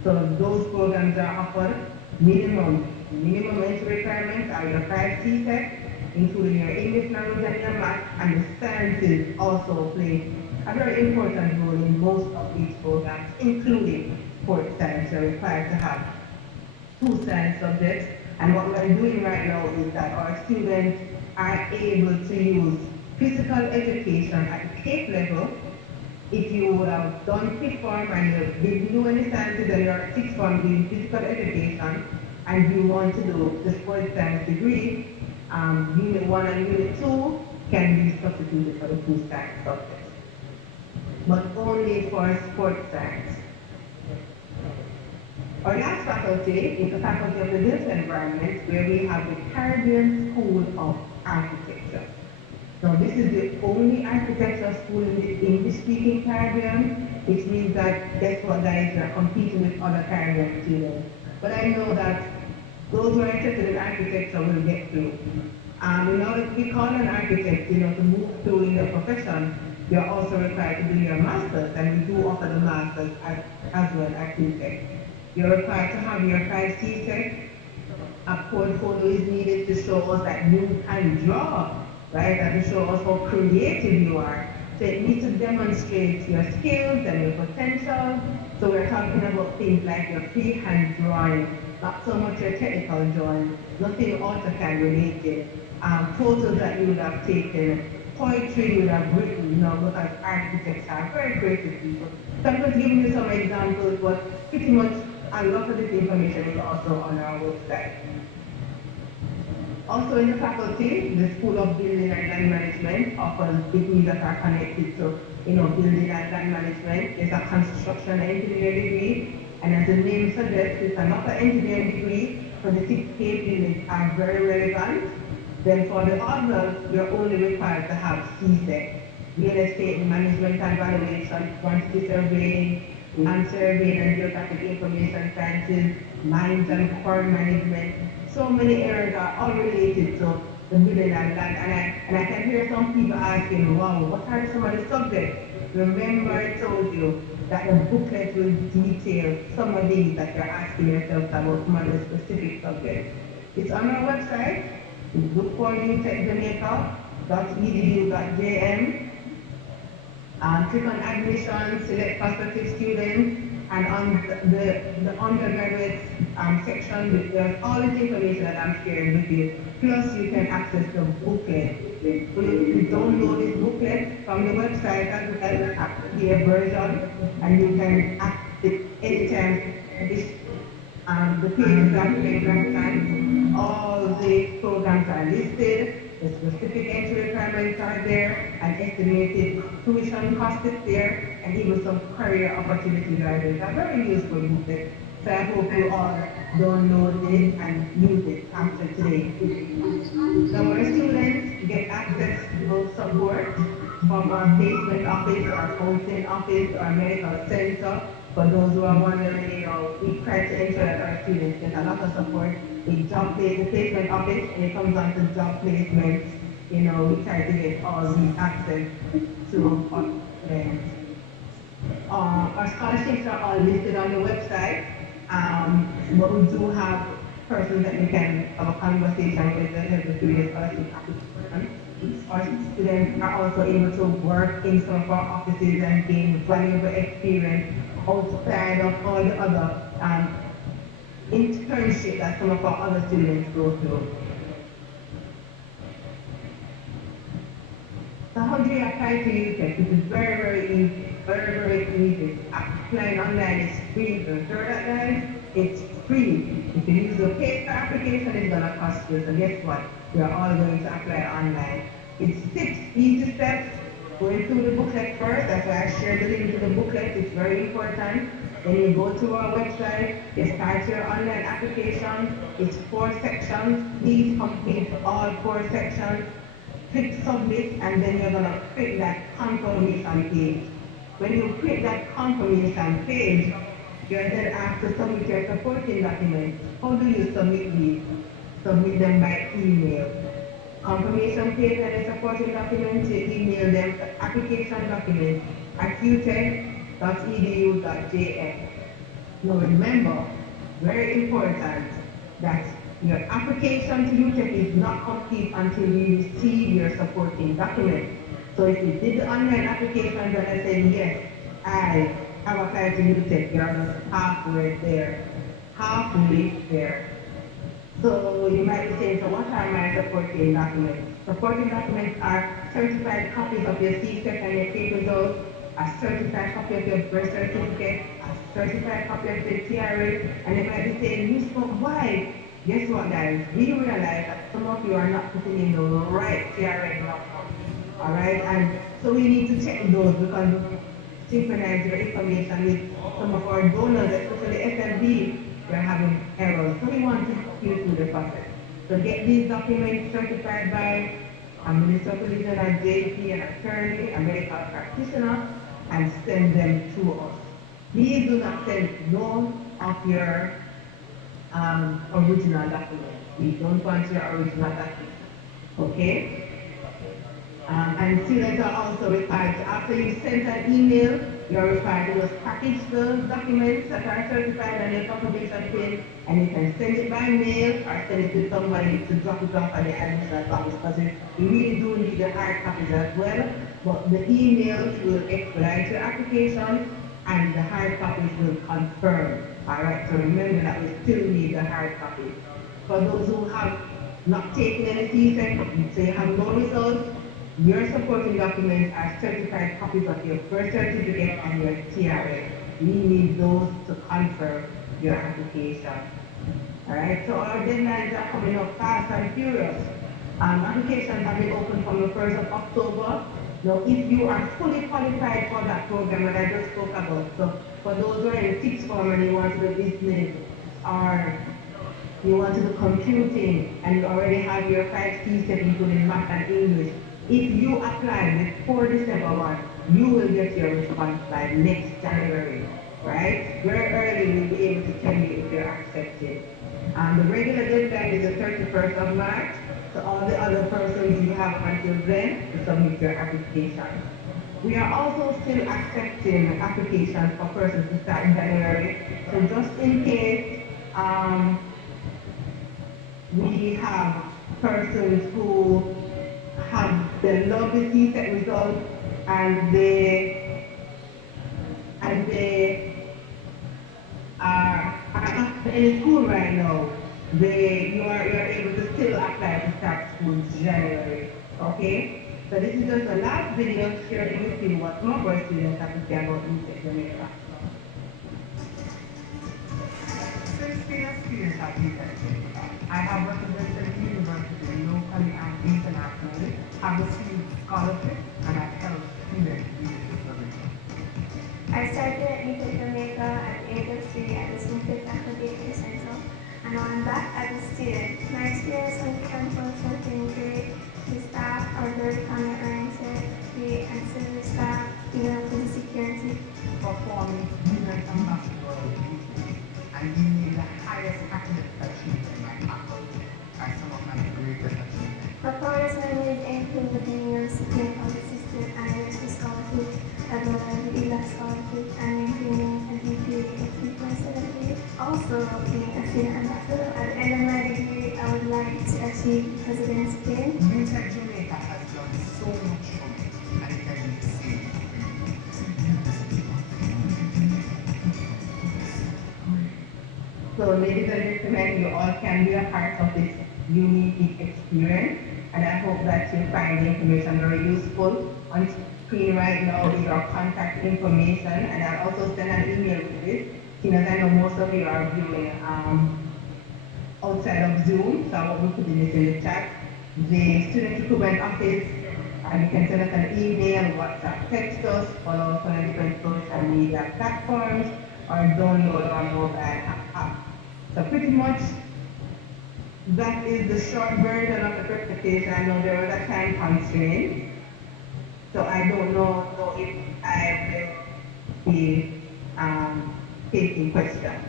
So those programs are offered. Minimum entry requirements are your 5 CSEC, including your English language and your math, and the sciences also play a very important role in most of these programs, including sports science. You're required to have 2 science subjects, and what we're doing right now is that our students are able to use physical education at the Cape level. If you would have done fifth form and you didn't do any sciences and you're sixth form doing physical education and you want to do the sports science degree, Unit 1 and Unit 2 can be substituted for the two science subjects, but only for sports science. Our last faculty is the Faculty of the Built Environment, where we have the Caribbean School of Architecture. Now, this is the only architecture school in the English-speaking Caribbean, which means that guess what, guys, we are competing with other Caribbean students. But I know that those who are interested in architecture will get through. In order to become an architect, to move through in the profession, you're also required to do your master's, and we do offer the master's as well at QTech. You're required to have your 5 CSEC. A portfolio is needed to show us that you can draw, right? And to show us how creative you are. So it needs to demonstrate your skills and your potential. So we're talking about things like your freehand drawing, not so much your technical drawing, nothing AutoCAD related, photos that you would have taken, poetry you would have written, because architects are very creative people. So I'm just giving you some examples, but pretty much a lot of this information is also on our website. Also in the faculty, the School of Building and Land Management offers degrees that are connected to, building and land management. It's a construction engineer degree, and as the name suggests, it's another engineering degree, so the 6 case units are very relevant. Then for the others, you're only required to have CSEC, real estate management and valuation, quantity surveying, land surveying and geographic information sciences, mines and quarry management. So many areas are all related to the building and land, and I can hear some people asking, wow, what are some of the subjects? Remember I told you that the booklet will detail some of these that you're asking yourself about some of the specific subjects. It's on our website. Look for utechjamaica.edu.jm. Click on admission, select prospective students, and on the undergraduate section, there's all this information that I'm sharing with you. Plus, you can access the booklet. You download this booklet from the website as well, the version, and you can access it anytime. The pages are time. All the programs are listed. The specific entry requirements are there, and estimated tuition cost is there, and even some career opportunities are there. It's a very useful booklet. So I hope you all download it and use it after today. So our students get access to support from our placement office, our counseling office, our medical center. For those who are wondering, we try to ensure that our students get a lot of support. The placement office, and it comes on to job placement. We try to get all the access to them. Our scholarships are all listed on the website, but we do have persons that we can have a conversation with that help us through the scholarship application. Our students are also able to work in some of our offices and gain valuable experience outside of all the other internship that some of our other students go through. So how do you apply to UTech? It is very, very easy. Very, very easy. Applying online is free. If you're sure that, guys, it's free. If you use the paper application, it's going to cost you. So guess what? We are all going to apply online. It's 6 easy steps. Going through the booklet first. That's why I shared the link to the booklet. It's very important. Then you go to our website, you start your online application. It's 4 sections. Please complete all 4 sections. Click submit, and then you're gonna click that confirmation page. When you click that confirmation page, you're then asked to submit your supporting documents. How do you submit these? Submit them by email. Confirmation page and the supporting documents, you email them to application documents at utech.edu.jm. Now remember, very important, that your application to UTech is not complete until you receive your supporting documents. So if you did the online application and I said, yes, I have applied to UTech, you're just halfway there. So you might be saying, so what are my supporting documents? Supporting documents are certified copies of your CSEC and your paper results, a certified copy of your birth certificate, a certified copy of your TRA, and they might be saying, you spoke, why? Guess what, guys? We realize that some of you are not putting in the right TRA number. All right, and so we need to check those because synchronize your information with some of our donors, especially SLB, we're having errors. So we want to help you through the process. So get these documents certified by a Minister of Religion, a JP, an attorney, a medical practitioner, and send them to us. Please do not send none of your original documents. We don't want your original documents. Okay? And students are also required to, after you send an email, you're required to just package those documents that are certified on your confirmation pin, and you can send it by mail or send it to somebody to drop it off at the admissions office, because we really do need the hard copies as well. But the emails will expedite your application, and the hard copies will confirm. All right, so remember that we still need the hard copies. For those who have not taken any CSEC, so you have no results, your supporting documents are certified copies of your birth certificate and your TRA. We need those to confirm your application. All right, so our deadlines are coming up fast and furious. Applications have been open from the 1st of October. Now, if you are fully qualified for that program that I just spoke about, so for those who are in sixth form and you want to do business, or you want to do computing, and you already have your 5 CSEC including math and English, if you apply before December 1, you will get your response by next January, right? Very early we'll be able to tell you if you're accepted. The regular deadline is the 31st of March, so all the other persons you have until then to submit your application. We are also still accepting applications for persons to start in January, so just in case we have persons who have the lovely CSEC results and they are in school right now, you're able to still apply to start school in January. Okay? So this is just the last video sharing with you what some of our students have to say about CSEC Jamaica. Since being a student at CSEC, I have represented the university locally and internationally, have received scholarships, and have helped students reach this position. I started at CSEC Jamaica at the age of 3 at the Smith Academic Center, and now I'm back as a student. My experience on campus has been great. The staff are very client-oriented, the ancillary staff, even up to the security. Performing student ambassador duties, and you need the highest academic achievement in my faculty are some of my greatest achievements. For proudest memories include the university of assistant and university scholarship, as well as the ELAC scholarship and maintaining a GPA of 3.78. Also, being a student ambassador. At the end of my degree, I would like to achieve president's pin. CSEC Jamaica has done so much for me, and it can be the same for you. So, ladies and gentlemen, you all can be a part of this unique experience, and I hope that you find the information very useful. On screen right now is our contact information, and I'll also send an email with this, because I know most of you are viewing outside of Zoom, so I will be putting this in the chat. The Student Recruitment Office, and you can send us an email, WhatsApp, text us, follow us on different social media platforms, or download our mobile app. So pretty much, that is the short version of the presentation. I know there was a time constraint, so I don't know if I will be taking questions.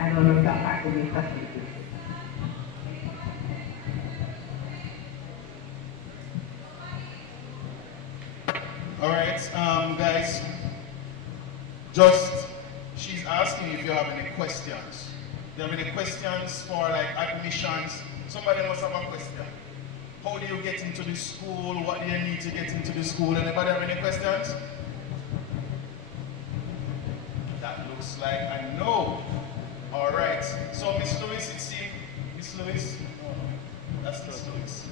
I don't know if that part will be facilitated. All right, guys, she's asking if you have any questions. Do you have any questions for like admissions? Somebody must have a question. How do you get into the school? What do you need to get into the school? Anybody have any questions? That looks like a no. All right. So Miss Lewis, it seems. Miss Lewis? No, that's Miss Lewis.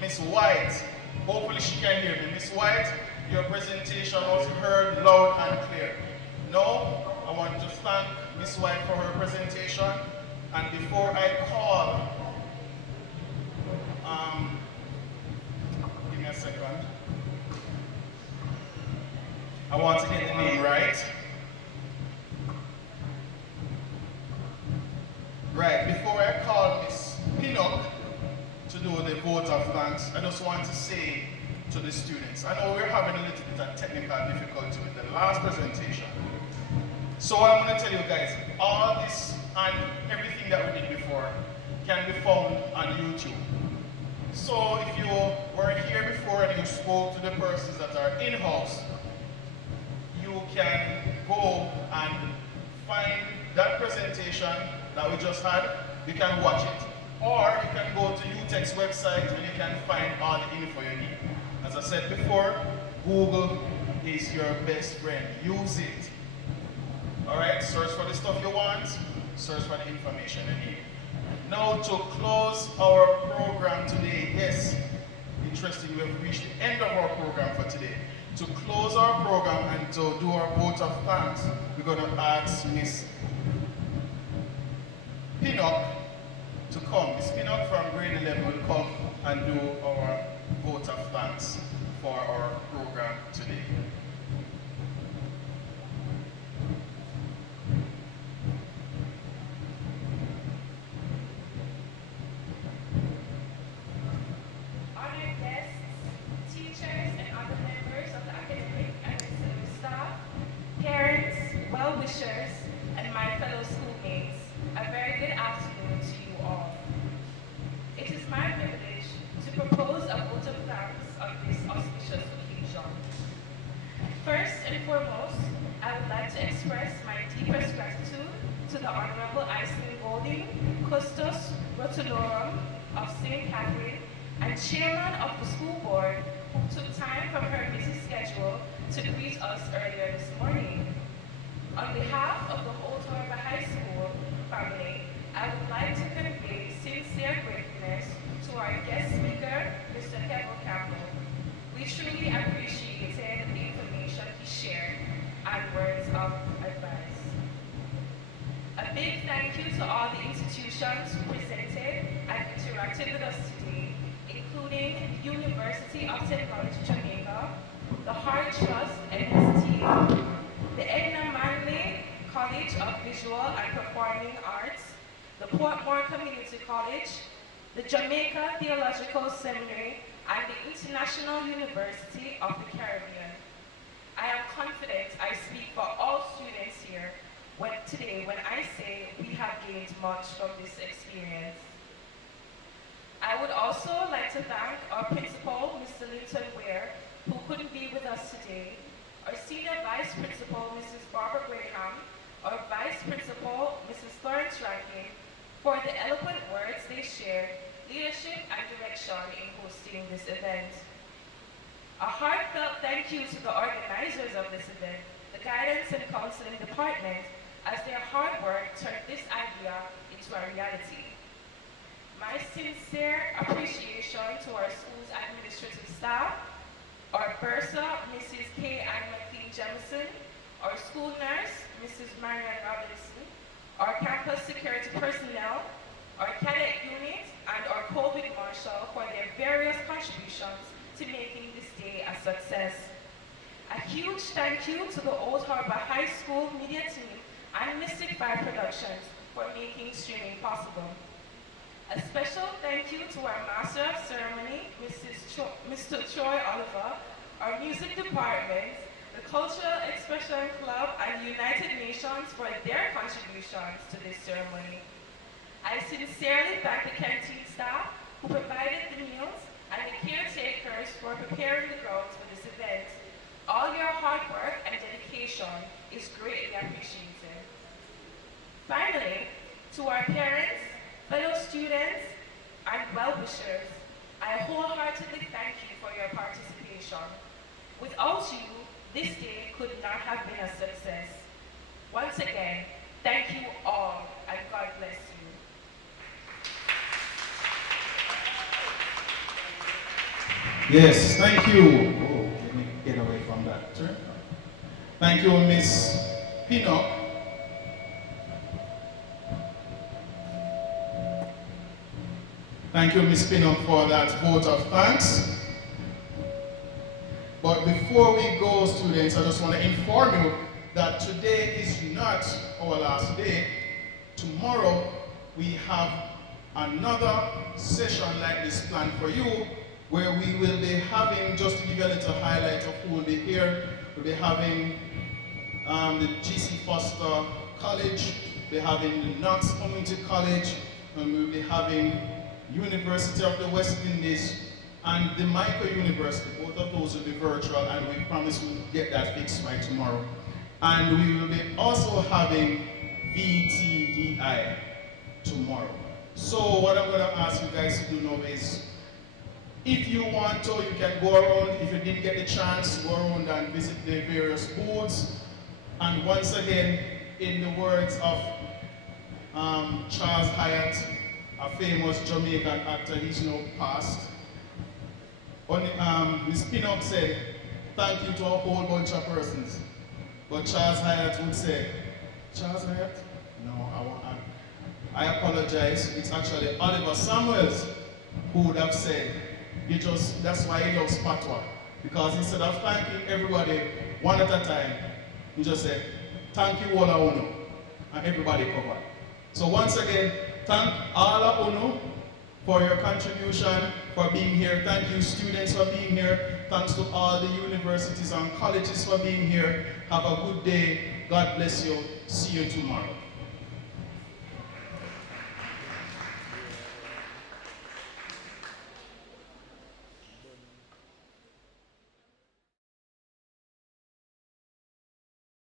Miss White. Hopefully she can hear me. Miss White, your presentation was heard loud and clear. Now, I want to thank Miss White for her presentation. And before I call, give me a second. I want to get the name right. Right, before I call Miss Pinnock to do the vote of thanks, I just want to say to the students, I know we're having a little bit of technical difficulty with the last presentation. So I'm going to tell you guys, all this and everything that we did before can be found on YouTube. So if you were here before and you spoke to the persons that are in-house, you can go and find that presentation that we just had. You can watch it. Or you can go to UTEC's website and you can find all the info you need. As I said before, Google is your best friend. Use it. Alright, search for the stuff you want, search for the information you need. Now to close our program today, yes, interesting, we have reached the end of our program for today. To close our program and to do our vote of thanks, we're going to ask Miss Pinnock to come. Miss Pinnock from grade 11 will come and do our vote of thanks for our program today. Honored guests, teachers, and other members of the academic and research staff, parents, well-wishers, and my fellow schoolmates, a very good afternoon to you all. It is my privilege to propose a vote of thanks on this auspicious occasion. First and foremost, I would like to express my deepest gratitude to the Honorable Iceland Golding, Custos Rotulorum of St. Catherine, and Chairman of the School Board, who took time from her busy schedule to greet us earlier this morning. On behalf of the whole Harbour High School family, I would like to convey sincere gratefulness to our guest speaker, Mr. Kevin Campbell. We truly appreciated the information he shared and words of advice. A big thank you to all the institutions who presented and interacted with us today, including the University of Technology Jamaica, the Hart Trust and his team, the Edna Manley College of Visual and Performing Arts, the Portmore Community College, the Jamaica Theological Seminary, and the International University of the Caribbean. I am confident I speak for all students here today when I say we have gained much from this experience. I would also like to thank our principal, Mr. Linton Ware, who couldn't be with us today, our senior vice principal, Mrs. Barbara Graham, our vice principal, Mrs. Florence Rankin, for the eloquent words they shared, leadership and direction in hosting this event. A heartfelt thank you to the organizers of this event, the Guidance and Counseling Department, as their hard work turned this idea into a reality. My sincere appreciation to our school's administrative staff, our bursar, Mrs. K. Ann McLean Jemison, our school nurse, Mrs. Marianne Robinson, our campus security personnel, our cadet unit, and our COVID marshal for their various contributions to making this day a success. A huge thank you to the Old Harbour High School media team and Mystic Fire Productions for making streaming possible. A special thank you to our Master of Ceremony, Mr. Troy Oliver, our music department, the Cultural Expression Club, and the United Nations for their contributions to this ceremony. I sincerely thank the canteen staff who provided the meals and the caretakers for preparing the grounds for this event. All your hard work and dedication is greatly appreciated. Finally, to our parents, fellow students, and well-wishers, I wholeheartedly thank you for your participation. Without you, this day could not have been a success. Once again, Thank you all, and God bless you. Yes, thank you. Oh, let me get away from that. Sure. Thank you, Miss Pinnock. Thank you, Miss Pinnock, for that vote of thanks. But before we go, students, I just want to inform you that today is not our last day. Tomorrow, we have another session like this planned for you, where we will be having, just to give you a little highlight of who will be here, we'll be having the G.C. Foster College, we'll be having the Knox Community College, and we'll be having University of the West Indies and the Micro University. Both of those will be virtual, and we promise we'll get that fixed by tomorrow. And we will be also having VTDI tomorrow. So what I'm going to ask you guys to do now is, if you want to, you can go around. If you didn't get the chance, go around and visit the various booths. And once again, in the words of Charles Hyatt, a famous Jamaican actor, he's now passed. Ms. Pinnock said, thank you to a whole bunch of persons. But Charles Hyatt would say, Charles Hyatt? No, I apologize. It's actually Oliver Samuels who would have said, that's why he loves Patois. Because instead of thanking everybody one at a time, he just said, thank you all uno, and everybody covered. So once again, thank all of uno for your contribution, for being here. Thank you, students, for being here. Thanks to all the universities and colleges for being here. Have a good day. God bless you. See you tomorrow.